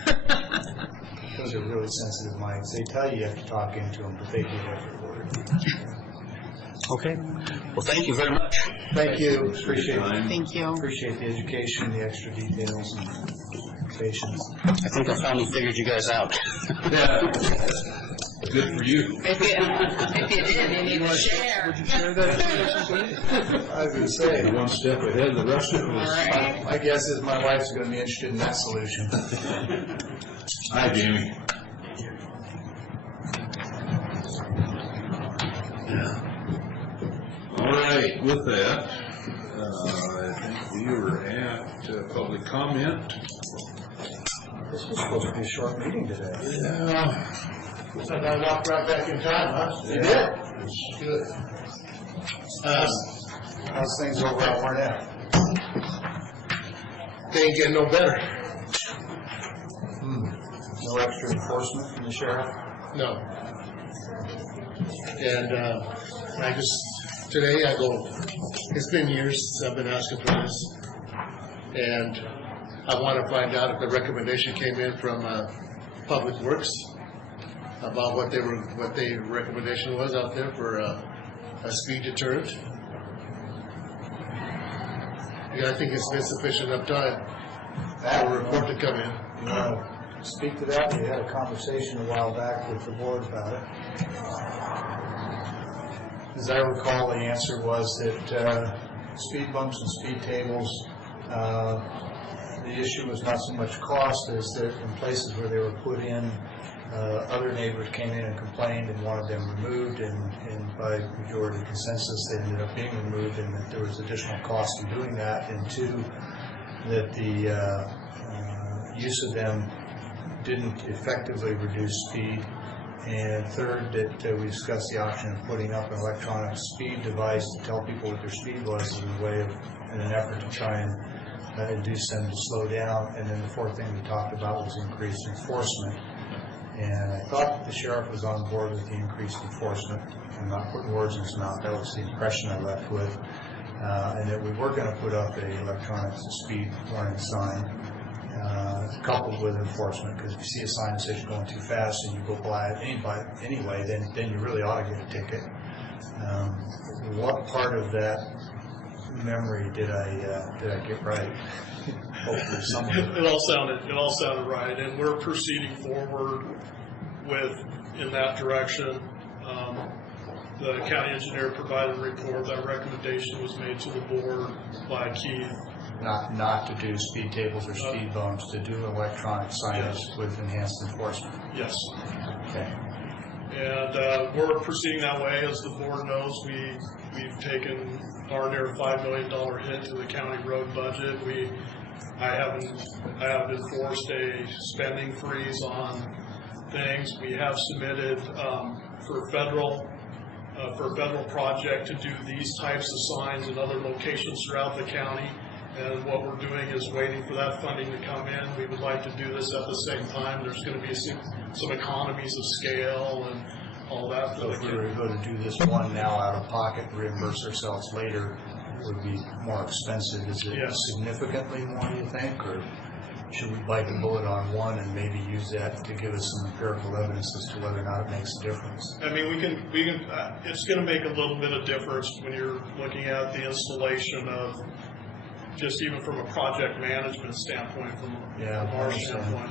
Those are really sensitive mics. They tell you have to talk into them, but they give every word. Okay. Well, thank you very much. Thank you. Appreciate it. Thank you. Appreciate the education, the extra details, and patience. I think I finally figured you guys out. Yeah. Good for you. If you did, you need to share. Would you share that? I was going to say. You're one step ahead of the rest of us. Right. My guess is my wife's going to be interested in that solution. Hi, Jamie. All right, with that, I think we were at public comment. This was supposed to be a short meeting today. Yeah. So I walked right back in time, huh? You did. Good. How's things over at Barnett? They ain't getting no better. No extra enforcement from the sheriff? No. And I just, today I go, it's been years since I've been asking for this. And I want to find out if the recommendation came in from Public Works about what their recommendation was out there for a speed deterrent. Yeah, I think it's been sufficient enough time for a report to come in. You want to speak to that? We had a conversation a while back with the board about it. As I recall, the answer was that speed bumps and speed tables, the issue was not so much cost as that in places where they were put in, other neighbors came in and complained and wanted them removed, and by majority consensus they ended up being removed, and that there was additional cost in doing that, and two, that the use of them didn't effectively reduce speed, and third, that we discussed the option of putting up an electronic speed device to tell people what their speed was in an effort to try and induce them to slow down. And then the fourth thing we talked about was increased enforcement. And I thought that the sheriff was on board with the increased enforcement. I'm not putting words in his mouth, that was the impression I left with. And that we were going to put up an electronic speed warning sign coupled with enforcement, because if you see a sign that says you're going too fast and you go by it anyway, then you really ought to get a ticket. What part of that memory did I get right? Hopefully some of it. It all sounded right, and we're proceeding forward in that direction. The county engineer provided a report. That recommendation was made to the board by Keith. Not to do speed tables or speed bumps, to do electronic signage with enhanced enforcement. Yes. Okay. And we're proceeding that way. As the board knows, we've taken darn near a $5 million hit to the county road budget. I haven't enforced a spending freeze on things. We have submitted for a federal project to do these types of signs in other locations throughout the county. And what we're doing is waiting for that funding to come in. We would like to do this at the same time. There's going to be some economies of scale and all that. So if we were going to do this one now out of pocket, reimburse ourselves later, it would be more expensive. Is it significantly more, you think, or should we bite the bullet on one and maybe use that to give us some empirical evidence as to whether or not it makes a difference? I mean, we can. It's going to make a little bit of difference when you're looking at the installation of, just even from a project management standpoint, from our standpoint.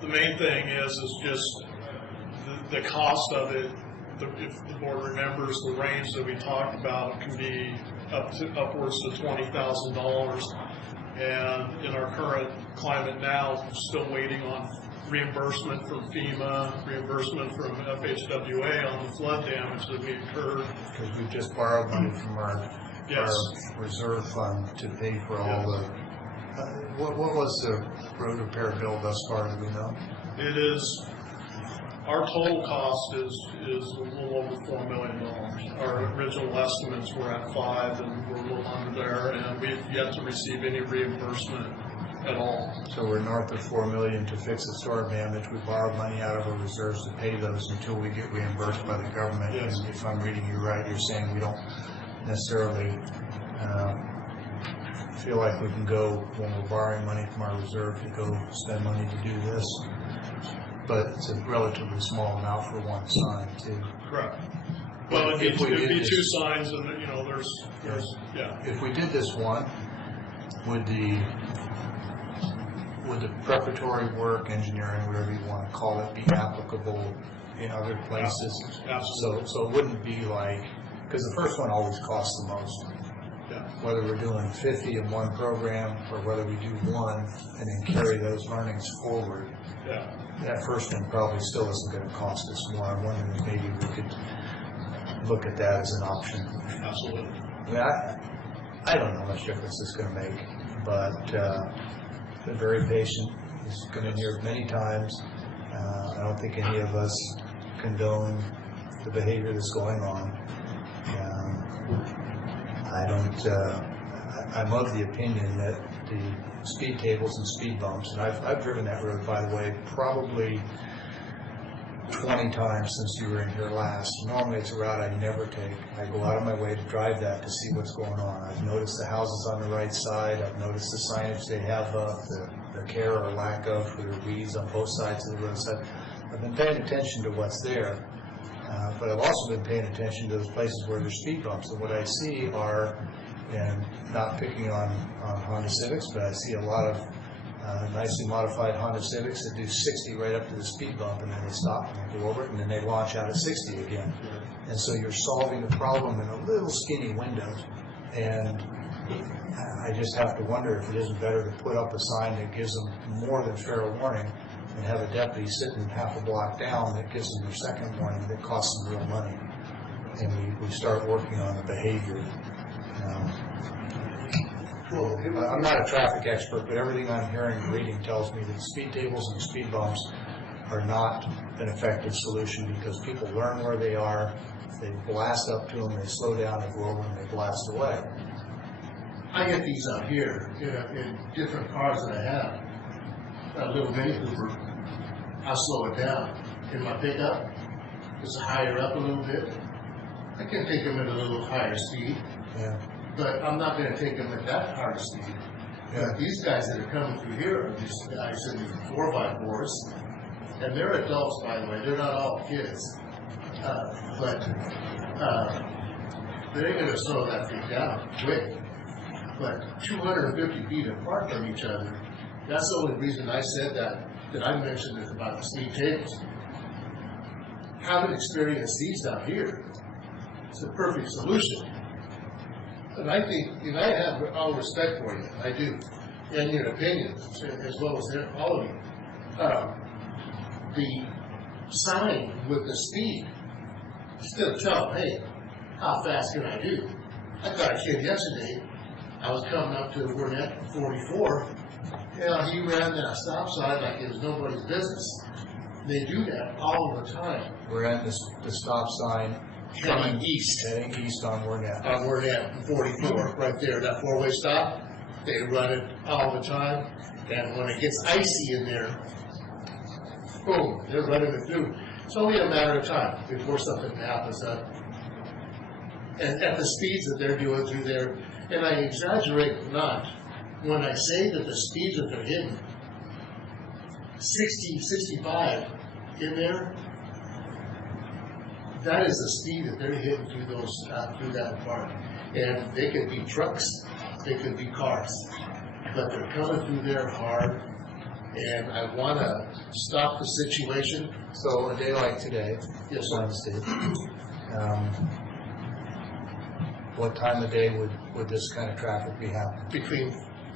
The main thing is just the cost of it. If the board remembers, the range that we talked about can be upwards to $20,000. And in our current climate now, still waiting on reimbursement from FEMA, reimbursement from FHWA on the flood damage that we incurred. Because we've just borrowed money from our reserve fund to pay for all the. What was the road repair bill thus far? Do we know? It is. Our total cost is a little over $4 million. Our original estimates were at $5 million, and we're a little under there, and we've yet to receive any reimbursement at all. So we're north of $4 million to fix the storm damage. We borrowed money out of our reserves to pay those until we get reimbursed by the government. Yes. And if I'm reading you right, you're saying we don't necessarily feel like we can go, when we're borrowing money from our reserve, to go spend money to do this. But it's a relatively small amount for one sign, too. Correct. Well, it'd be two signs, and there's. If we did this one, would the preparatory work, engineering, whatever you want to call it, be applicable in other places? Absolutely. So it wouldn't be like, because the first one always costs the most. Whether we're doing 50 in one program or whether we do one and then carry those learnings forward. that first one probably still isn't going to cost us more. I'm wondering if maybe we could look at that as an option. Absolutely. I mean, I don't know how much difference it's going to make, but been very patient. He's come in here many times. I don't think any of us condone the behavior that's going on. I'm of the opinion that the speed tables and speed bumps, and I've driven that road, by the way, probably 20 times since you were in here last. Normally it's a route I never take. I go out of my way to drive that to see what's going on. I've noticed the houses on the right side. I've noticed the signage they have up, the care or lack of for the weeds on both sides of the roadside. I've been paying attention to what's there, but I've also been paying attention to those places where there's speed bumps. And what I see are, and not picking on Honda Civics, but I see a lot of nicely modified Honda Civics that do 60 right up to the speed bump, and then they stop and they go over it, and then they launch out at 60 again. And so you're solving the problem in a little skinny window. And I just have to wonder if it isn't better to put up a sign that gives them more than fair warning and have a deputy sitting half a block down that gives them their second warning that costs them real money. And we start working on the behavior. I'm not a traffic expert, but everything I'm hearing and reading tells me that speed tables and speed bumps are not an effective solution because people learn where they are, they blast up to them, they slow down, they go over, and they blast away. I get these out here in different cars that I have. A little Mini Cooper, I'll slow it down. In my pickup, it's higher up a little bit. I can take them at a little higher speed. Yeah. But I'm not going to take them at that high speed. Yeah. These guys that are coming through here are just guys in 4x4s, and they're adults, by the way. They're not all kids, but they're going to slow that thing down quick. But 250 feet apart from each other. That's the only reason I said that I mentioned it about the speed tables. Haven't experienced these down here. It's a perfect solution. And I think, and I have all respect for you, I do, and your opinions, as well as all of you. The sign with the speed, still tell them, hey, how fast can I do? I got a kid yesterday, I was coming up to Burnett 44, he ran that stop sign like it was nobody's business. They do that all the time. We're at the stop sign. Heading east on Burnett. On Burnett, 44, right there, that four-way stop. They run it all the time, and when it gets icy in there, boom, they're running it through. It's only a matter of time before something happens. And at the speeds that they're doing through there, and I exaggerate not when I say that the speeds that they're hitting, 60, 65 in there. That is the speed that they're hitting through through that part. And they could be trucks, they could be cars, but they're coming through there hard. And I want to stop the situation. So a day like today, yes, Wednesday, what time of day would this kind of traffic be happening? Between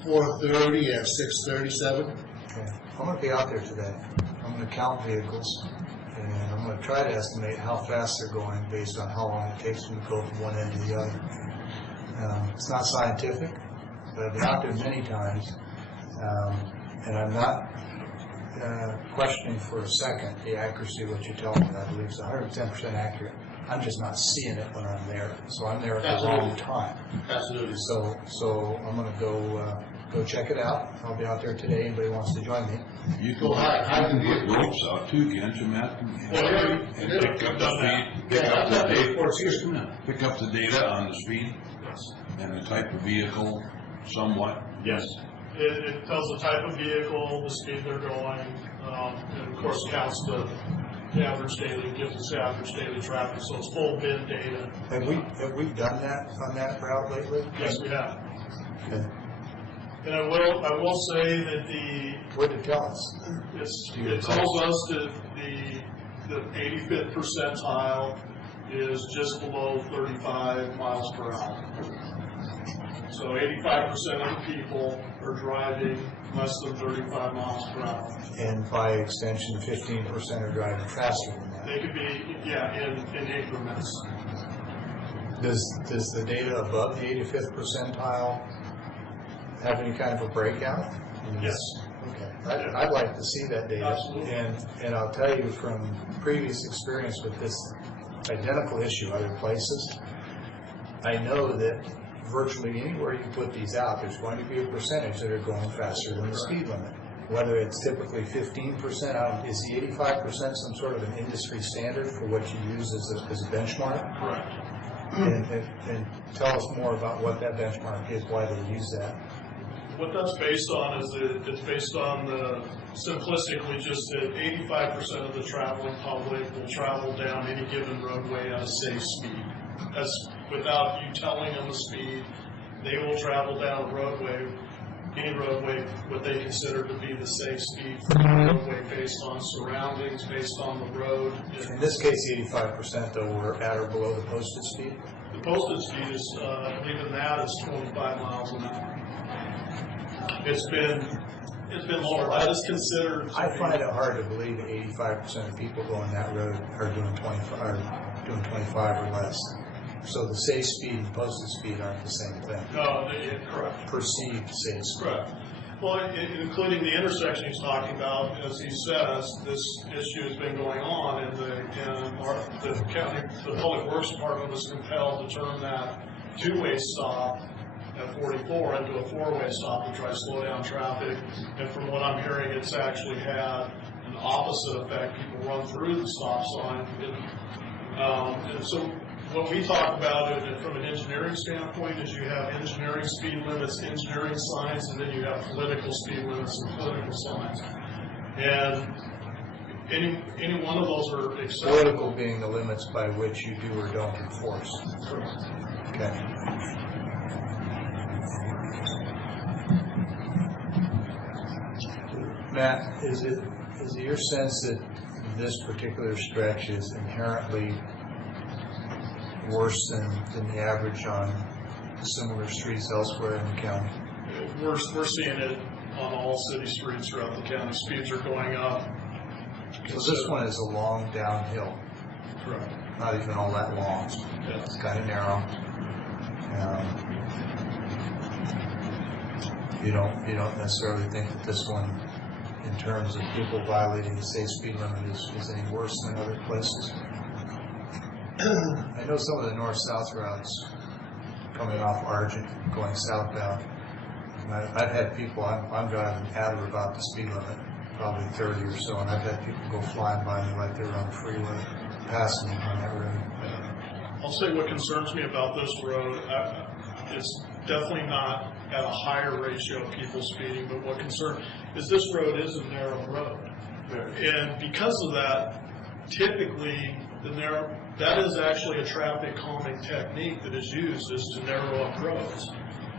4:30 and 6:37. Okay. I'm going to be out there today. I'm going to count vehicles. And I'm going to try to estimate how fast they're going based on how long it takes them to go from one end to the other. It's not scientific, but I've been out there many times, and I'm not questioning for a second the accuracy of what you're telling me. I believe it's 110% accurate. I'm just not seeing it when I'm there. So I'm there at the wrong time. Absolutely. So I'm going to go check it out. I'll be out there today. Anybody wants to join me? You can put ropes out too, can't you, Matt? And pick up the data on the speed and the type of vehicle somewhat. Yes. It tells the type of vehicle, the speed they're going, and of course counts the average daily, gives us average daily traffic, so it's full bid data. Have we done that on that route lately? Yes, we have. Okay. And I will say that what did it tell us? It tells us that the 85th percentile is just below 35 miles per hour. So 85% of the people are driving less than 35 miles per hour. And by extension, 15% are driving faster than that. They could be, in increments. Does the data above the 85th percentile have any kind of a breakout? Yes. Okay. I'd like to see that data. Absolutely. And I'll tell you from previous experience with this identical issue other places, I know that virtually anywhere you put these out, there's going to be a percentage that are going faster than the speed limit. Whether it's typically 15%, is the 85% some sort of an industry standard for what you use as a benchmark? Correct. And tell us more about what that benchmark is, why they use that. What that's based on is that it's based on simplistically just that 85% of the traveling public will travel down any given roadway at a safe speed. That's without you telling them the speed. They will travel down a roadway, any roadway, what they consider to be the safe speed for the roadway based on surroundings, based on the road. In this case, the 85% though were at or below the posted speed? The posted speed is, I believe in that is 25 miles an hour. It's been lower. That is considered. I find it hard to believe that 85% of people going that road are doing 25 or less. So the safe speed and posted speed aren't the same thing. No, correct. Perceived safe speed. Correct. Well, including the intersection he's talking about, as he says, this issue has been going on, and the county, the Public Works Department was compelled to turn that two-way stop at 44 into a four-way stop to try to slow down traffic. And from what I'm hearing, it's actually had an opposite effect. People run through the stop sign. And so what we talk about it from an engineering standpoint is you have engineering speed limits, engineering signs, and then you have political speed limits and political signs. And any one of those are acceptable. Political being the limits by which you do or don't enforce. Correct. Okay. Matt, is it your sense that this particular stretch is inherently worse than the average on similar streets elsewhere in the county? We're seeing it on all city streets throughout the county. Speeds are going up. So this one is a long downhill. Correct. Not even all that long. Yeah. It's kind of narrow. You don't necessarily think that this one, in terms of people violating the safe speed limit, is any worse than other places? I know some of the north-south routes coming off Argent, going southbound. I've had people, I'm driving at or about the speed limit, probably 30 or so, and I've had people go flying by me like they were on the freeway, passing me on that road. I'll say what concerns me about this road, it's definitely not at a higher ratio of people speeding, but what concerns is this road is a narrow road. And because of that, typically that is actually a traffic calming technique that is used, is to narrow up roads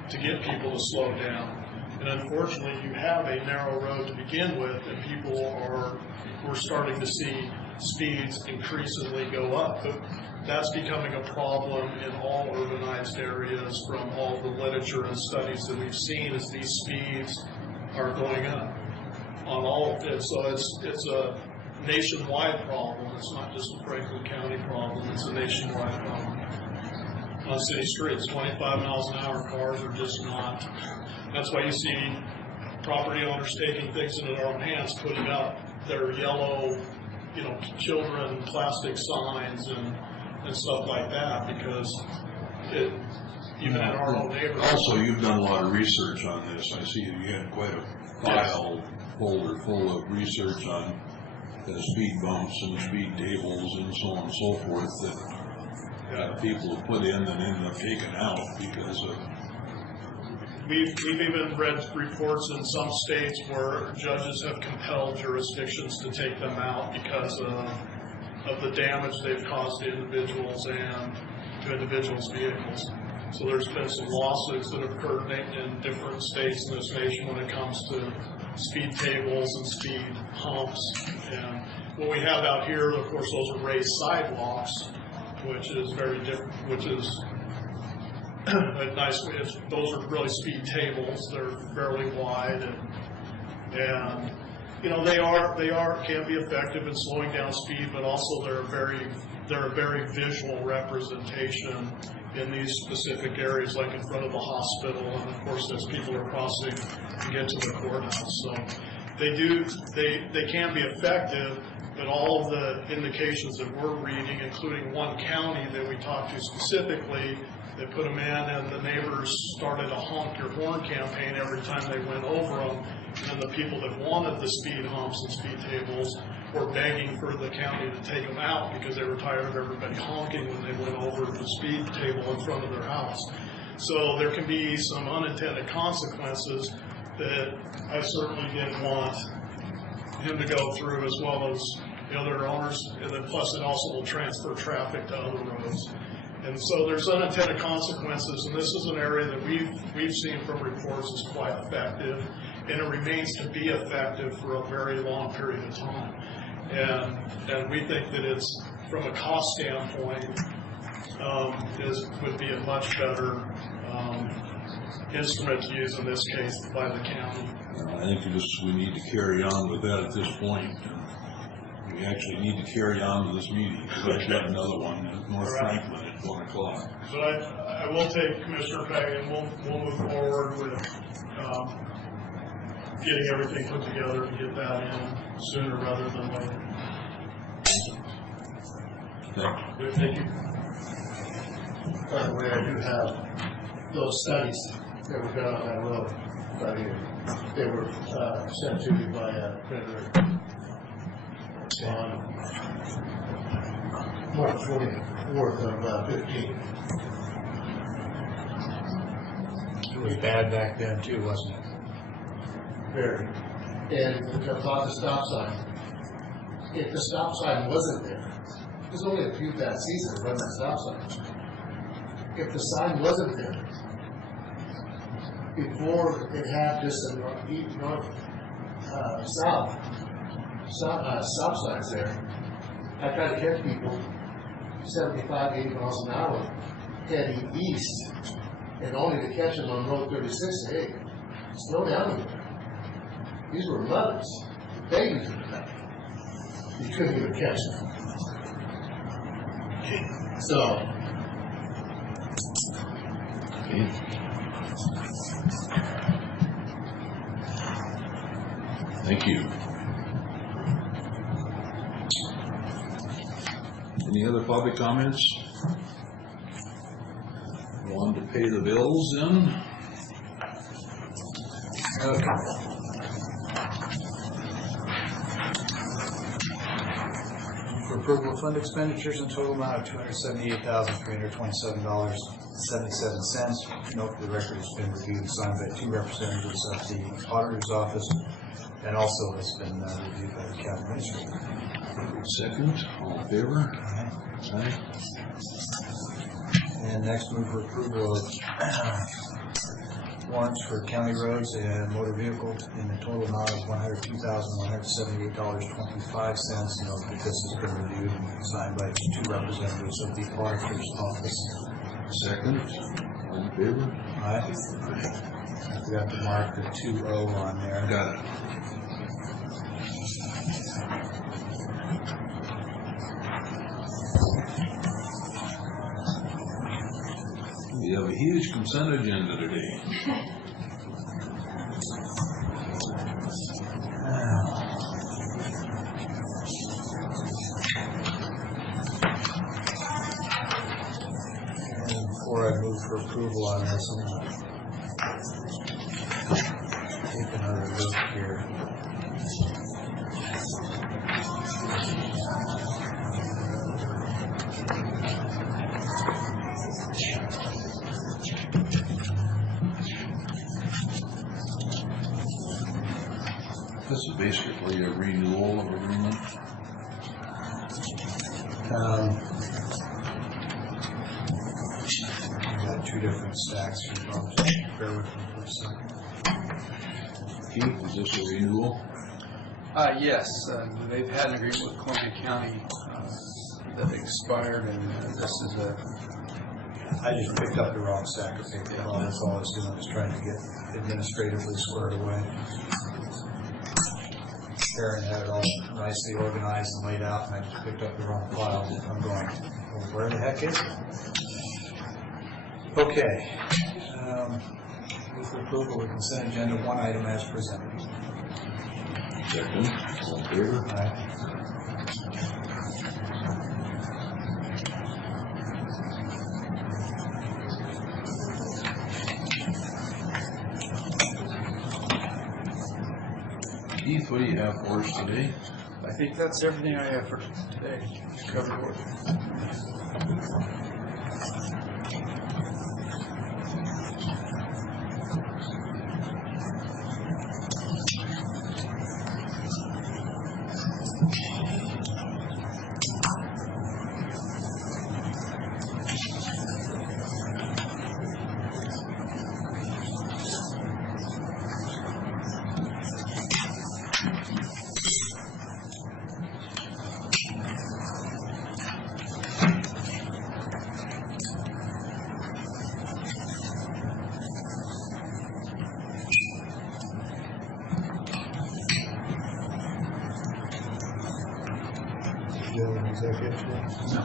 to get people to slow down. And unfortunately, you have a narrow road to begin with, and we're starting to see speeds increasingly go up. But that's becoming a problem in all urbanized areas from all the literature and studies that we've seen, as these speeds are going up on all of it. So it's a nationwide problem. It's not just a Franklin County problem. It's a nationwide problem. On city streets, 25 miles an hour cars are just not. That's why you see property owners taking things into their own hands, putting up their yellow, children plastic signs and stuff like that, because even in our own neighborhood. Also, you've done a lot of research on this. I see you had quite a file folder full of research on the speed bumps and speed tables and so on and so forth that people have put in and ended up taking out because of. We've even read reports in some states where judges have compelled jurisdictions to take them out because of the damage they've caused to individuals and to individuals' vehicles. So there's been some lawsuits that have occurred in different states in this nation when it comes to speed tables and speed humps. And what we have out here, of course, those are raised sidewalks, which is very different, which is a nice way, those are really speed tables, they're fairly wide, and you know, they can be effective in slowing down speed, but also they're a very visual representation in these specific areas, like in front of the hospital, and of course as people are crossing to get to the courthouse. So they can be effective, but all of the indications that we're reading, including one county that we talked to specifically, they put them in and the neighbors started a honk your horn campaign every time they went over them, and the people that wanted the speed humps and speed tables were begging for the county to take them out because they were tired of everybody honking when they went over the speed table in front of their house. So there can be some unintended consequences that I certainly didn't want him to go through, as well as the other owners, and then plus it also will transfer traffic to other roads. And so there's unintended consequences, and this is an area that we've seen from reports is quite effective, and it remains to be effective for a very long period of time. And we think that it's, from a cost standpoint, would be a much better instrument to use in this case by the county. I think we need to carry on with that at this point. We actually need to carry on with this meeting. We've got another one at North Franklin at 1 o'clock. But I will take Commissioner Pegg, and we'll move forward with getting everything put together to get that in sooner rather than later. Thank you. By the way, I do have those studies that were done on that road right here. They were sent to me by a printer on March 24th of 15. It was bad back then too, wasn't it? Very. And about the stop sign. If the stop sign wasn't there, there's only a few bad seasons that run that stop sign. If the sign wasn't there, before it had this stop signs there, I try to catch people 75, 80 miles an hour heading east, and only to catch them on Road 36, hey, slow down here. These were mothers, babies in the back. You couldn't even catch them. So, Thank you. Any other public comments? Want to pay the bills then? Okay. For approval of fund expenditures in total amount of $278,327.77. Note for the record has been reviewed and signed by 2 representatives of the auditor's office, and also has been reviewed by the county administrator. Second, all in favor? Aye. And next, move for approval of warrants for county roads and motor vehicles in the total amount of $102,178.25. Note that this has been reviewed and signed by 2 representatives of the auditor's office. Second, all in favor? Aye. I forgot to mark the 2-0 on there. Got it. We have a huge consent agenda today. And before I move for approval on this, I'm going to take another look here. This is basically a renewal of agreement. I've got 2 different stacks here. Bear with me for a second. Keith, is this a renewal? Yes, they've had an agreement with Columbia County that expired, and this is I just picked up the wrong stack of paper. That's all I was doing, was trying to get administratively squared away. Karen had it all nicely organized and laid out, and I just picked up the wrong file. I'm going, well, where the heck is it? Okay. Move for approval of consent agenda, one item as presented. Second, all in favor? Aye. Keith, what do you have for us today? I think that's everything I have for today. Covered work. Do you have an executive session? No.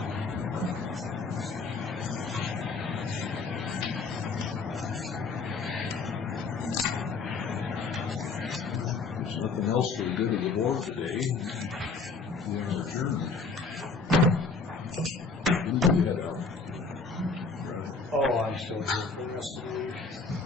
There's nothing else for the good of the board today. We are adjourned. Who do you head out? Oh, I'm still here for the rest of the week.